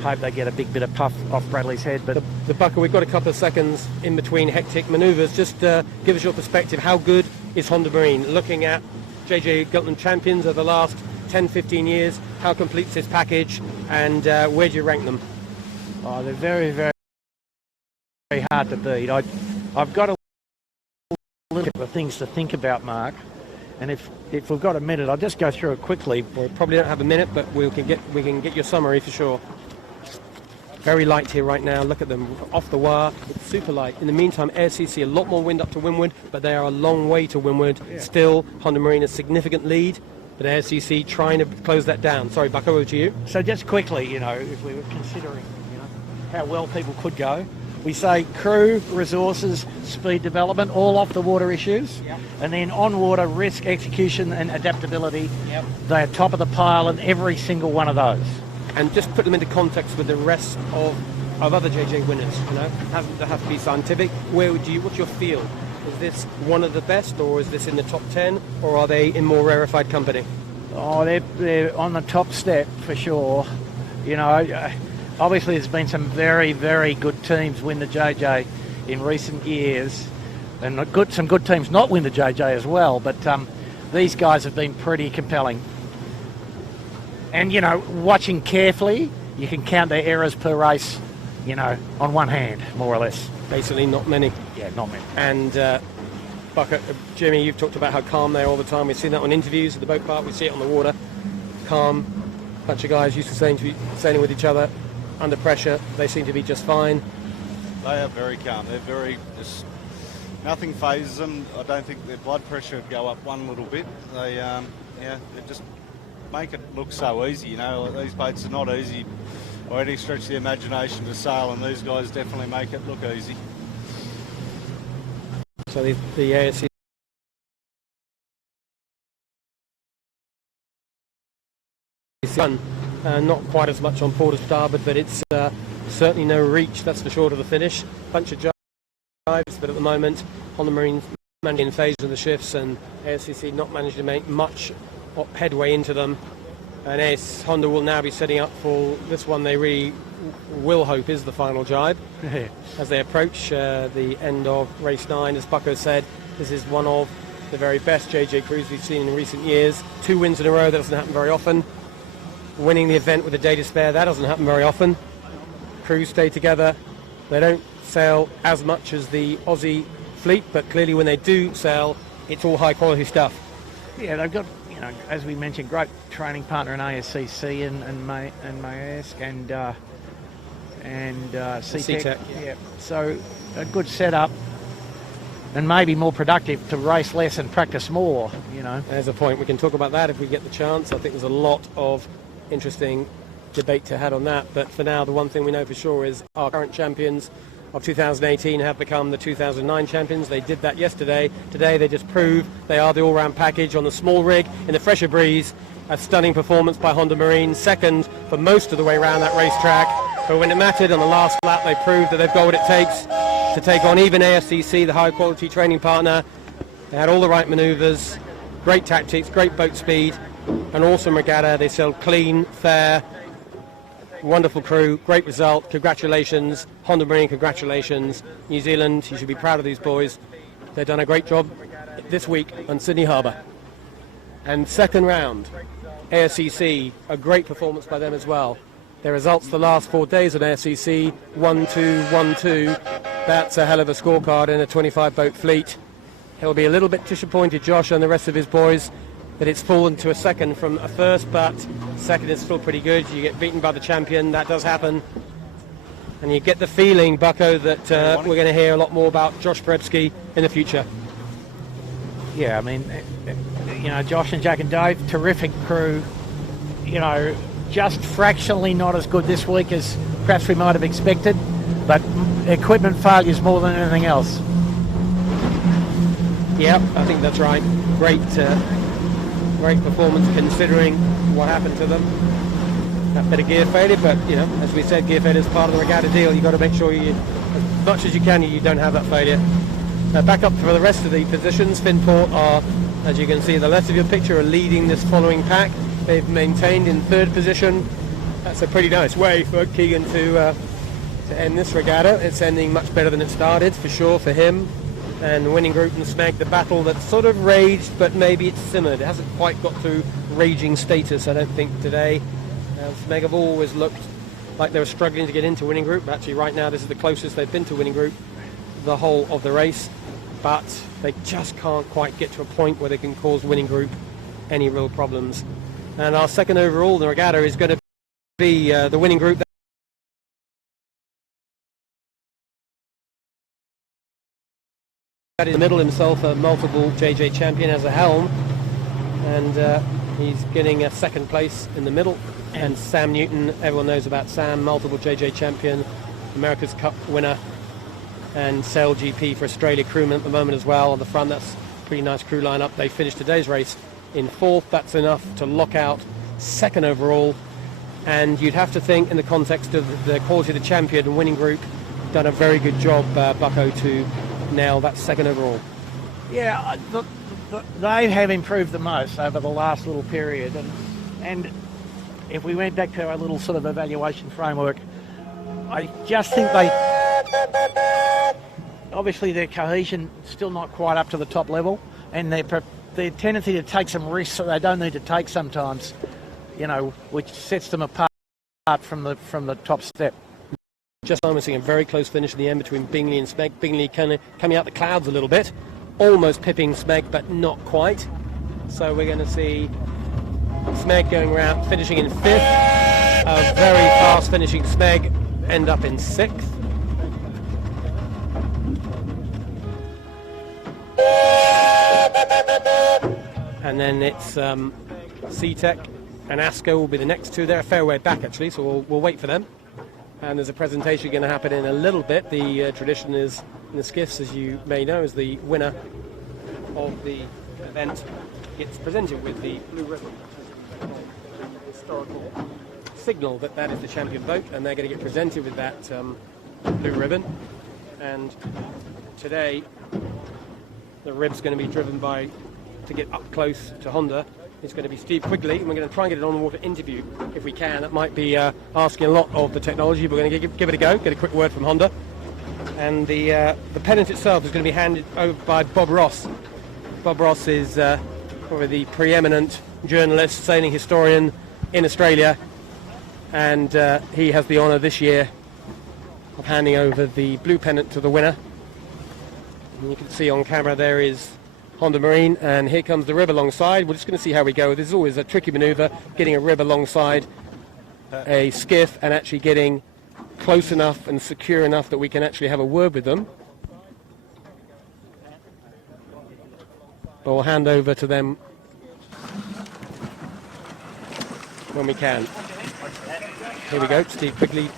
hope they get a big bit of puff off Bradley's head. But the Bucko, we've got a couple of seconds in between hectic manoeuvres. Just give us your perspective. How good is Honda Marine? Looking at JJ Giltinan champions of the last 10-15 years, how complete's this package, and where do you rank them? Oh, they're very, very, very hard to beat. I've got a little bit of things to think about, Mark. And if we've got a minute, I'll just go through it quickly. We probably don't have a minute, but we can get your summary for sure. Very light here right now. Look at them off the wire. It's super light. In the meantime, ASCC a lot more wind up to windward, but they are a long way to windward. Yeah. Still, Honda Marine a significant lead, but ASCC trying to close that down. Sorry, Bucko, over to you. So just quickly, if we were considering, how well people could go, we say crew, resources, speed development, all off the water issues. Yep. And then on water, risk, execution and adaptability. Yep. They're top of the pile in every single one of those. And just put them into context with the rest of other JJ winners. It doesn't have to be scientific. What's your feel? Is this one of the best, or is this in the top 10, or are they in more rarefied company? Oh, they're on the top step for sure. Obviously there's been some very, very good teams win the JJ in recent years, and some good teams not win the JJ as well, but these guys have been pretty compelling. And, watching carefully, you can count their errors per race, you know, on one hand, more or less. Basically, not many. Yeah, not many. And Jimmy, you've talked about how calm they are all the time. We've seen that on interviews at the boat park. We see it on the water. Calm. Bunch of guys used to sailing with each other under pressure. They seem to be just fine. They are very calm. They're very just nothing phases them. I don't think their blood pressure would go up one little bit. They they just make it look so easy. You know, like these boats are not easy by any stretch of the imagination to sail, and these guys definitely make it look easy. So the ASC not quite as much on port as starboard, but it's certainly no reach, that's for sure, to the finish. Bunch of jives, but at the moment Honda Marine's managing in phase of the shifts, and ASCC not managed to make much headway into them. And Honda will now be setting up for this one. They really will hope is the final jibe as they approach the end of race 9. As Bucko said, this is one of the very best JJ crews we've seen in recent years. 2 wins in a row, that doesn't happen very often. Winning the event with a day to spare, that doesn't happen very often. Crews stay together. They don't sail as much as the Aussie fleet, but clearly when they do sail, it's all high quality stuff. Yeah, they've got, you know, as we mentioned, great training partner in ASCC and Maersk and CTEC. Yeah. So a good setup, and maybe more productive to race less and practice more, you know. There's a point. We can talk about that if we get the chance. I think there's a lot of interesting debate to have on that. But for now, the one thing we know for sure is our current champions of 2018 have become the 2009 champions. They did that yesterday. Today they just proved they are the all-round package on the small rig in the fresher breeze. A stunning performance by Honda Marine, second for most of the way around that racetrack. But when it mattered on the last lap, they proved that they've got what it takes to take on even ASCC, the high-quality training partner. They had all the right manoeuvres, great tactics, great boat speed, an awesome regatta. They sailed clean, fair, wonderful crew, great result. Congratulations, Honda Marine, congratulations. New Zealand, you should be proud of these boys. They've done a great job this week on Sydney Harbour. And second round, ASCC, a great performance by them as well. Their results the last 4 days at ASCC, 1-2, 1-2. That's a hell of a scorecard in a 25-boat fleet. He'll be a little bit disappointed, Josh and the rest of his boys, that it's fallen to a second from a first, but second is still pretty good. You get beaten by the champion, that does happen. And you get the feeling, Bucko, that we're going to hear a lot more about Josh Perebski in the future. Yeah, I mean, you know, Josh and Jack and Dave, terrific crew. You know, just fractionally not as good this week as perhaps we might have expected, but equipment failures more than anything else. Yep, I think that's right. Great performance considering what happened to them. That bit of gear failure, but you know, as we said, gear failure is part of the regatta deal. You've got to make sure you, as much as you can, you don't have that failure. Back up for the rest of the positions. Finport are, as you can see, the left of your picture, are leading this following pack. They've maintained in third position. That's a pretty nice way for Keegan to end this regatta. It's ending much better than it started, for sure, for him. And the winning group and Smeg, the battle that sort of raged, but maybe it's simmered. It hasn't quite got to raging status, I don't think, today. Smeg have always looked like they were struggling to get into winning group. Actually, right now, this is the closest they've been to winning group the whole of the race. But they just can't quite get to a point where they can cause winning group any real problems. And our second overall in the regatta is going to be the winning group. In the middle himself, a multiple JJ champion, as a helm, and he's getting a second place in the middle. And Sam Newton, everyone knows about Sam, multiple JJ champion, America's Cup winner, and Sail GP for Australia crewman at the moment as well. On the front, that's a pretty nice crew lineup. They finished today's race in fourth. That's enough to lock out second overall. And you'd have to think, in the context of the quality of the champion and winning group, done a very good job, Bucko, to nail that second overall. Yeah, they have improved the most over the last little period, and if we went back to our little sort of evaluation framework, I just think obviously their cohesion still not quite up to the top level, and their tendency to take some risks that they don't need to take sometimes, you know, which sets them apart. from the top step. Just I'm seeing a very close finish in the end between Bingley and Smeg. Bingley kind of coming out the clouds a little bit, almost pipping Smeg, but not quite. So we're going to see Smeg going around, finishing in 5th. A very fast finishing Smeg end up in 6th. And then it's C-Tech and Asco will be the next two. They're a fair way back actually, so we'll wait for them. And there's a presentation going to happen in a little bit. The tradition is in the skiffs, as you may know, is the winner of the event gets presented with the blue ribbon, which is the historical signal that that is the champion boat, and they're going to get presented with that blue ribbon. And today the rib's going to be driven by, to get up close to Honda, it's going to be Steve Quigley, and we're going to try and get an on-water interview if we can. That might be asking a lot of the technology, but we're going to give it a go, get a quick word from Honda. And the pennant itself is going to be handed over by Bob Ross. Bob Ross is probably the preeminent journalist, sailing historian in Australia, and he has the honour this year of handing over the blue pennant to the winner. And you can see on camera there is Honda Marine, and here comes the rib alongside. We're just going to see how we go. This is always a tricky manoeuvre, getting a rib alongside a skiff and actually getting close enough and secure enough that we can actually have a word with them. But we'll hand over to them when we can. Here we go, Steve Quigley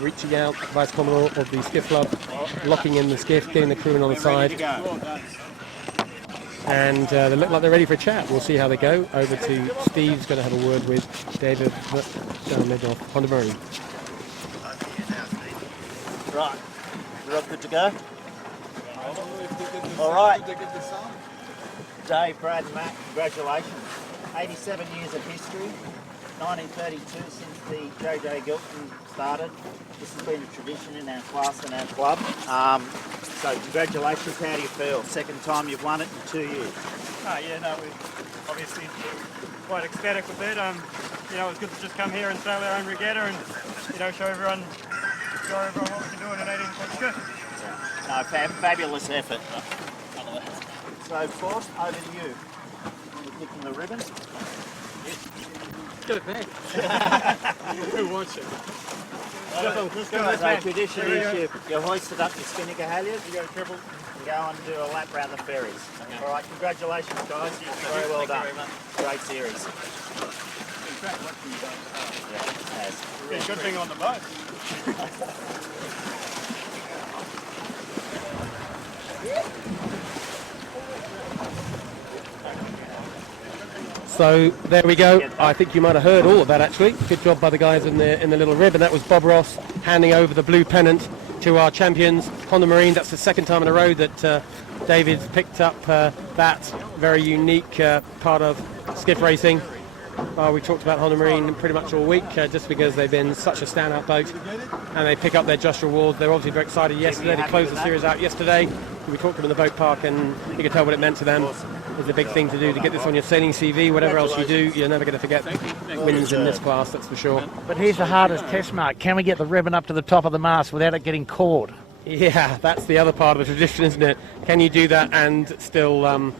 reaching out, Vice Commodore of the Skiff Club, locking in the skiff, getting the crewmen on the side. And they look like they're ready for a chat. We'll see how they go. Over to Steve's going to have a word with David of Honda Marine. Right, we're all good to go? All right. Dave, Brad and Matt, congratulations. 87 years of history, 1932 since the JJ Giltinan started. This has been a tradition in our class and our club. So congratulations, how do you feel? Second time you've won it in 2 years. We're obviously quite ecstatic with it. It was good to just come here and sail our own regatta and, show everyone what we can do in an 18-foot skiff. No, fabulous effort. So, Forrest, over to you. You're picking the ribbon. Good man. Who wants it? So tradition is you hoisted up your spinnaker halyards, You go triple. and go on and do a lap round the ferries. Okay. All right, congratulations, guys. Very well done. Great series. Be a good thing on the boat. So there we go. I think you might have heard all of that actually. Good job by the guys in the little rib, and that was Bob Ross handing over the blue pennant to our champions, Honda Marine. That's the second time in a row that David's picked up that very unique part of skiff racing. We talked about Honda Marine pretty much all week, just because they've been such a standout boat, and they pick up their just rewards. They're obviously very excited yesterday. They closed the series out yesterday. We talked to them in the boat park, and you could tell what it meant to them. It's a big thing to do, to get this on your sailing CV. Whatever else you do, you're never going to forget wins in this class, that's for sure. But here's the hardest test mark. Can we get the ribbon up to the top of the mast without it getting caught? Yeah, that's the other part of the tradition, isn't it? Can you do that and still, and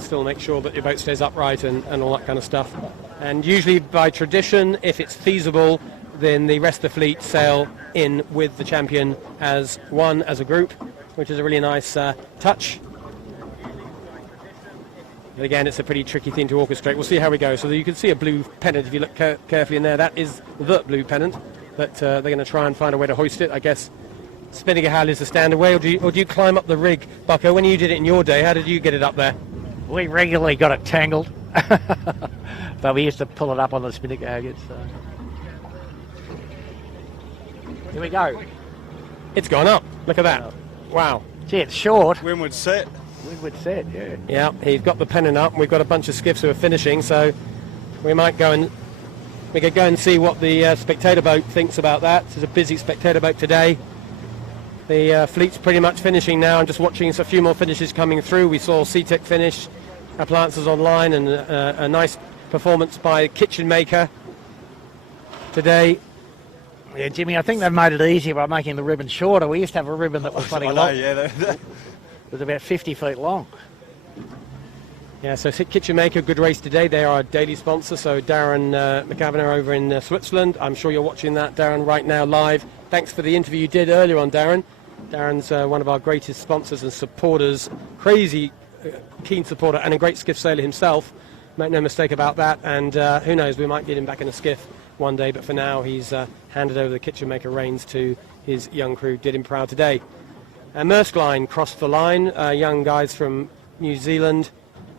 still make sure that your boat stays upright and all that kind of stuff? And usually by tradition, if it's feasible, then the rest of the fleet sail in with the champion as one, as a group, which is a really nice touch. But again, it's a pretty tricky thing to orchestrate. We'll see how we go. So you can see a blue pennant if you look carefully in there. That is the blue pennant, but they're going to try and find a way to hoist it. I guess spinning a halyard is the standard way, or do you climb up the rig, Bucko? When you did it in your day, how did you get it up there? We regularly got it tangled, but we used to pull it up on the spinnaker halyards. So. Here we go. It's gone up. Look at that. Wow. Gee, it's short. Windward set. Windward set, yeah. Yeah, he's got the pennant up. We've got a bunch of skiffs who are finishing, so we could go and see what the spectator boat thinks about that. It's a busy spectator boat today. The fleet's pretty much finishing now. I'm just watching a few more finishes coming through. We saw C-Tech finish, Appliances Online, and a nice performance by Kitchen Maker. today. Yeah, Jimmy, I think they've made it easier by making the ribbon shorter. We used to have a ribbon that was bloody long. Yeah, It was about 50 feet long. Yeah, so Kitchen Maker, good race today. They are a daily sponsor. So Darren McAvanagh over in Switzerland. I'm sure you're watching that, Darren, right now live. Thanks for the interview you did earlier on, Darren. Darren's one of our greatest sponsors and supporters. Crazy keen supporter and a great skiff sailor himself. Make no mistake about that. And who knows, we might get him back in a skiff one day. But for now, he's handed over the Kitchen Maker reins to his young crew. Did him proud today. Maersk Line crossed the line. Young guys from New Zealand.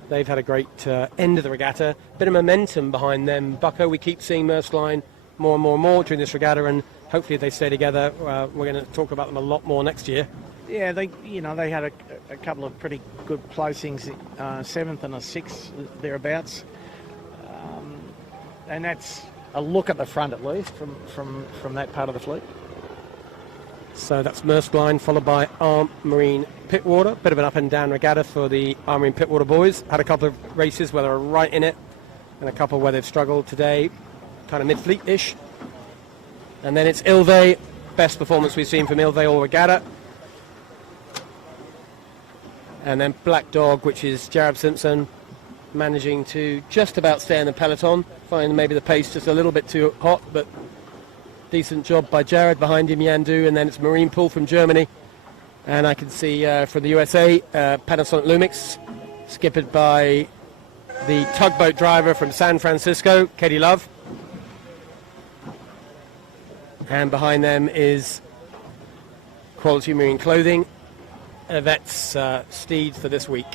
They've had a great end of the regatta. Bit of momentum behind them. Bucko, we keep seeing Maersk Line more and more and more during this regatta, and hopefully if they stay together, we're going to talk about them a lot more next year. Yeah, they had a couple of pretty good placings, 7th and a 6th thereabouts, and that's a look at the front at least from that part of the fleet. So that's Maersk Line, followed by Arm Marine Pittwater. Bit of an up and down regatta for the Arm Marine Pittwater boys. Had a couple of races where they were right in it, and a couple where they've struggled today, kind of mid-fleet-ish. And then it's Ilve, best performance we've seen from Ilve all regatta. And then Black Dog, which is Jared Simpson, managing to just about stay in the peloton. Find maybe the pace just a little bit too hot, but decent job by Jared. Behind him, Yandu, and then it's Marine Pool from Germany. And I can see from the USA, Panasonic Lumix, skippered by the tugboat driver from San Francisco, Katie Love. And behind them is Quality Marine Clothing, Yvette's steed for this week.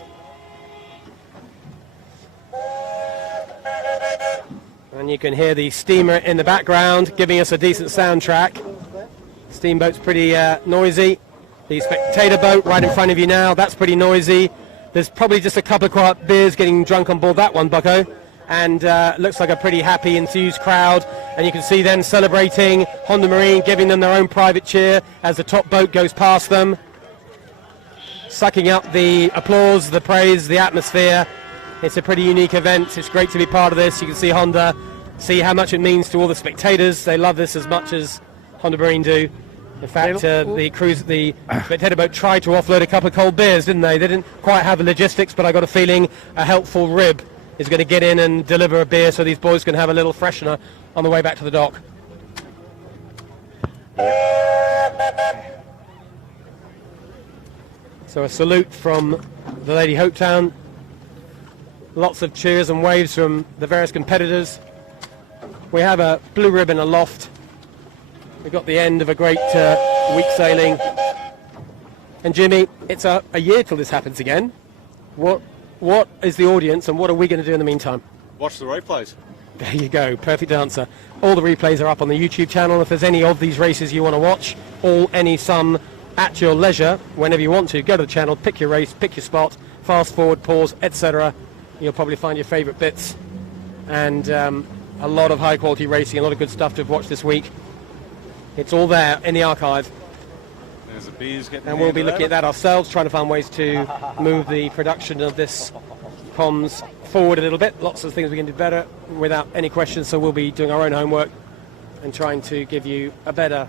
And you can hear the steamer in the background giving us a decent soundtrack. Steamboat's pretty noisy. The spectator boat right in front of you now, that's pretty noisy. There's probably just a couple of quiet beers getting drunk on board that one, Bucko. And looks like a pretty happy, enthused crowd. And you can see them celebrating Honda Marine, giving them their own private cheer as the top boat goes past them. Sucking up the applause, the praise, the atmosphere. It's a pretty unique event. It's great to be part of this. You can see Honda, see how much it means to all the spectators. They love this as much as Honda Marine do. In fact, the spectator boat tried to offload a couple of cold beers, didn't they? They didn't quite have the logistics, but I got a feeling a helpful rib is going to get in and deliver a beer so these boys can have a little freshener on the way back to the dock. So a salute from the Lady Hopetown. Lots of cheers and waves from the various competitors. We have a blue ribbon aloft. We've got the end of a great week sailing. And Jimmy, it's a year till this happens again. What is the audience and what are we going to do in the meantime? Watch the replays. There you go, perfect answer. All the replays are up on the YouTube channel. If there's any of these races you want to watch, some at your leisure, whenever you want to, go to the channel, pick your race, pick your spot, fast forward, pause, etc. You'll probably find your favourite bits. And a lot of high quality racing, a lot of good stuff to have watched this week. It's all there in the archive. There's a bees getting and we'll be looking at that ourselves, trying to find ways to move the production of this comms forward a little bit. Lots of things we can do better without any questions, so we'll be doing our own homework and trying to give you a better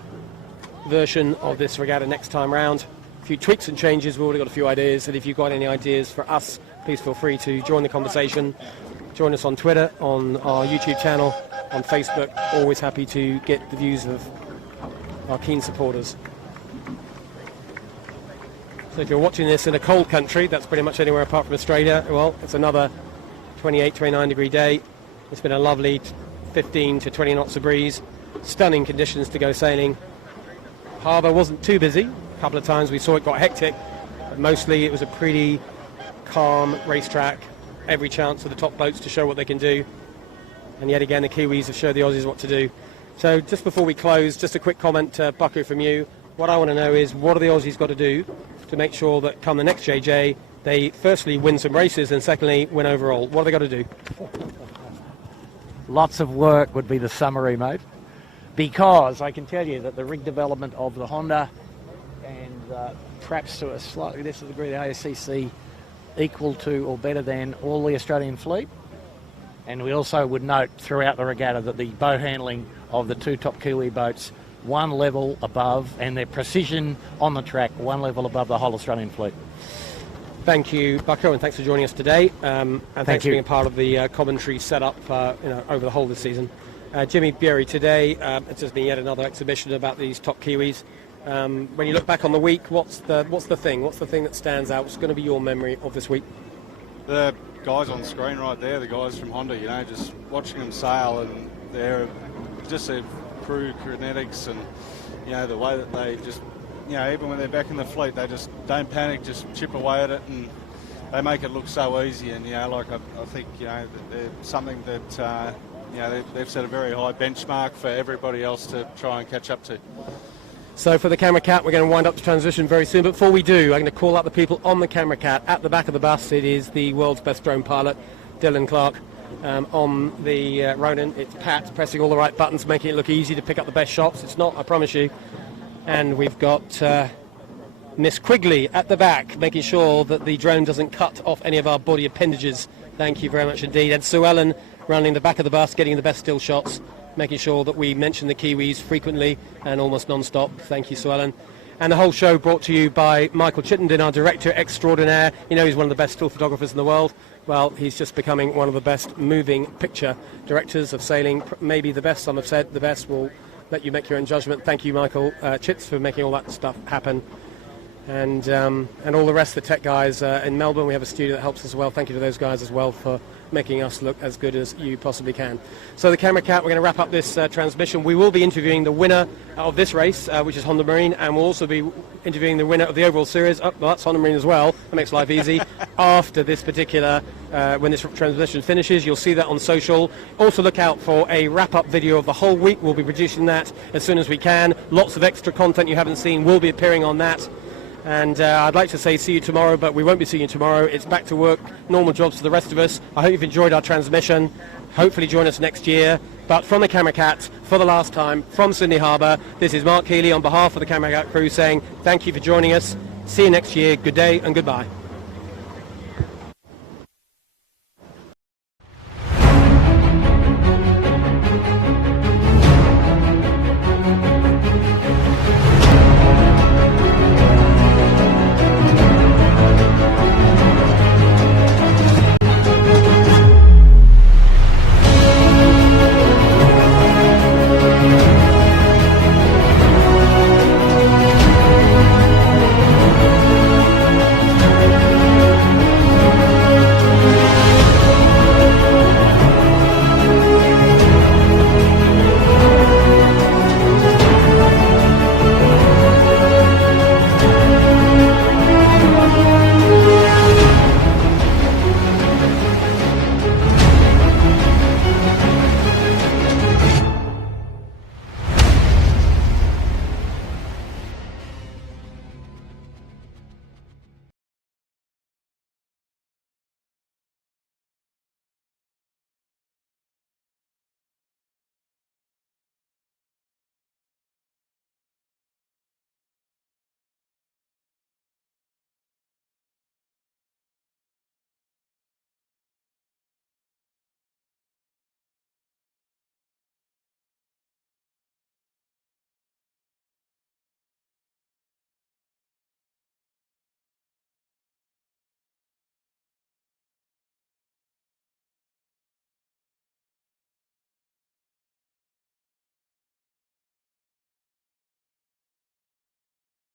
version of this regatta next time round. A few tweaks and changes, we've already got a few ideas, and if you've got any ideas for us, please feel free to join the conversation. Join us on Twitter, on our YouTube channel, on Facebook. Always happy to get the views of our keen supporters. So if you're watching this in a cold country, that's pretty much anywhere apart from Australia, well, it's another 28, 29 degree day. It's been a lovely 15 to 20 knots of breeze. Stunning conditions to go sailing. Harbour wasn't too busy. A couple of times we saw it got hectic, but mostly it was a pretty calm racetrack. Every chance for the top boats to show what they can do. And yet again, the Kiwis have showed the Aussies what to do. So just before we close, just a quick comment, Bucko, from you. What I want to know is, what are the Aussies got to do to make sure that come the next JJ, they firstly win some races and secondly win overall? What have they got to do? Lots of work would be the summary, mate. Because I can tell you that the rig development of the Honda and perhaps to a slightly lesser degree the ASCC equal to or better than all the Australian fleet. And we also would note throughout the regatta that the boat handling of the two top Kiwi boats one level above, and their precision on the track one level above the whole Australian fleet. Thank you, Bucko, and thanks for joining us today. And thanks for being a part of the commentary setup over the whole of the season. Jimmy Bury, today it's just been yet another exhibition about these top Kiwis. When you look back on the week, what's the thing? What's the thing that stands out? What's going to be your memory of this week? The guys on screen right there, the guys from Honda, you know, just watching them sail, and they're just their crew kinetics, and you know, the way that they just, you know, even when they're back in the fleet, they just don't panic, just chip away at it, and they make it look so easy. And you know, like I think, you know, they're something that you know, they've set a very high benchmark for everybody else to try and catch up to. So for the Camera Cat, we're going to wind up the transition very soon. But before we do, I'm going to call out the people on the Camera Cat. At the back of the bus, it is the world's best drone pilot, Dylan Clark. On the Ronin, it's Pat pressing all the right buttons, making it look easy to pick up the best shots. It's not, I promise you. And we've got Miss Quigley at the back, making sure that the drone doesn't cut off any of our body appendages. Thank you very much indeed. And Sue Ellen running the back of the bus, getting the best still shots, making sure that we mention the Kiwis frequently and almost non-stop. Thank you, Sue Ellen. And the whole show brought to you by Michael Chittenden, our director extraordinaire. You know, he's one of the best still photographers in the world. Well, he's just becoming one of the best moving picture directors of sailing. Maybe the best, some have said. The best. Will let you make your own judgment. Thank you, Michael Chitts, for making all that stuff happen. And all the rest of the tech guys in Melbourne. We have a studio that helps us as well. Thank you to those guys as well for making us look as good as you possibly can. So the Camera Cat, we're going to wrap up this transmission. We will be interviewing the winner of this race, which is Honda Marine, and we'll also be interviewing the winner of the overall series. Oh, well, that's Honda Marine as well. That makes life easy. After this particular, when this transmission finishes, you'll see that on social. Also look out for a wrap-up video of the whole week. We'll be producing that as soon as we can. Lots of extra content you haven't seen will be appearing on that. And I'd like to say see you tomorrow, but we won't be seeing you tomorrow. It's back to work, normal jobs for the rest of us. I hope you've enjoyed our transmission. Hopefully join us next year. But from the Camera Cat, for the last time, from Sydney Harbour, this is Mark Healy on behalf of the Camera Cat crew saying thank you for joining us. See you next year. Good day and goodbye.